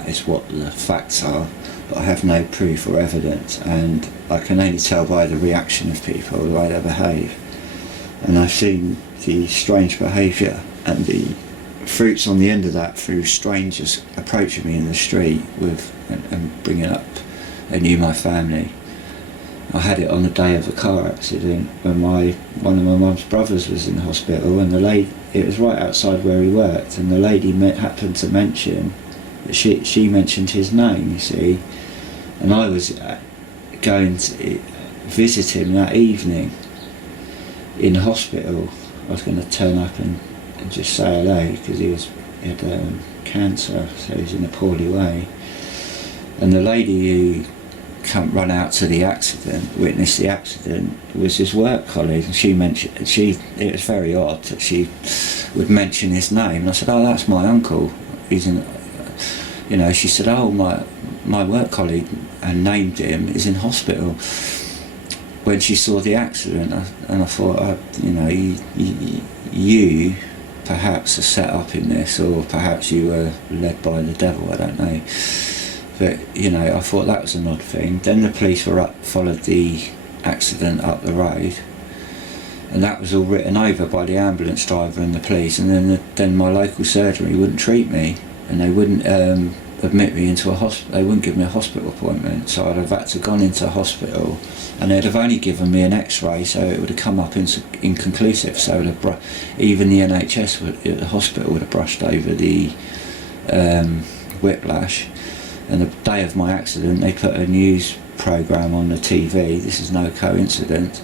is what the facts are, but I have no proof or evidence, and I can only tell by the reaction of people, the way they behave. And I've seen the strange behaviour and the fruits on the end of that through strangers approaching me in the street and bringing up, they knew my family, I had it on the day of a car accident when one of my mum's brothers was in hospital, and it was right outside where he worked, and the lady happened to mention that she mentioned his name, you see, and I was going to visit him that evening in hospital. I was going to turn up and just say hello, because he had cancer, so he was in a poorly way. And the lady who run out to the accident, witnessed the accident, was his work colleague, and it was very odd that she would mention his name, and I said, oh, that's my uncle, he's in, she said, oh, my work colleague, and named him, is in hospital, when she saw the accident. And I thought, you perhaps are set up in this, or perhaps you were led by the devil, I don't know. But, I thought that was an odd thing. Then the police followed the accident up the road, and that was all written over by the ambulance driver and the police, and then my local surgery wouldn't treat me, and they wouldn't admit me into a hospital. They wouldn't give me a hospital appointment, so I'd have had to gone into hospital, and they'd have only given me an x-ray, so it would have come up inconclusive, so even the NHS, the hospital, would have brushed over the whiplash. And the day of my accident, they put a news programme on the TV, this is no coincidence,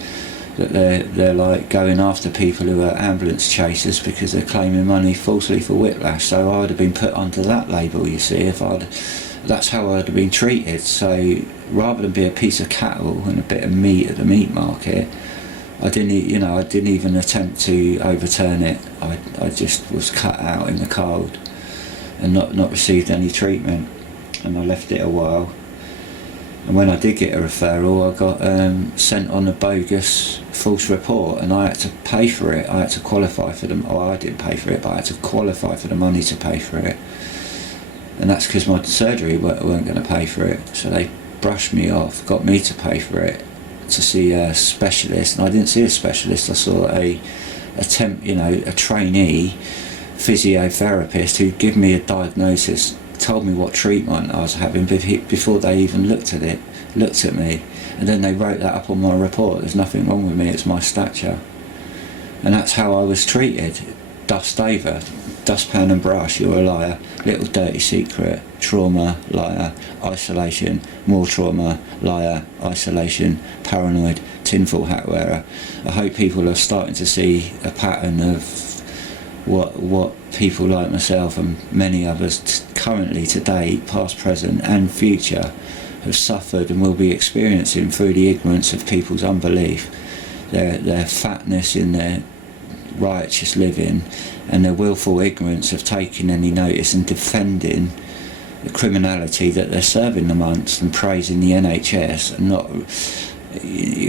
that they're like going after people who are ambulance chasers because they're claiming money falsely for whiplash. So I would have been put under that label, you see, that's how I'd have been treated. So rather than be a piece of cattle and a bit of meat at the meat market, I didn't even attempt to overturn it. I just was cut out in the cold and not received any treatment. And I left it a while, and when I did get a referral, I got sent on a bogus false report, and I had to pay for it. I had to qualify for them. I didn't pay for it, but I had to qualify for the money to pay for it, and that's because my surgery weren't going to pay for it. So they brushed me off, got me to pay for it, to see a specialist, and I didn't see a specialist. I saw a trainee physiotherapist who'd give me a diagnosis, told me what treatment I was having before they even looked at me, and then they wrote that up on my report. There's nothing wrong with me, it's my stature. And that's how I was treated. Dust over, dustpan and brush, you're a liar, little dirty secret, trauma, liar, isolation, more trauma, liar, isolation, paranoid, tinfoil hat wearer. I hope people are starting to see a pattern of what people like myself and many others currently, today, past, present and future, have suffered and will be experiencing through the ignorance of people's unbelief, their fatness in their righteous living, and their willful ignorance of taking any notice and defending the criminality that they're serving amongst, and praising the NHS, and not,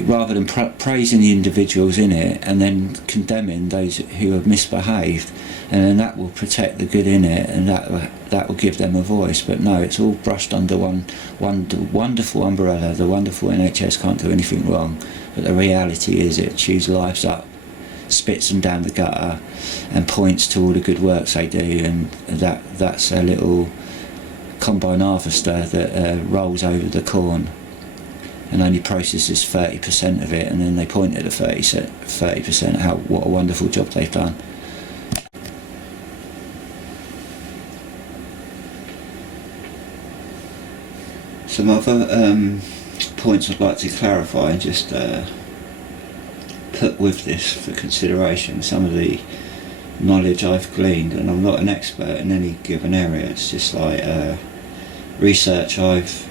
rather than praising the individuals in it and then condemning those who have misbehaved, and then that will protect the good in it, and that will give them a voice. But no, it's all brushed under one wonderful umbrella. The wonderful NHS can't do anything wrong, but the reality is it chews lives up, spits them down the gutter, and points to all the good works they do, and that's a little combine harvester that rolls over the corn and only processes 30% of it, and then they point at the 30%, what a wonderful job they've done. Some other points I'd like to clarify and just put with this for consideration. Some of the knowledge I've gleaned, and I'm not an expert in any given area, it's just like research I've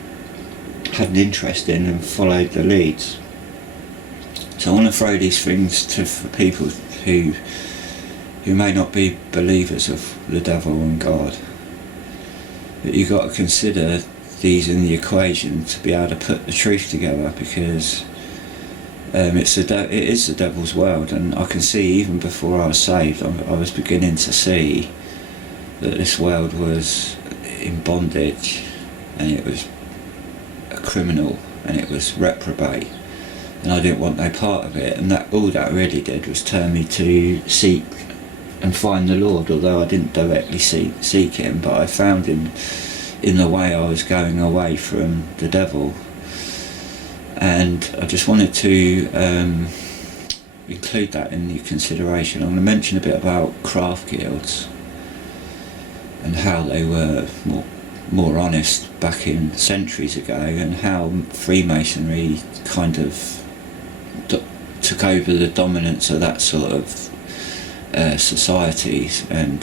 had an interest in and followed the leads. So I want to throw these things for people who may not be believers of the devil and God. But you've got to consider these in the equation to be able to put the truth together, because it is the devil's world, and I can see even before I was saved, I was beginning to see that this world was in bondage, and it was a criminal, and it was reprobate, and I didn't want no part of it. And that all that really did was turn me to seek and find the Lord, although I didn't directly seek him, but I found him in the way I was going away from the devil. And I just wanted to include that in the consideration. I'm going to mention a bit about craft guilds and how they were more honest back in centuries ago, and how Freemasonry kind of took over the dominance of that sort of societies, and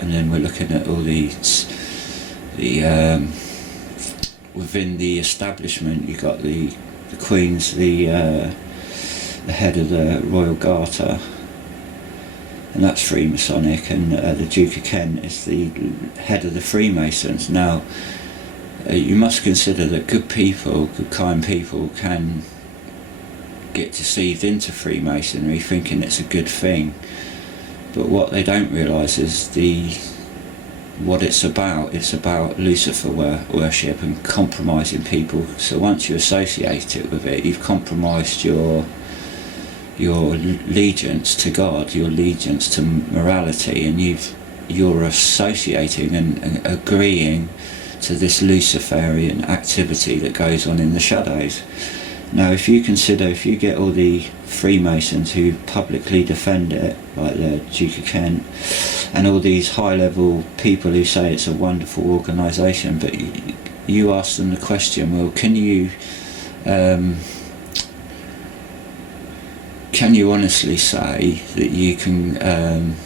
then we're looking at all these within the establishment. You got the Queen's the head of the Royal Garter, and that's Freemasonic, and the Duke of Kent is the head of the Freemasons. Now, you must consider that good people, good kind people, can get deceived into Freemasonry thinking it's a good thing, but what they don't realise is what it's about. It's about Lucifer worship and compromising people. So once you associate it with it, you've compromised your allegiance to God, your allegiance to morality, and you're associating and agreeing to this Luciferian activity that goes on in the shadows. Now, if you get all the Freemasons who publicly defend it, like the Duke of Kent, and all these high-level people who say it's a wonderful organisation, but you ask them the question, well, can you honestly say that you can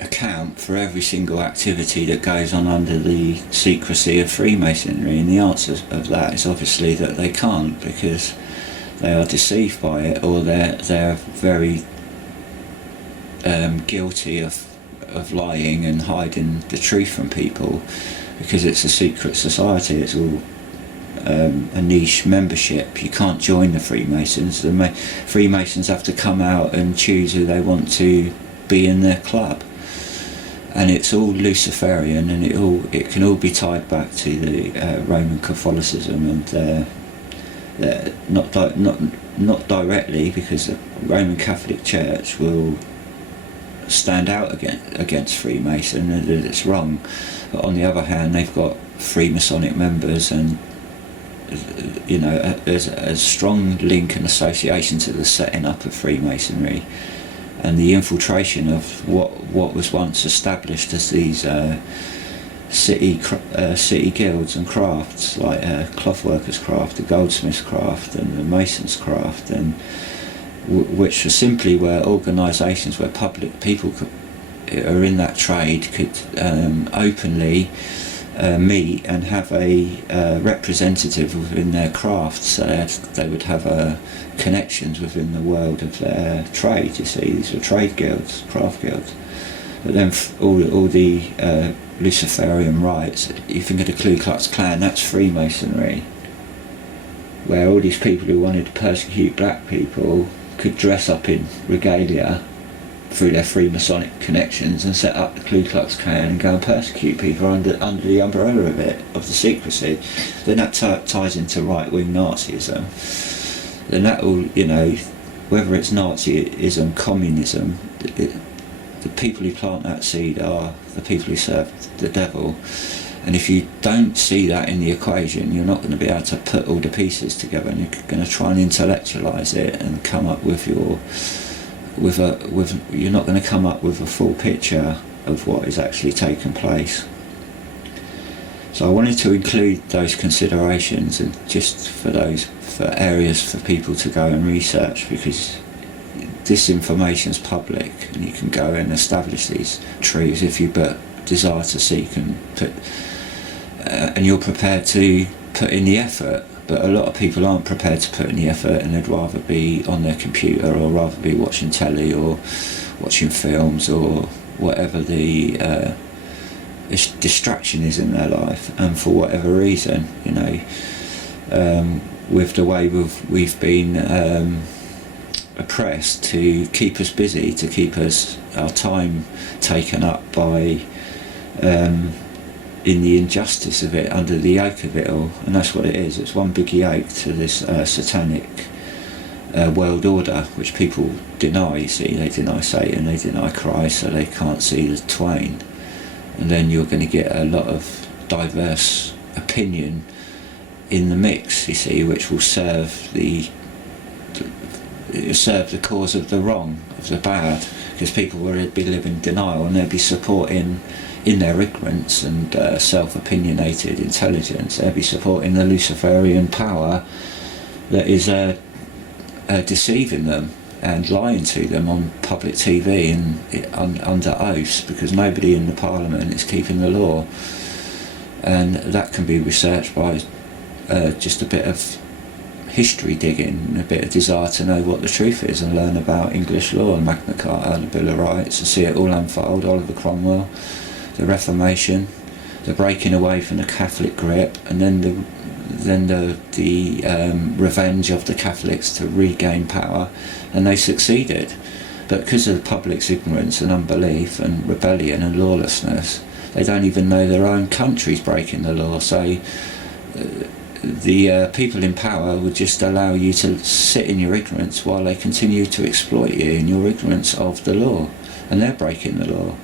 account for every single activity that goes on under the secrecy of Freemasonry? And the answer of that is obviously that they can't, because they are deceived by it, or they're very guilty of lying and hiding the truth from people, because it's a secret society. It's all a niche membership. You can't join the Freemasons. The Freemasons have to come out and choose who they want to be in their club, and it's all Luciferian, and it can all be tied back to the Roman Catholicism, and not directly, because the Roman Catholic Church will stand out against Freemason and that it's wrong, but on the other hand they've got Freemasonic members, and there's a strong link and association to the setting up of Freemasonry and the infiltration of what was once established as these city guilds and crafts, like clothworkers' craft, the goldsmiths' craft, and the masons' craft, and which was simply where organisations where public people are in that trade could openly meet and have a representative within their craft, so they would have connections within the world of their trade. You see, these were trade guilds, craft guilds. But then all the Luciferian rites, you think of the Ku Klux Klan, that's Freemasonry, where all these people who wanted to persecute black people could dress up in regalia through their Freemasonic connections and set up the Ku Klux Klan and go and persecute people under the umbrella of the secrecy. Then that ties into right-wing Nazism. Then that all, whether it's Nazism, communism, the people who plant that seed are the people who serve the devil. And if you don't see that in the equation, you're not going to be able to put all the pieces together, and you're going to try and intellectualise it and come up with you're not going to come up with a full picture of what is actually taking place. So I wanted to include those considerations, and just for areas for people to go and research, because this information is public and you can go and establish these truths if you desire to seek and put and you're prepared to put in the effort. But a lot of people aren't prepared to put in the effort, and they'd rather be on their computer, or rather be watching telly or watching films or whatever the distraction is in their life, and for whatever reason, with the way we've been oppressed to keep us busy, to keep our time taken up by in the injustice of it, under the yoke of it all. And that's what it is. It's one big yoke to this satanic world order, which people deny. You see, they deny Satan, they deny Christ, so they can't see the twain. And then you're going to get a lot of diverse opinion in the mix, you see, which will serve the cause of the wrong, of the bad, because people will be living in denial and they'll be supporting, in their ignorance and self-opinionated intelligence, they'll be supporting the Luciferian power that is deceiving them and lying to them on public TV and under oaths, because nobody in the Parliament is keeping the law. And that can be researched by just a bit of history digging, a bit of desire to know what the truth is and learn about English law and Magna Carta and the Bill of Rights and see it all unfold, Oliver Cromwell, the Reformation, the breaking away from the Catholic grip, and then the revenge of the Catholics to regain power, and they succeeded. But because of the public's ignorance and unbelief and rebellion and lawlessness, they don't even know their own country's breaking the law. So the people in power would just allow you to sit in your ignorance while they continue to exploit you in your ignorance of the law, and they're breaking the law.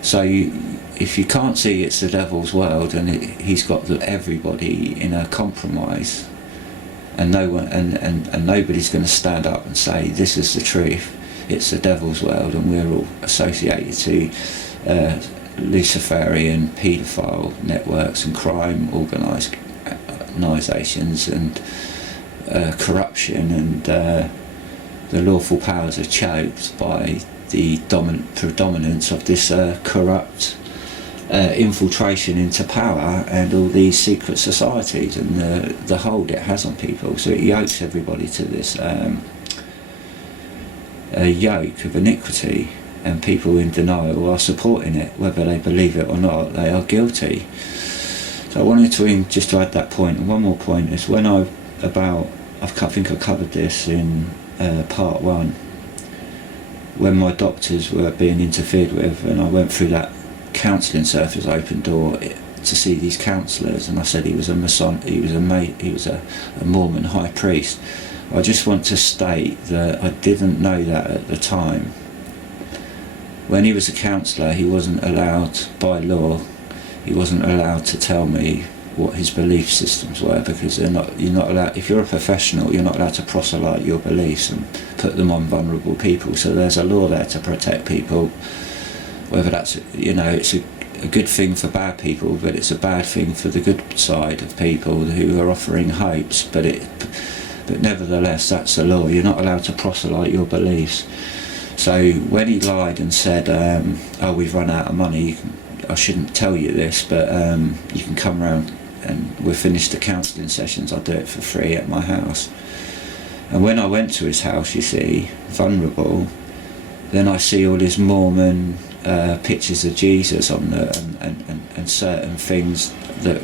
So if you can't see it's the devil's world and he's got everybody in a compromise, and no one and nobody's going to stand up and say this is the truth, it's the devil's world and we're all associated to Luciferian paedophile networks and crime organisations and corruption, and the lawful powers are choked by the predominance of this corrupt infiltration into power and all these secret societies and the hold it has on people. So it yokes everybody to this yoke of iniquity, and people in denial are supporting it, whether they believe it or not. They are guilty. So I wanted to just to add that point. And one more point is when I think I covered this in part 1, when my doctors were being interfered with, and I went through that counselling service, open door, to see these counsellors, and I said he was a Mormon high priest. I just want to state that I didn't know that at the time. When he was a counsellor, he wasn't allowed, by law, he wasn't allowed to tell me what his belief systems were, because you're not allowed, if you're a professional, you're not allowed to proselyte your beliefs and put them on vulnerable people. So there's a law there to protect people, whether that's, it's a good thing for bad people, but it's a bad thing for the good side of people who are offering hopes. But nevertheless, that's the law. You're not allowed to proselyte your beliefs. So when he lied and said, we've run out of money, I shouldn't tell you this, but you can come round and we'll finish the counselling sessions, I'll do it for free at my house. And when I went to his house, you see, vulnerable, then I see all his Mormon pictures of Jesus on and certain things that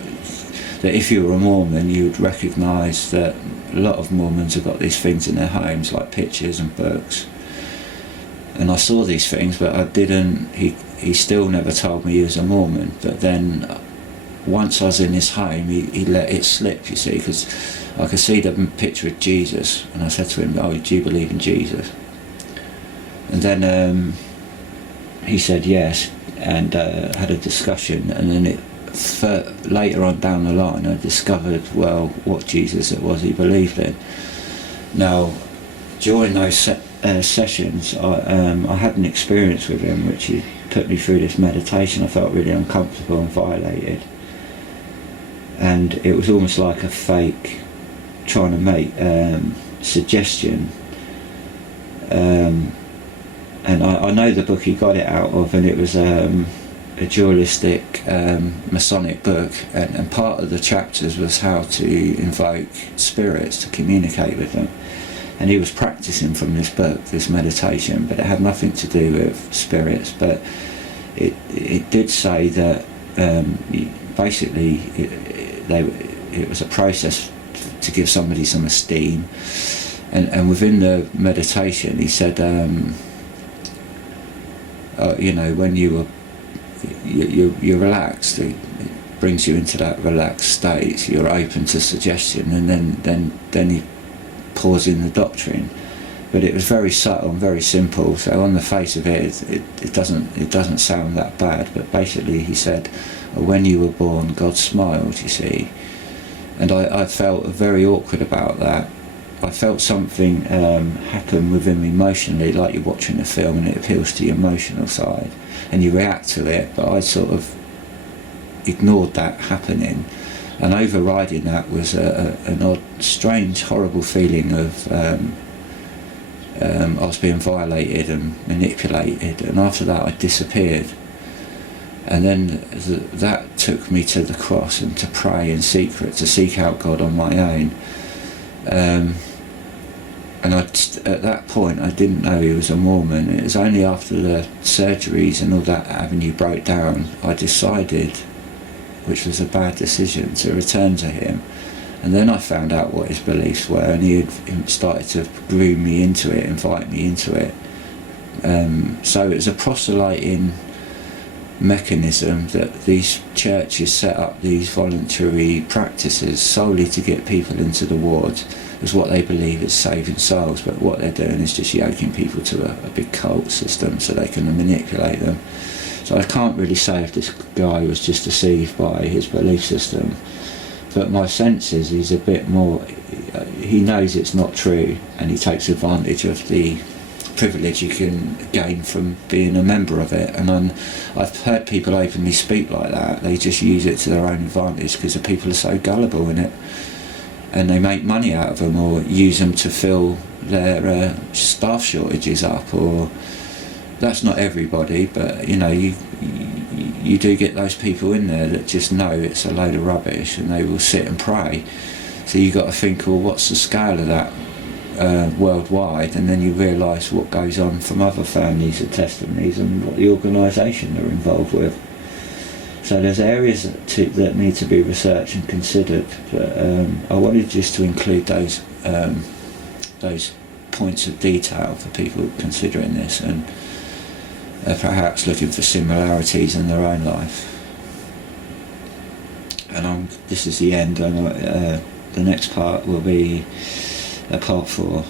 if you were a Mormon, you would recognise that a lot of Mormons have got these things in their homes, like pictures and books. And I saw these things, but I didn't. He still never told me he was a Mormon. But then, once I was in his home, he let it slip. You see, because I could see the picture of Jesus, and I said to him, "Oh, do you believe in Jesus?" And then he said yes, and had a discussion. And then later on down the line, I discovered what Jesus it was he believed in. Now, during those sessions, I had an experience with him, which he put me through this meditation. I felt really uncomfortable and violated, and it was almost like a fake trying to make suggestion, and I know the book he got it out of, and it was a dualistic Masonic book, and part of the chapters was how to invoke spirits to communicate with them. And he was practicing from this book, this meditation, but it had nothing to do with spirits. But it did say that basically it was a process to give somebody some esteem. And within the meditation, he said, when you're relaxed, it brings you into that relaxed state. You're open to suggestion, and then he pours in the doctrine. But it was very subtle and very simple. So on the face of it doesn't sound that bad. But basically, he said, when you were born, God smiled. You see, And I felt very awkward about that. I felt something happen within me emotionally, like you're watching a film and it appeals to your emotional side and you react to it, but I sort of ignored that happening, and overriding that was an odd, strange, horrible feeling of I was being violated and manipulated, and after that I disappeared. And then that took me to the cross and to pray in secret, to seek out God on my own. And at that point I didn't know he was a Mormon. It was only after the surgeries and all that avenue broke down I decided, which was a bad decision, to return to him. And then I found out what his beliefs were, and he had started to groom me into it, invite me into it. So it was a proselyting mechanism that these churches set up these voluntary practices solely to get people into the ward, is what they believe is saving souls, but what they're doing is just yoking people to a big cult system so they can manipulate them. So I can't really say if this guy was just deceived by his belief system, but my sense is he's a bit more, he knows it's not true, and he takes advantage of the privilege you can gain from being a member of it. And I've heard people openly speak like that. They just use it to their own advantage because the people are so gullible in it, and they make money out of them or use them to fill their staff shortages up. Or that's not everybody, but you know, you do get those people in there that just know it's a load of rubbish, and they will sit and pray. So you've got to think, well, what's the scale of that worldwide? And then you realise what goes on from other families and testimonies and what the organisation they're involved with. So there's areas that need to be researched and considered, but I wanted just to include those points of detail for people considering this, and perhaps looking for similarities in their own life. And this is the end, and the next part will be part 4.